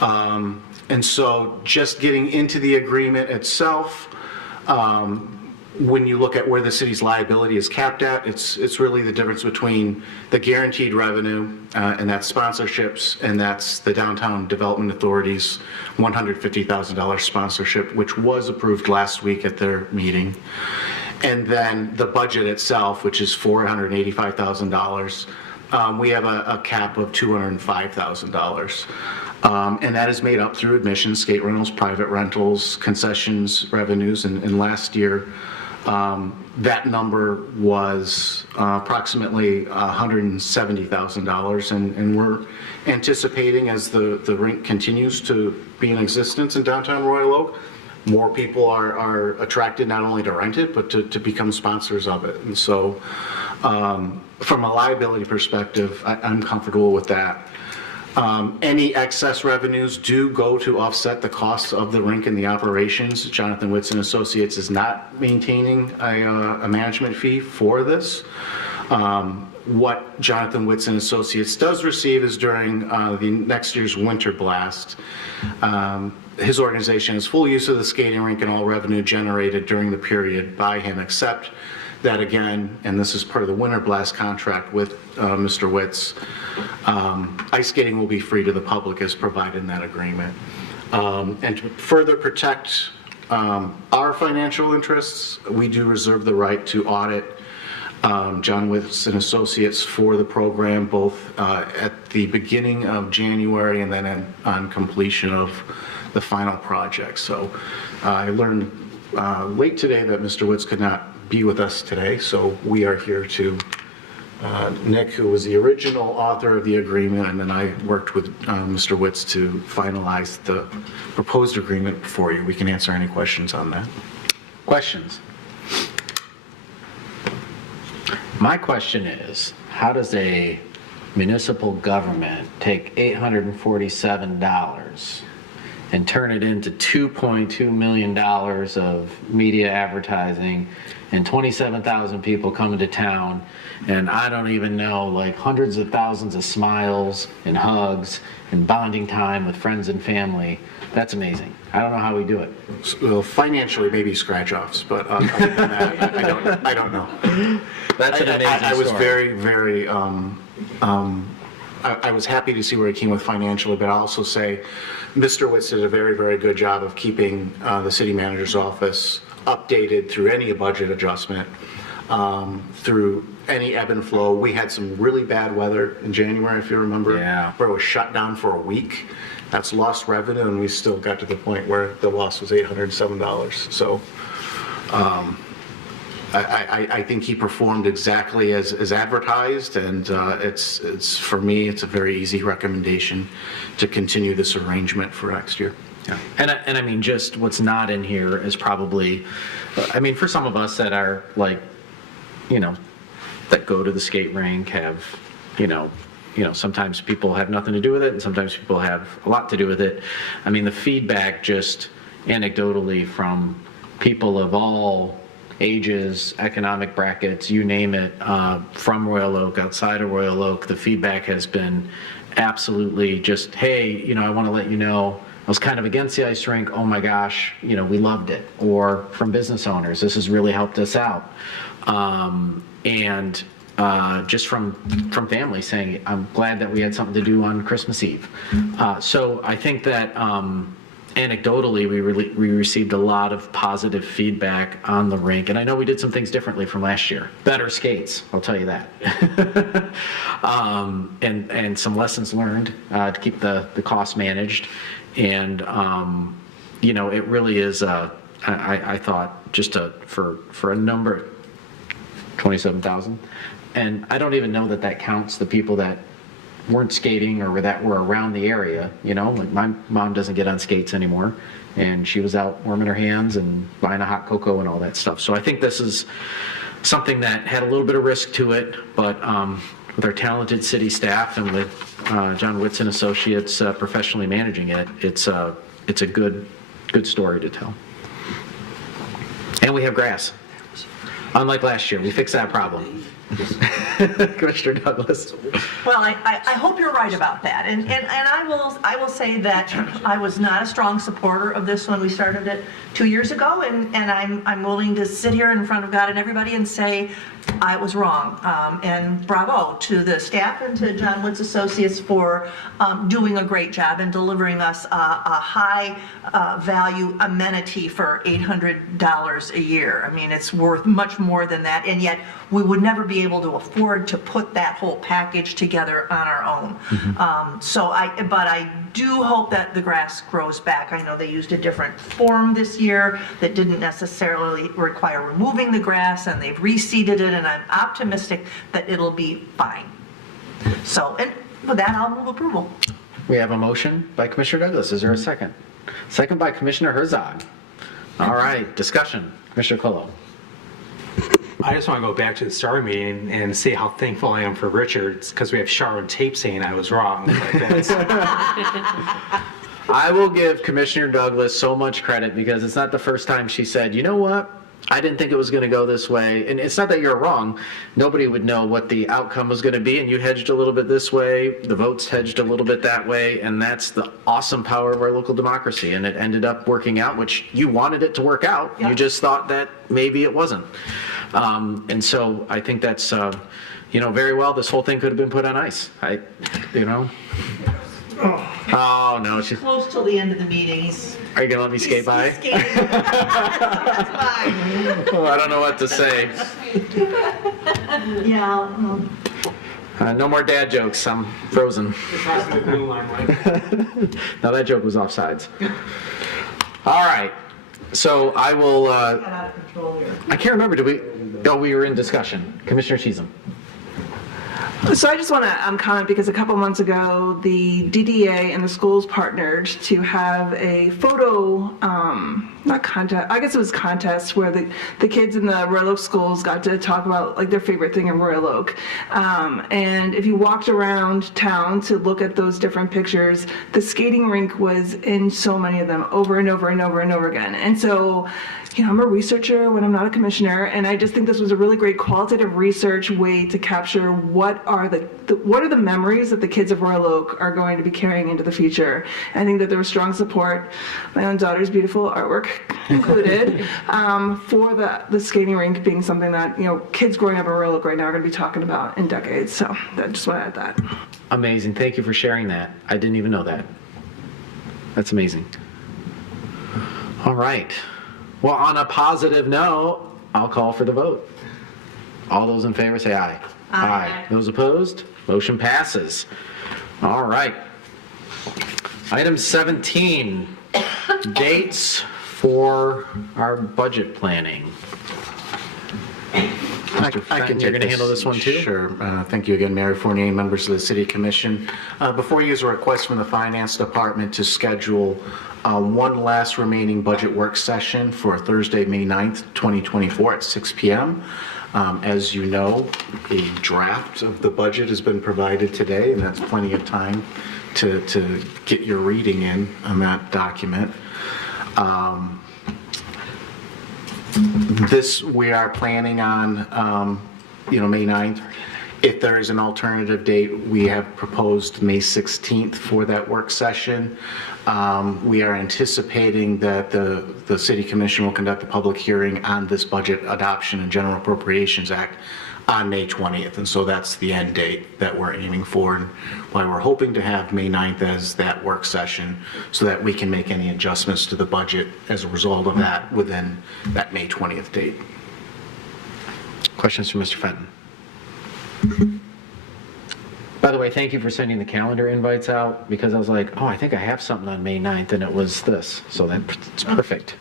And so just getting into the agreement itself, when you look at where the city's liability is capped at, it's really the difference between the guaranteed revenue, and that's sponsorships, and that's the Downtown Development Authority's $150,000 sponsorship, which was approved last week at their meeting. And then the budget itself, which is $485,000, we have a cap of $205,000. And that is made up through admissions, skate rentals, private rentals, concessions, revenues, and last year, that number was approximately $170,000, and we're anticipating, as the rink continues to be in existence in downtown Royal Oak, more people are attracted not only to rent it, but to become sponsors of it. And so from a liability perspective, I'm comfortable with that. Any excess revenues do go to offset the costs of the rink and the operations. Jonathan Whitson Associates is not maintaining a management fee for this. What Jonathan Whitson Associates does receive is during the next year's Winter Blast. His organization has full use of the skating rink and all revenue generated during the period by him, except that again, and this is part of the Winter Blast contract with Mr. Witz, ice skating will be free to the public as provided in that agreement. And to further protect our financial interests, we do reserve the right to audit John Witz and Associates for the program, both at the beginning of January and then on completion of the final project. So I learned late today that Mr. Witz could not be with us today, so we are here to Nick, who was the original author of the agreement, and then I worked with Mr. Witz to finalize the proposed agreement for you. We can answer any questions on that. Questions? My question is, how does a municipal government take $847 and turn it into $2.2 million of media advertising and 27,000 people coming to town, and I don't even know, like hundreds of thousands of smiles and hugs and bonding time with friends and family? That's amazing. I don't know how we do it. Well, financially, maybe scratch-offs, but other than that, I don't know. That's an amazing story. I was very, very, I was happy to see where he came with financially, but I'll also say Mr. Witz did a very, very good job of keeping the city manager's office updated through any budget adjustment, through any ebb and flow. We had some really bad weather in January, if you remember, where it was shut down for a week. That's lost revenue, and we still got to the point where the loss was $807. So I think he performed exactly as advertised, and it's for me, it's a very easy recommendation to continue this arrangement for next year. Yeah. And I mean, just what's not in here is probably, I mean, for some of us that are like, you know, that go to the skate rink, have, you know, sometimes people have nothing to do with it, and sometimes people have a lot to do with it. I mean, the feedback just anecdotally from people of all ages, economic brackets, you name it, from Royal Oak, outside of Royal Oak, the feedback has been absolutely just, hey, you know, I want to let you know, I was kind of against the ice rink. Oh my gosh, you know, we loved it. Or from business owners, this has really helped us out. And just from family saying, I'm glad that we had something to do on Christmas Eve. So I think that anecdotally, we received a lot of positive feedback on the rink. And I know we did some things differently from last year. Better skates, I'll tell you that. And some lessons learned to keep the costs managed. And, you know, it really is, I thought, just for a number, 27,000. And I don't even know that counts the people that weren't skating or that were around the area. You know, like my mom doesn't get on skates anymore, and she was out warming her hands and buying a hot cocoa and all that stuff. So I think this is something that had a little bit of risk to it, but with our talented city staff and with John Witz and Associates professionally managing it, it's a good story to tell. And we have grass. Unlike last year, we fixed that problem. Commissioner Douglas. Well, I hope you're right about that. And I will say that I was not a strong supporter of this when we started it 2 years ago, and I'm willing to sit here in front of God and everybody and say I was wrong. And bravo to the staff and to John Woods Associates for doing a great job and delivering us a high value amenity for $800 a year. I mean, it's worth much more than that, and yet we would never be able to afford to put that whole package together on our own. But I do hope that the grass grows back. I know they used a different form this year that didn't necessarily require removing the grass, and they've reseeded it, and I'm optimistic that it'll be fine. So, and with that, I'll move approval. We have a motion by Commissioner Douglas. Is there a second? Second by Commissioner Herzog. All right, discussion. Commissioner Colo. I just want to go back to the start meeting and say how thankful I am for Richards, because we have Sharon tape saying I was wrong. I will give Commissioner Douglas so much credit because it's not the first time she said, you know what? I didn't think it was going to go this way. And it's not that you're wrong. Nobody would know what the outcome was going to be. And you hedged a little bit this way. The votes hedged a little bit that way. And that's the awesome power of our local democracy. And it ended up working out, which you wanted it to work out. Yep. You just thought that maybe it wasn't. And so I think that's, very well, this whole thing could have been put on ice. Oh, no. He's close till the end of the meeting. Are you going to let me skate by? He's skating. That's fine. Oh, I don't know what to say. Yeah. No more dad jokes. I'm frozen. Now that joke was offsides. All right. So I will. Got out of control here. I can't remember. We were in discussion. Commissioner Cheatham. So I just want to comment because a couple months ago, the DDA and the schools partnered to have a photo, not contest, I guess it was contest where the kids in the Royal Oak schools got to talk about like their favorite thing in Royal Oak. And if you walked around town to look at those different pictures, the skating rink was in so many of them over and over and over and over again. And so, I'm a researcher when I'm not a commissioner, and I just think this was a really great qualitative research way to capture what are the memories that the kids of Royal Oak are going to be carrying into the future. I think that there was strong support, my own daughter's beautiful artwork included, for the skating rink being something that kids growing up in Royal Oak right now are going to be talking about in decades. So I just want to add that. Amazing. Thank you for sharing that. I didn't even know that. That's amazing. All right. Well, on a positive note, I'll call for the vote. All those in favor say aye. Aye. Those opposed? Motion passes. All right. Item 17, dates for our budget planning. I can You're going to handle this one too? Sure. Thank you again, Mayor Fournier, members of the City Commission. Before you is a request from the Finance Department to schedule one last remaining budget work session for Thursday, May 9th, 2024 at 6 p.m. As you know, a draft of the budget has been provided today, and that's plenty of time to get your reading in on that document. This we are planning on, May 9th. If there is an alternative date, we have proposed May 16th for that work session. We are anticipating that the City Commission will conduct a public hearing on this budget adoption and General Appropriations Act on May 20th. And so that's the end date that we're aiming for, and why we're hoping to have May 9th as that work session so that we can make any adjustments to the budget as a result of that within that May 20th date. Questions for Mr. Fenton? By the way, thank you for sending the calendar invites out, because I was like, I think I have something on May 9th, and it was this. So that's perfect.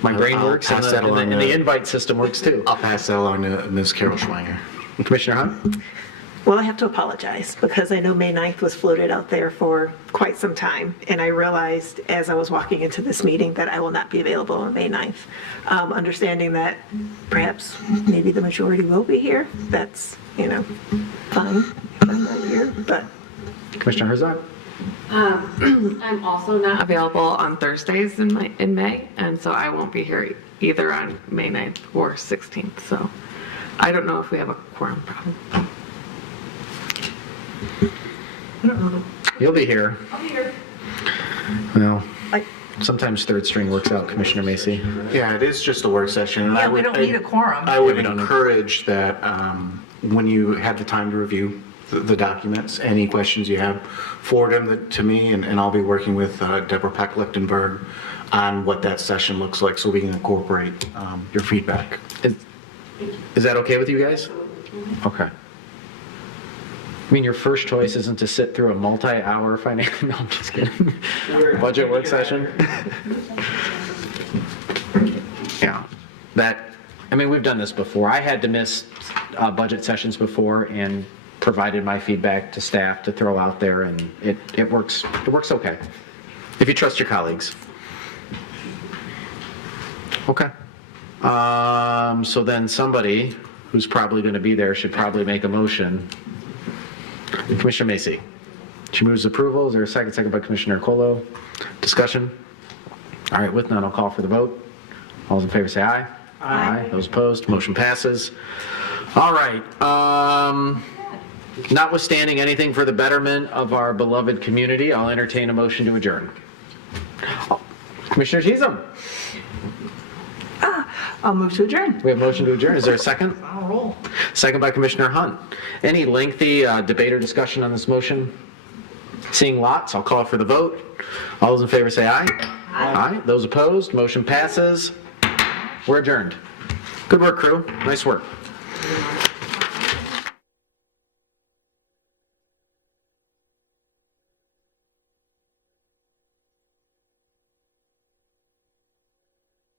My brain works, and the invite system works too. I'll pass that along to Ms. Carol Schwanger. Commissioner Hunt? Well, I have to apologize because I know May 9th was floated out there for quite some time, and I realized as I was walking into this meeting that I will not be available on May 9th. Understanding that perhaps maybe the majority will be here, that's, fine if I'm not here, but. Commissioner Herzog? I'm also not available on Thursdays in May, and so I won't be here either on May 9th or 16th, so I don't know if we have a quorum problem. You'll be here. I'll be here. Well, sometimes third string works out, Commissioner Macy. Yeah, it is just a work session. and Yeah, I we would- don't need a quorum. I would encourage that when you have the time to review the documents, any questions you have, forward them to me, and I'll be working with Deborah Peck-Lichtenberg on what that session looks like so we can incorporate your feedback. Is that okay with you guys? Okay. I mean, your first choice isn't to sit through a multi-hour financial, no, I'm just kidding. Budget work session? Yeah, I mean, we've done this before. I had to miss budget sessions before and provided my feedback to staff to throw out there, and it works okay, if you trust your colleagues. Okay. So then somebody who's probably going to be there should probably make a motion. Commissioner Macy. She moves approval. Is there a second? Second by Commissioner Colo. Discussion? All right, with none, I'll call for the vote. All those in favor say aye. Aye. Those opposed, motion passes. All right. Notwithstanding anything for the betterment of our beloved community, I'll entertain a motion to adjourn. Commissioner Cheatham. I'll move to adjourn. We have a motion to adjourn. Is there a second? I'll roll. Second by Commissioner Hunt. Any lengthy debate or discussion on this motion? Seeing lots, I'll call for the vote. All those in favor say aye. Aye. Those opposed, motion passes. We're adjourned. Good work, crew. Nice work.